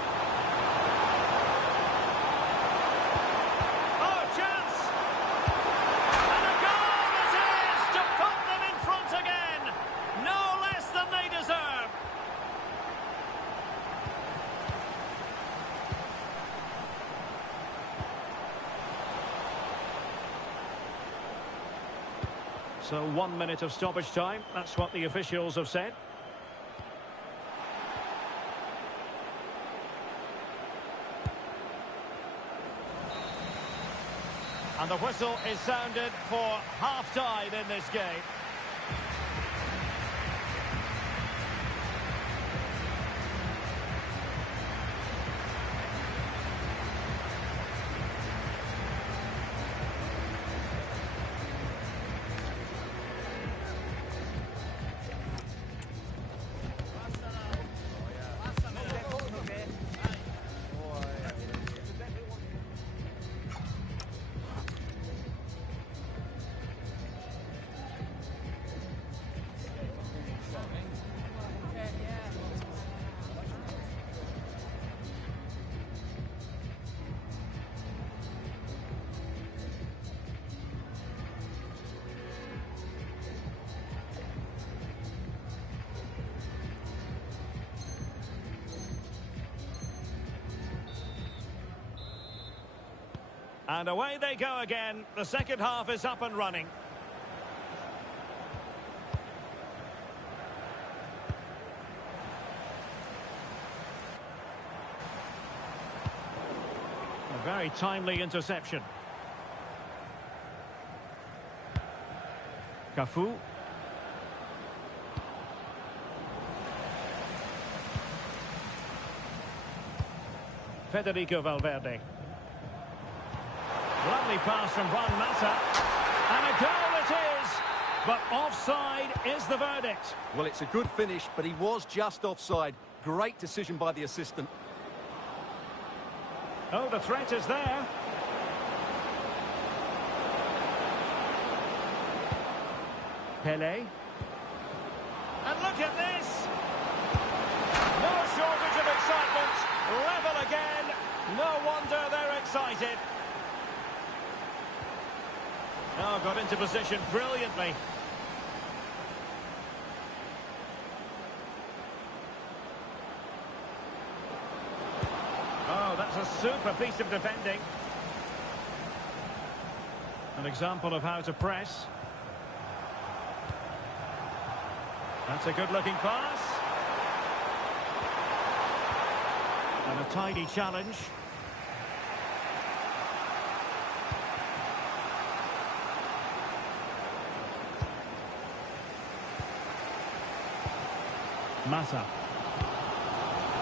Oh, chance! And a goal it is to put them in front again. No less than they deserve. So 1 minute of stoppage time. That's what the officials have said. And the whistle is sounded for half-time in this game. And away they go again. The second half is up and running. A very timely interception. Cafu. Federico Valverde. Lovely pass from Juan Mata. And a goal it is! But offside is the verdict. Well, it's a good finish, but he was just offside. Great decision by the assistant. Oh, the threat is there. Pele. And look at this! No shortage of excitement. Level again. No wonder they're excited. Oh, got into position brilliantly. Oh, that's a super piece of defending. An example of how to press. That's a good-looking pass. And a tidy challenge. Mata.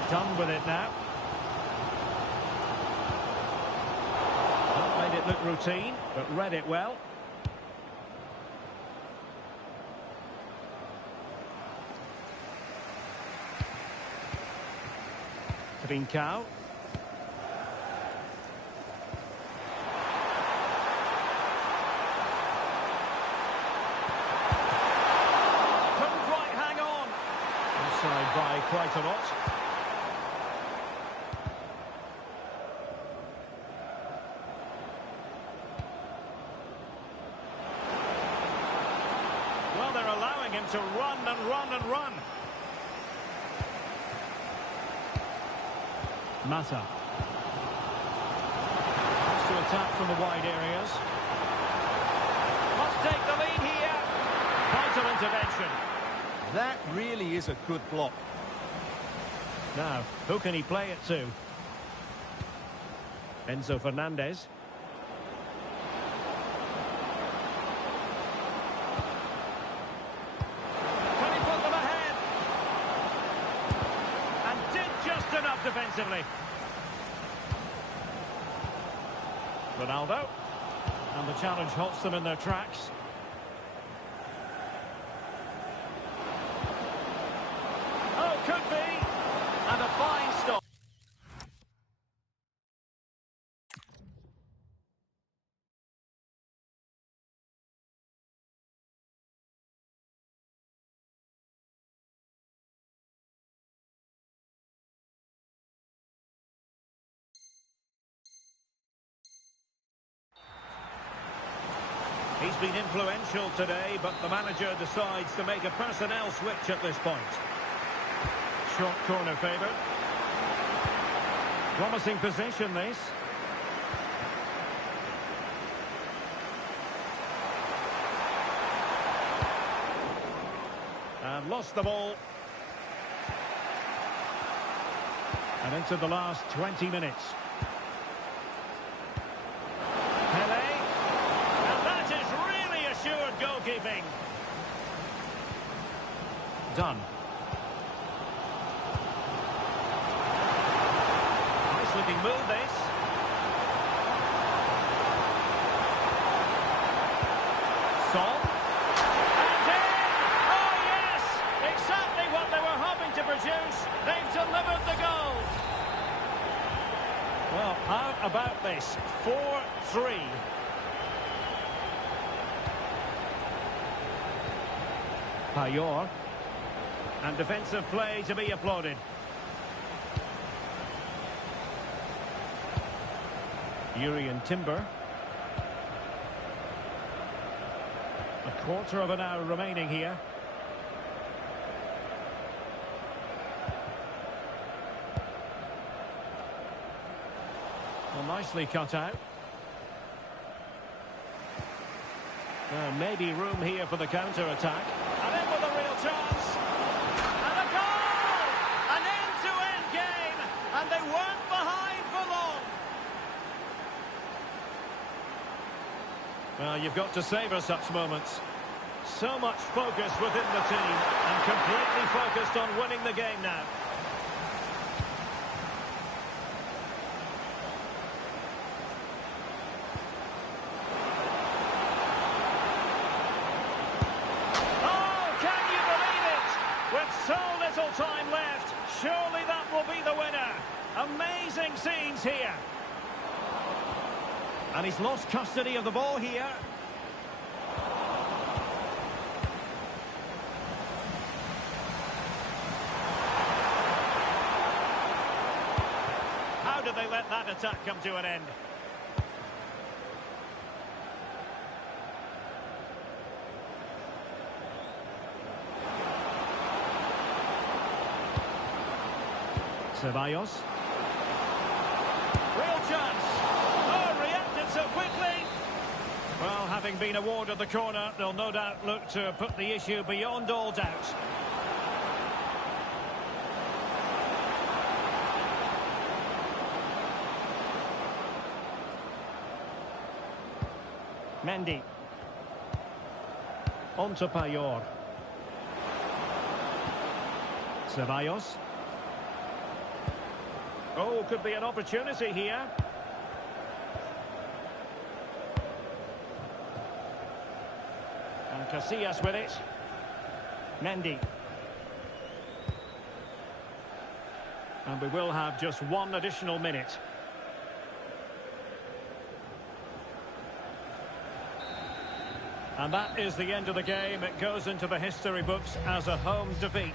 Done with it now. Not made it look routine, but read it well. Trincao. By quite a lot. Well, they're allowing him to run and run and run. Mata. Wants to attack from the wide areas. Must take the lead here. Vital intervention. That really is a good block. Now, who can he play it to? Enzo Fernandez. Can he put them ahead? And did just enough defensively. Ronaldo. And the challenge halts them in their tracks. Oh, could be. And a fine stop. He's been influential today, but the manager decides to make a personnel switch at this point. Short corner favoured. Promising position, this. They've lost the ball. And into the last 20 minutes. Pele. And that is really assured goalkeeping. Done. Nice looking move, this. Son. And in! Oh, yes! Exactly what they were hoping to produce. They've delivered the goal. Well, how about this? 4-3. Payet. And defensive play to be applauded. Jurrien Timber. A quarter of an hour remaining here. Well, nicely cut out. Maybe room here for the counter-attack. And in with a real chance. And a goal! An end-to-end game. And they weren't behind for long. Well, you've got to savour such moments. So much focus within the team. And completely focused on winning the game now. So little time left. Surely that will be the winner. Amazing scenes here. And he's lost custody of the ball here. How did they let that attack come to an end? Ceballos. Real chance. Oh, reacted so quickly. Well, having been awarded the corner, they'll no doubt look to put the issue beyond all doubt. Mendy. On to Payet. Ceballos. Oh, could be an opportunity here. And Casillas with it. Mendy. And we will have just one additional minute. And that is the end of the game. It goes into the history books as a home defeat.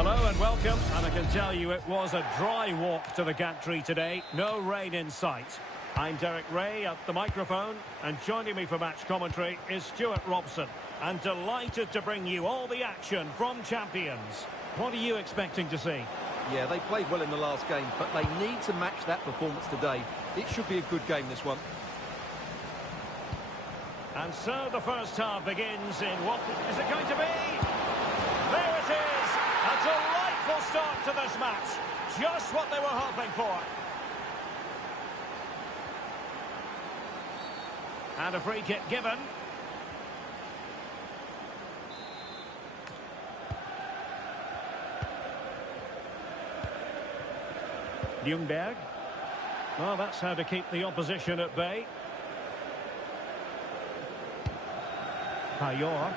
Hello and welcome, and I can tell you it was a dry walk to the gantry today. No rain in sight. I'm Derek Ray at the microphone, and joining me for match commentary is Stuart Robson. And delighted to bring you all the action from Champions. What are you expecting to see? Yeah, they played well in the last game, but they need to match that performance today. It should be a good game, this one. And so the first half begins in what is it going to be? There it is! A delightful start to this match. Just what they were hoping for. And a free kick given. Ljungberg. Well, that's how to keep the opposition at bay. Payet.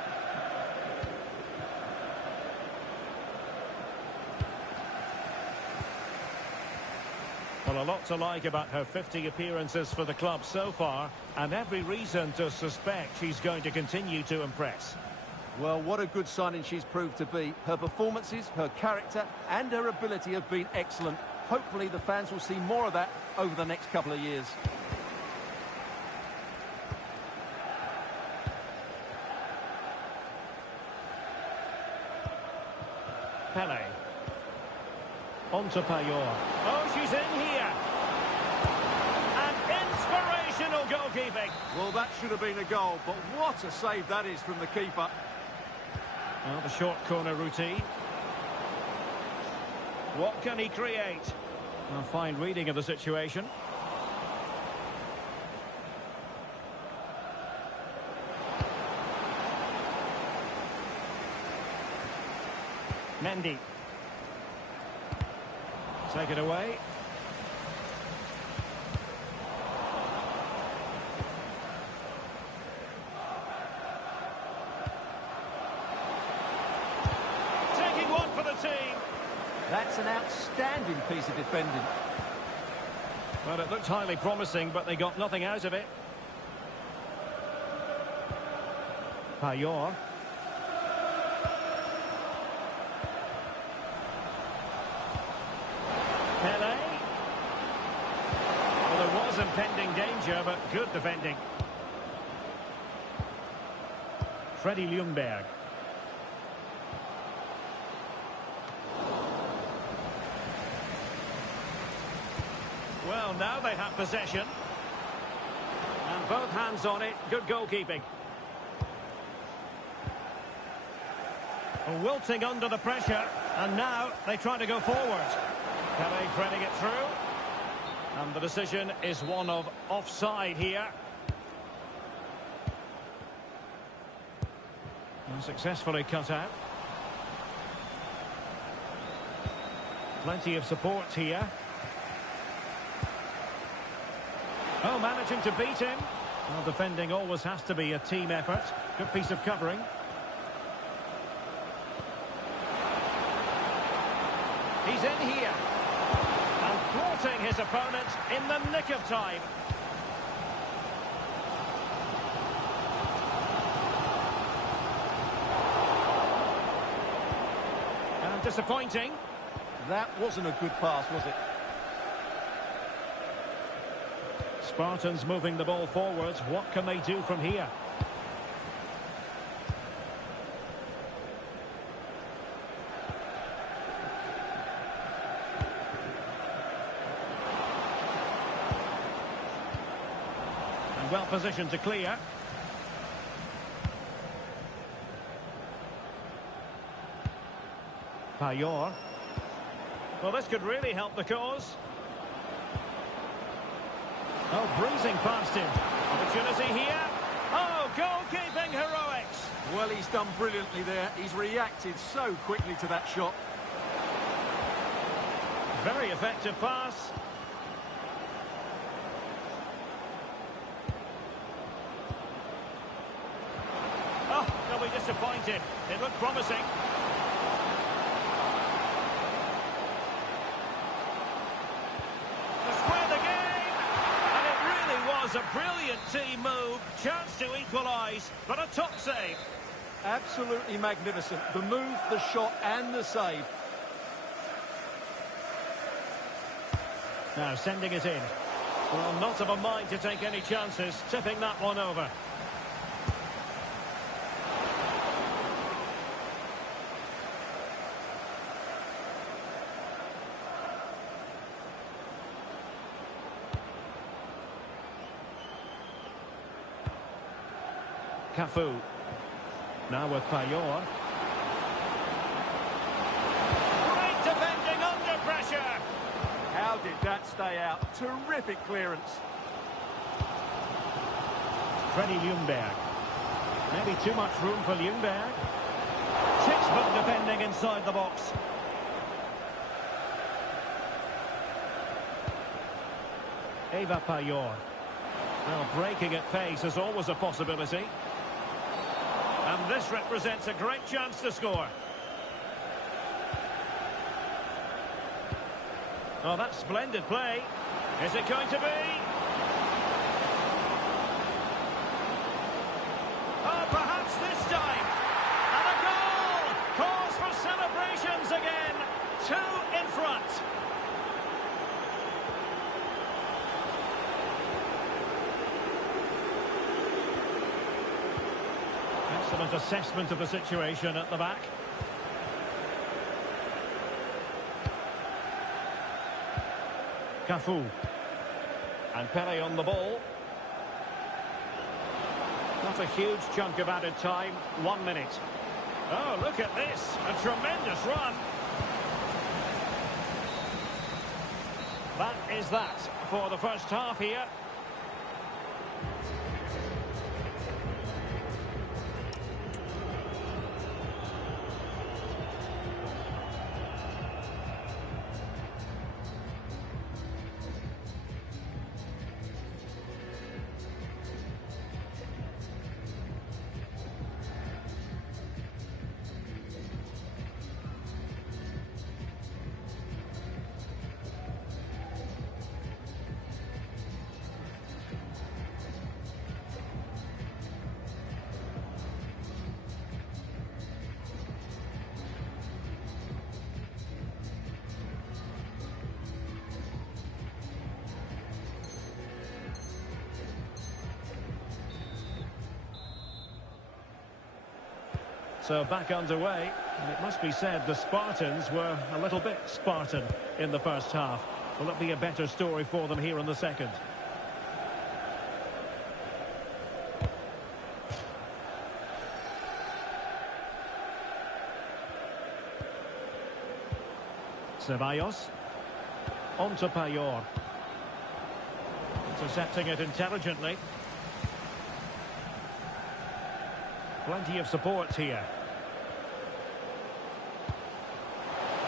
Well, a lot to like about her 50 appearances for the club so far, and every reason to suspect she's going to continue to impress. Well, what a good signing she's proved to be. Her performances, her character and her ability have been excellent. Hopefully the fans will see more of that over the next couple of years. Pele. On to Payet. Oh, she's in here. And inspirational goalkeeping. Well, that should have been a goal, but what a save that is from the keeper. Well, the short corner routine. What can he create? A fine reading of the situation. Mendy. Take it away. Taking one for the team. That's an outstanding piece of defending. Well, it looked highly promising, but they got nothing out of it. Payet. Pele. Well, there was impending danger, but good defending. Freddie Ljungberg. Well, now they have possession. And both hands on it. Good goalkeeping. Wilting under the pressure. And now they try to go forward. Pele threading it through. And the decision is one of offside here. And successfully cut out. Plenty of support here. Oh, managing to beat him. Well, defending always has to be a team effort. Good piece of covering. He's in here. And thwarting his opponent in the nick of time. And disappointing. That wasn't a good pass, was it? Spartans moving the ball forwards. What can they do from here? And well positioned to clear. Payet. Well, this could really help the cause. Oh, breezing past him. Opportunity here. Oh, goalkeeping heroics. Well, he's done brilliantly there. He's reacted so quickly to that shot. Very effective pass. Oh, they'll be disappointed. It looked promising. A brilliant team move, chance to equalise, but a top save. Absolutely magnificent. The move, the shot and the save. Now sending it in. Well, not of a mind to take any chances, tipping that one over. Cafu. Now with Payet. Great defending under pressure. How did that stay out? Terrific clearance. Freddie Ljungberg. Maybe too much room for Ljungberg. Textbook defending inside the box. Eva Payet. Well, breaking at pace is always a possibility. And this represents a great chance to score. Oh, that's splendid play. Is it going to be? Oh, perhaps this time. And a goal! Cause for celebrations again. 2 in front. Excellent assessment of the situation at the back. Cafu. And Pele on the ball. Not a huge chunk of added time. 1 minute. Oh, look at this. A tremendous run. That is that for the first half here. So back underway, and it must be said the Spartans were a little bit Spartan in the first half. Will it be a better story for them here in the second? Ceballos. On to Payet. Intercepting it intelligently. Plenty of support here.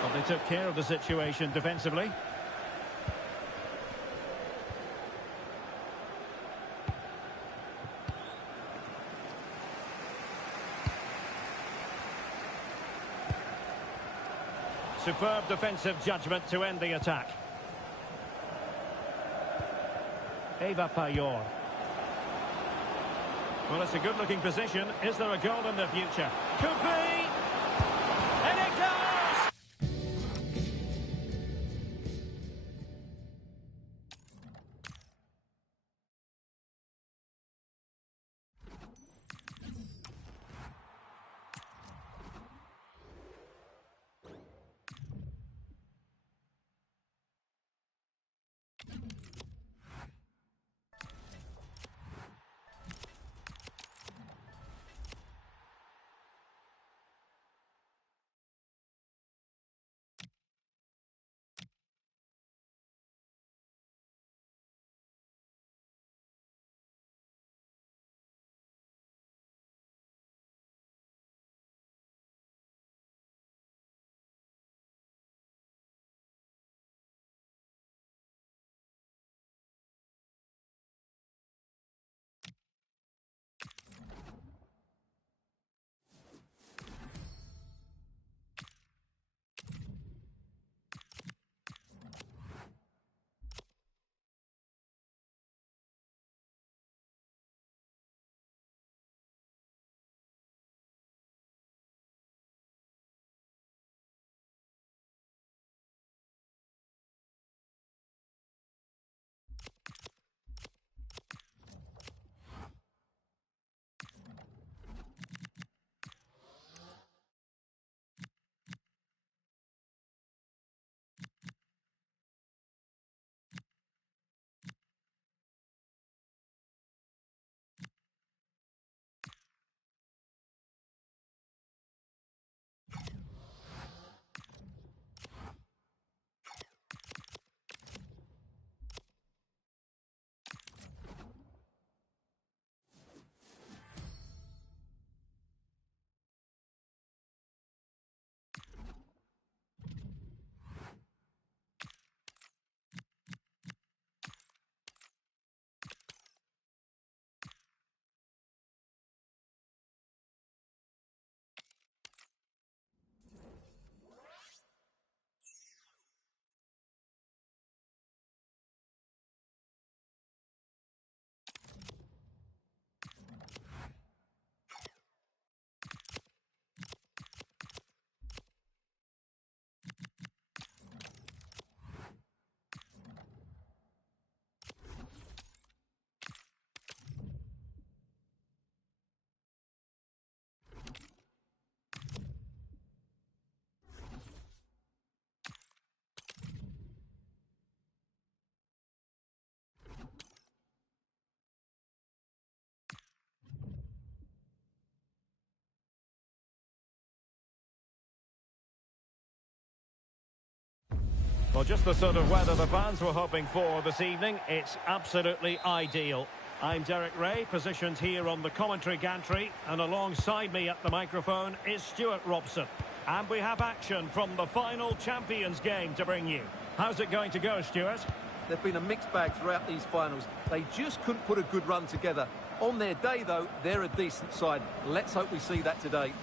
But they took care of the situation defensively. Superb defensive judgment to end the attack. Eva Payet. Well, it's a good-looking position. Is there a goal in the future? Could be! And it goes! Well, just the sort of weather the fans were hoping for this evening. It's absolutely ideal. I'm Derek Ray, positioned here on the commentary gantry, and alongside me at the microphone is Stuart Robson. And we have action from the final Champions game to bring you. How's it going to go, Stuart? They've been a mixed bag throughout these finals. They just couldn't put a good run together. On their day, though, they're a decent side. Let's hope we see that today.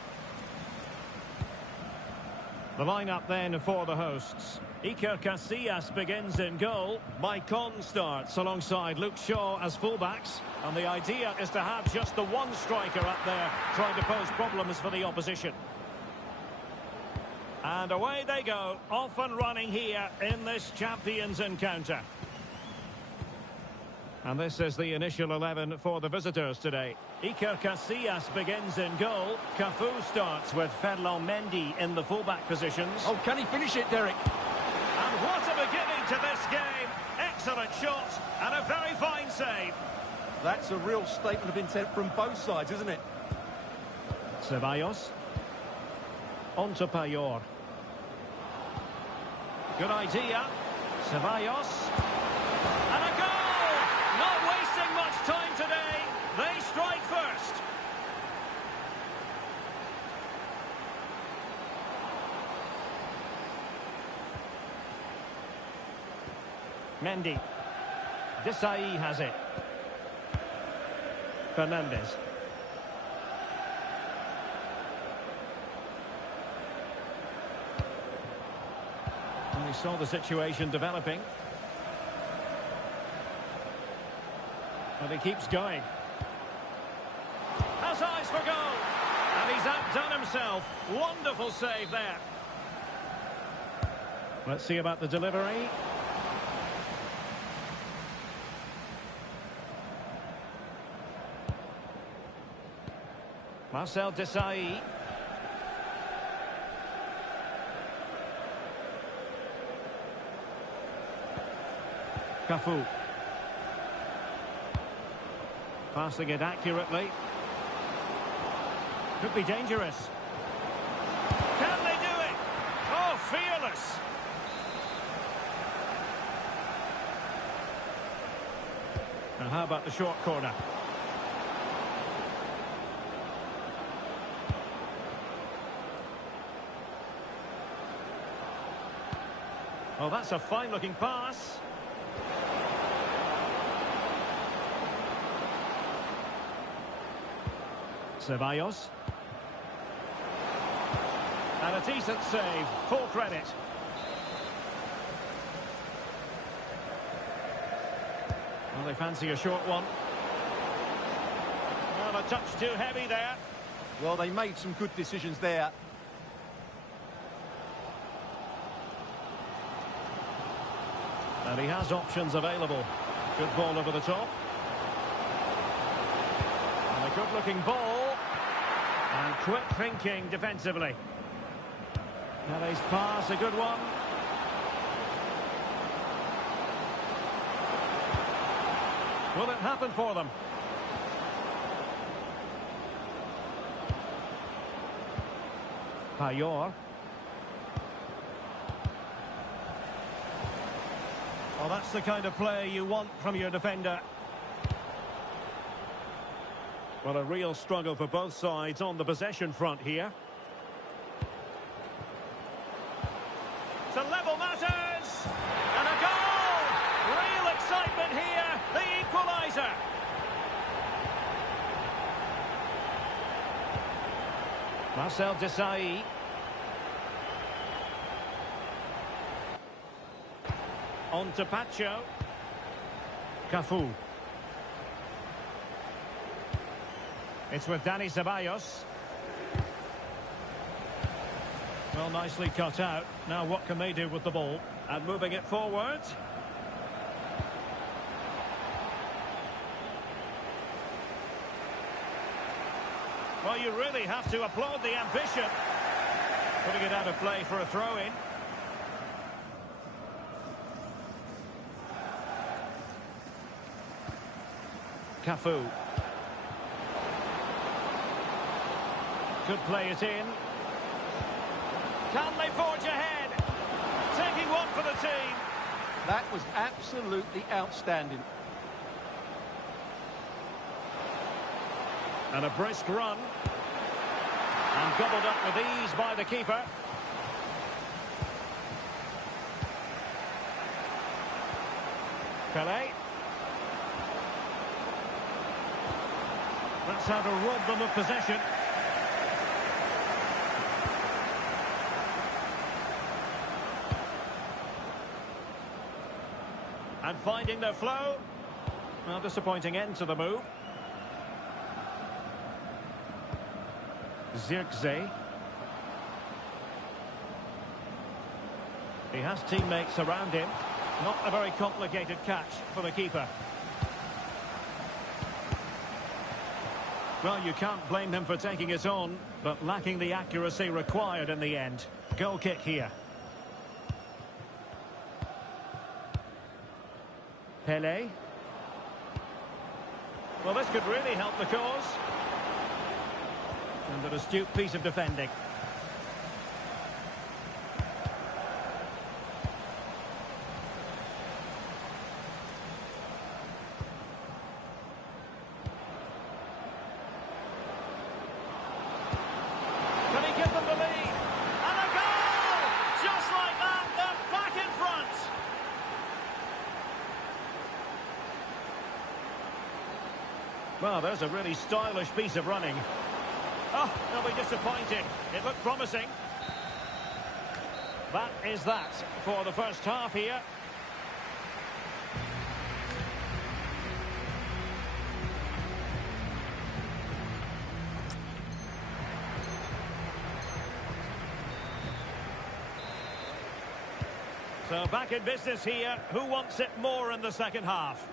The lineup then for the hosts. Iker Casillas begins in goal. Maicon starts alongside Luke Shaw as fullbacks. And the idea is to have just the one striker up there trying to pose problems for the opposition. And away they go, off and running here in this Champions encounter. And this is the initial 11 for the visitors today. Iker Casillas begins in goal. Cafu starts with Ferland Mendy in the fullback positions. Oh, can he finish it, Derek? And what a beginning to this game. Excellent shot and a very fine save. That's a real statement of intent from both sides, isn't it? Ceballos. On to Payet. Good idea. Ceballos. And a goal! Not wasting much time today. They strike first. Mendy. Desailly has it. Fernandez. And we saw the situation developing. But he keeps going. Has eyes for goal. And he's outdone himself. Wonderful save there. Let's see about the delivery. Marcel Desailly. Cafu. Passing it accurately. Could be dangerous. Can they do it? Oh, fearless. Now how about the short corner? Oh, that's a fine-looking pass. Ceballos. And a decent save. Full credit. Well, they fancy a short one. Well, a touch too heavy there. Well, they made some good decisions there. And he has options available. Good ball over the top. And a good-looking ball. And quick thinking defensively. Pele's pass, a good one. Will it happen for them? Payet. Well, that's the kind of play you want from your defender. Well, a real struggle for both sides on the possession front here. To level matters! And a goal! Real excitement here, the equaliser! Marcel Desailly. On to Pacho. Cafu. It's with Dani Ceballos. Well, nicely cut out. Now what can they do with the ball? And moving it forward. Well, you really have to applaud the ambition. Putting it out of play for a throw-in. Cafu. Could play it in. Can they forge ahead? taking one for the team. That was absolutely outstanding. And a brisk run. And gobbled up with ease by the keeper. Pelé. That's how to rob them of possession. And finding their flow. Well, disappointing end to the move. Zirkzee. He has teammates around him. Not a very complicated catch for the keeper. Well, you can't blame him for taking it on, but lacking the accuracy required in the end. Goal kick here. Pelé. Well, this could really help the cause. And an astute piece of defending. Can he give them the lead? And a goal! Just like that, they're back in front. Well, there's a really stylish piece of running. Oh, they'll be disappointed. It looked promising. That is that for the first half here. So back in business here. Who wants it more in the second half?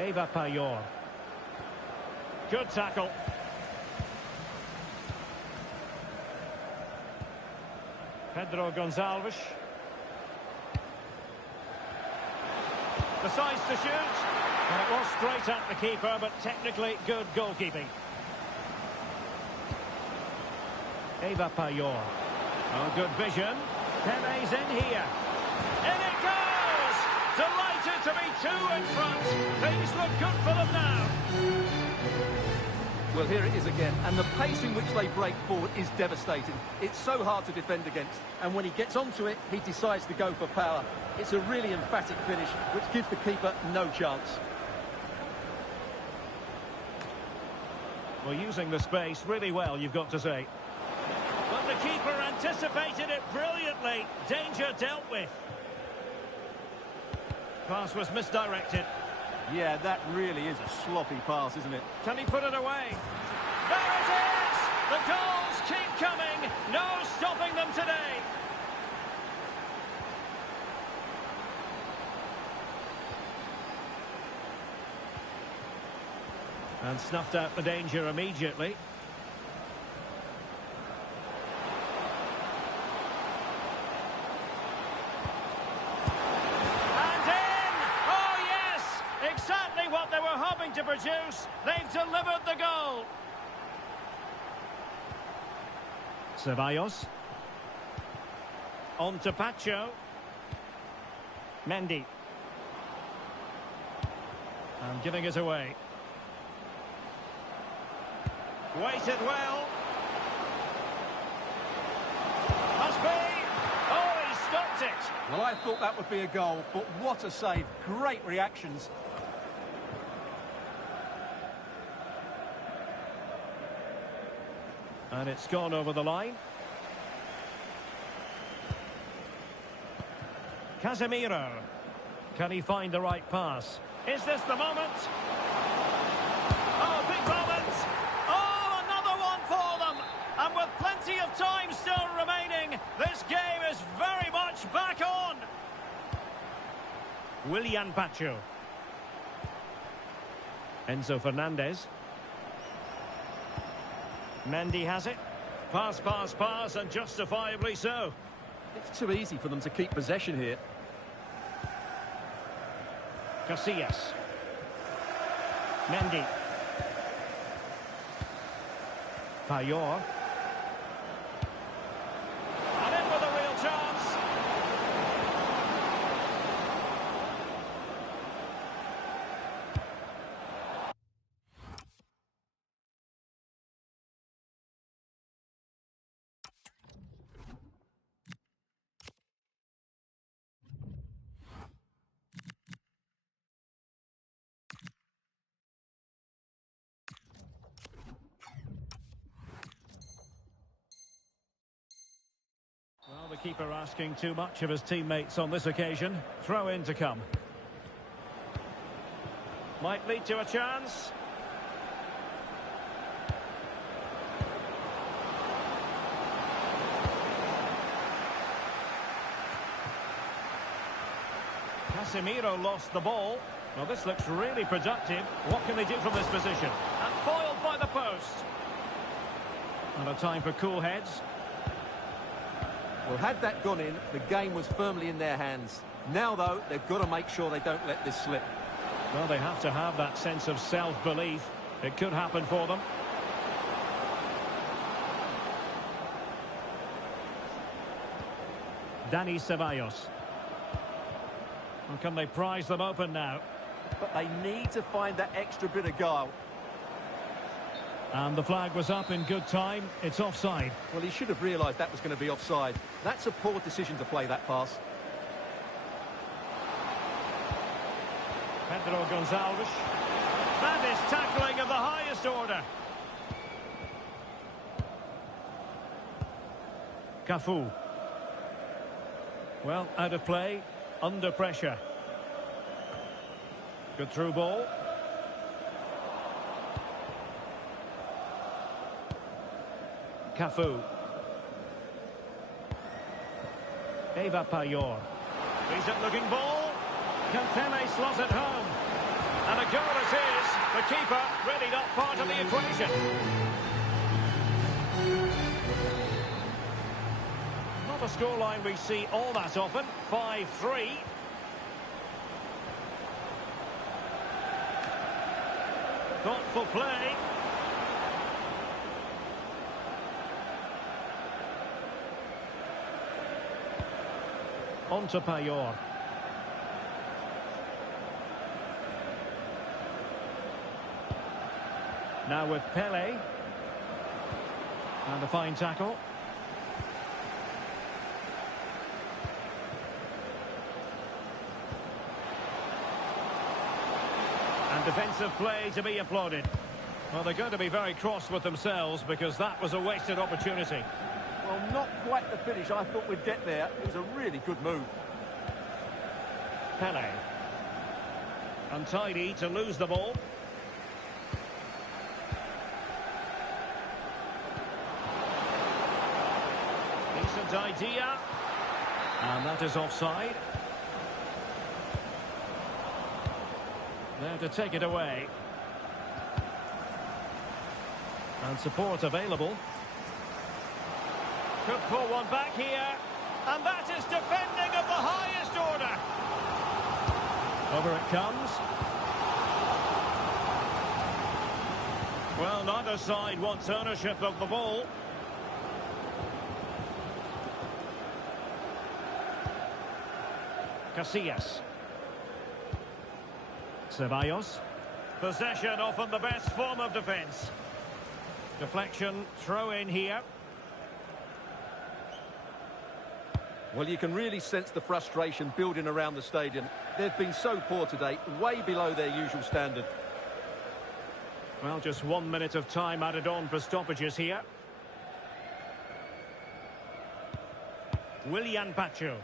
Eva Payor. Good tackle. Pedro Gonçalves. Decides to shoot. And it was straight at the keeper, but technically good goalkeeping. Eva Payor. Oh, good vision. Pelé's in here. In it goes! Delighted to be two in front. Things look good for them now. Well, here it is again, and the pace in which they break forward is devastating. It's so hard to defend against, and when he gets onto it, he decides to go for power. It's a really emphatic finish, which gives the keeper no chance. Well, using the space really well, you've got to say. But the keeper anticipated it brilliantly. Danger dealt with. Pass was misdirected. Yeah, that really is a sloppy pass, isn't it? Can he put it away? There it is! The goals keep coming. No stopping them today. And snuffed out the danger immediately. What they were hoping to produce. They've delivered the goal. Ceballos. On to Pacho. Mendy. And giving it away. Waited well. Must be. Oh, he stopped it. Well, I thought that would be a goal, but what a save. Great reactions. And it's gone over the line. Casemiro. Can he find the right pass? Is this the moment? Oh, big moment! Oh, another one for them! And with plenty of time still remaining, this game is very much back on! Willian Pacho. Enzo Fernandez. Mendy has it. Pass, pass, pass, and justifiably so. It's too easy for them to keep possession here. Casillas. Mendy. Payor. And in with a real chance. Well, the keeper asking too much of his teammates on this occasion. Throw in to come. Might lead to a chance. Casemiro lost the ball. Well, this looks really productive. What can they do from this position? And foiled by the post. And a time for cool heads. Well, had that gone in, the game was firmly in their hands. Now, though, they've got to make sure they don't let this slip. Well, they have to have that sense of self-belief. It could happen for them. Dani Ceballos. And can they prize them open now? But they need to find that extra bit of guile. And the flag was up in good time. It's offside. Well, he should have realised that was going to be offside. That's a poor decision to play that pass. Pedro Gonçalves. That is tackling of the highest order. Cafu. Well, out of play, under pressure. Good through ball. Cafu. Eva Payor. Decent looking ball. Can Pele slot it home? And a goal it is. The keeper really not part of the equation. Not a scoreline we see all that often. 5-3. Thoughtful play. On to Payor. Now with Pele. And a fine tackle. And defensive play to be applauded. Well, they're going to be very cross with themselves because that was a wasted opportunity. Well, not quite the finish I thought we'd get there. It was a really good move. Pele. Untidy to lose the ball. Decent idea. And that is offside. There to take it away. And support available. Could pull one back here. And that is defending of the highest order. Over it comes. Well, neither side wants ownership of the ball. Casillas. Ceballos. Possession often the best form of defence. Deflection, throw in here. Well, you can really sense the frustration building around the stadium. They've been so poor today, way below their usual standard. Well, just 1 minute of time added on for stoppages here. Willian Pacho.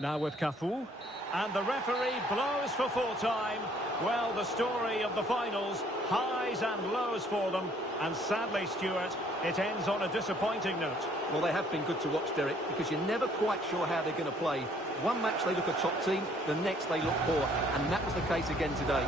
Now with Cafu. And the referee blows for full time. Well, the story of the finals, highs and lows for them. And sadly, Stuart, it ends on a disappointing note. Well, they have been good to watch, Derek, because you're never quite sure how they're going to play. One match they look a top team, the next they look poor. And that was the case again today.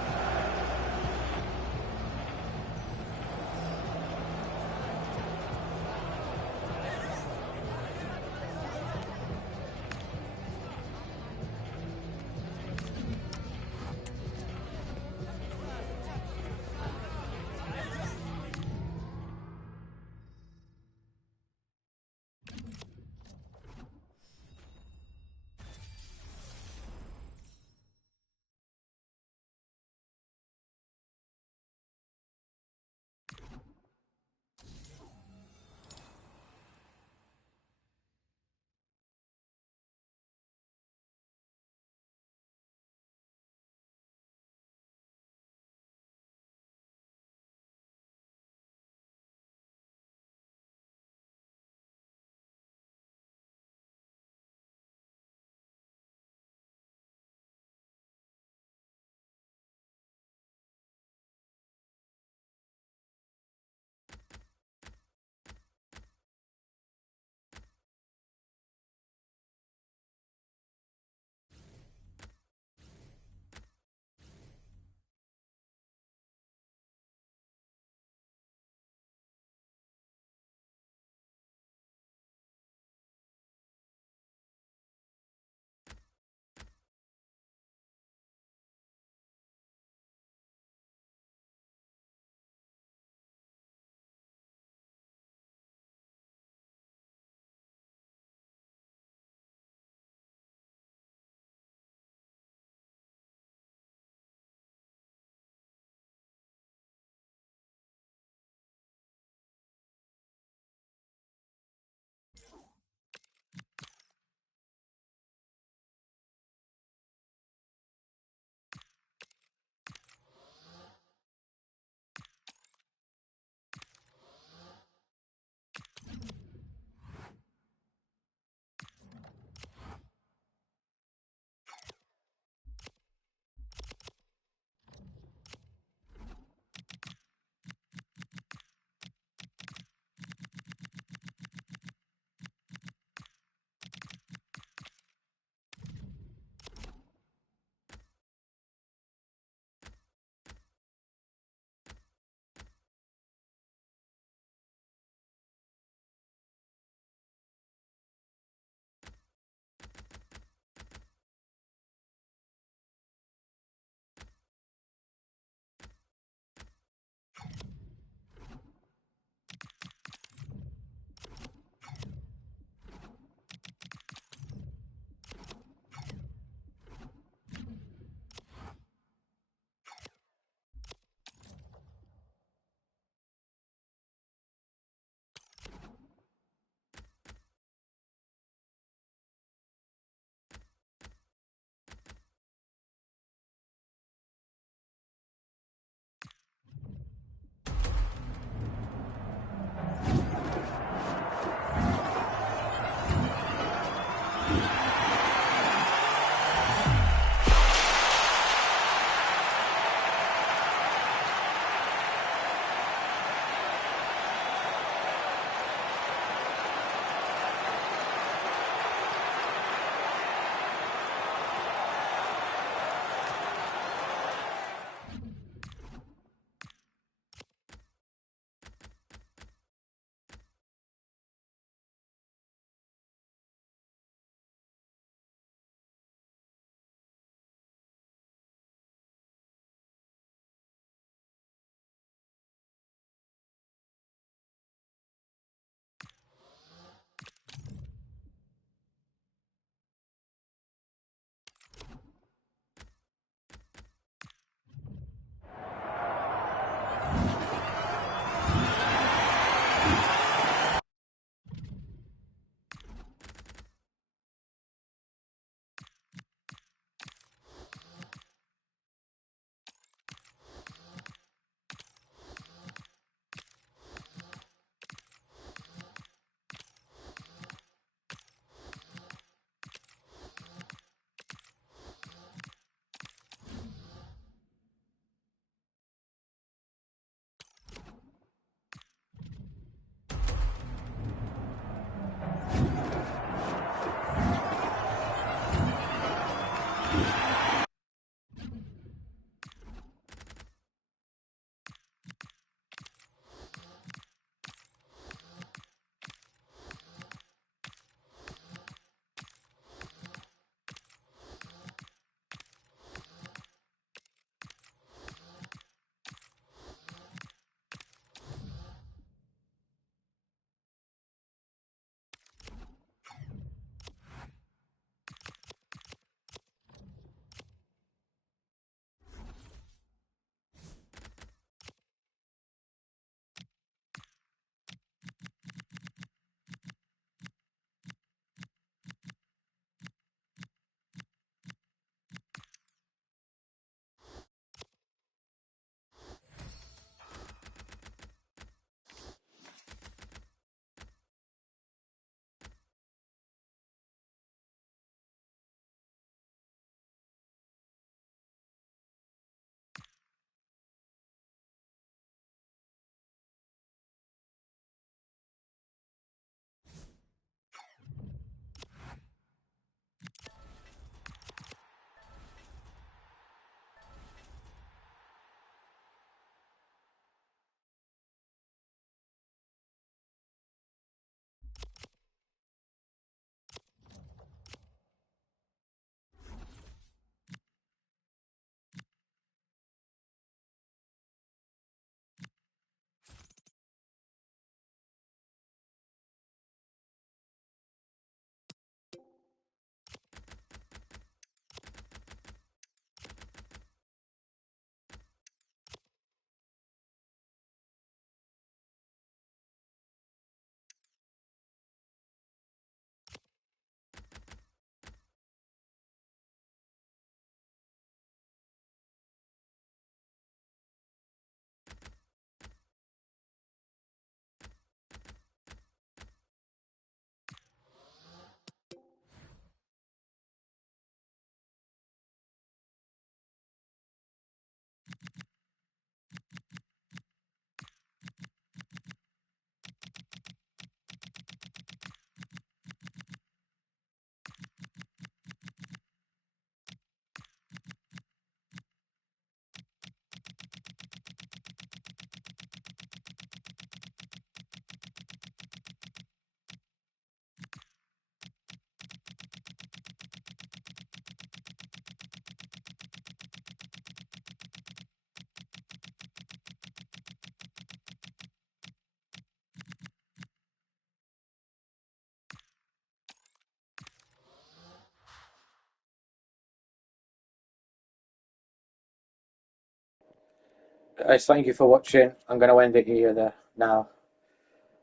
Guys, thank you for watching. I'm going to end it here now.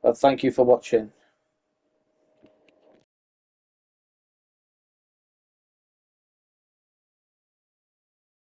But thank you for watching.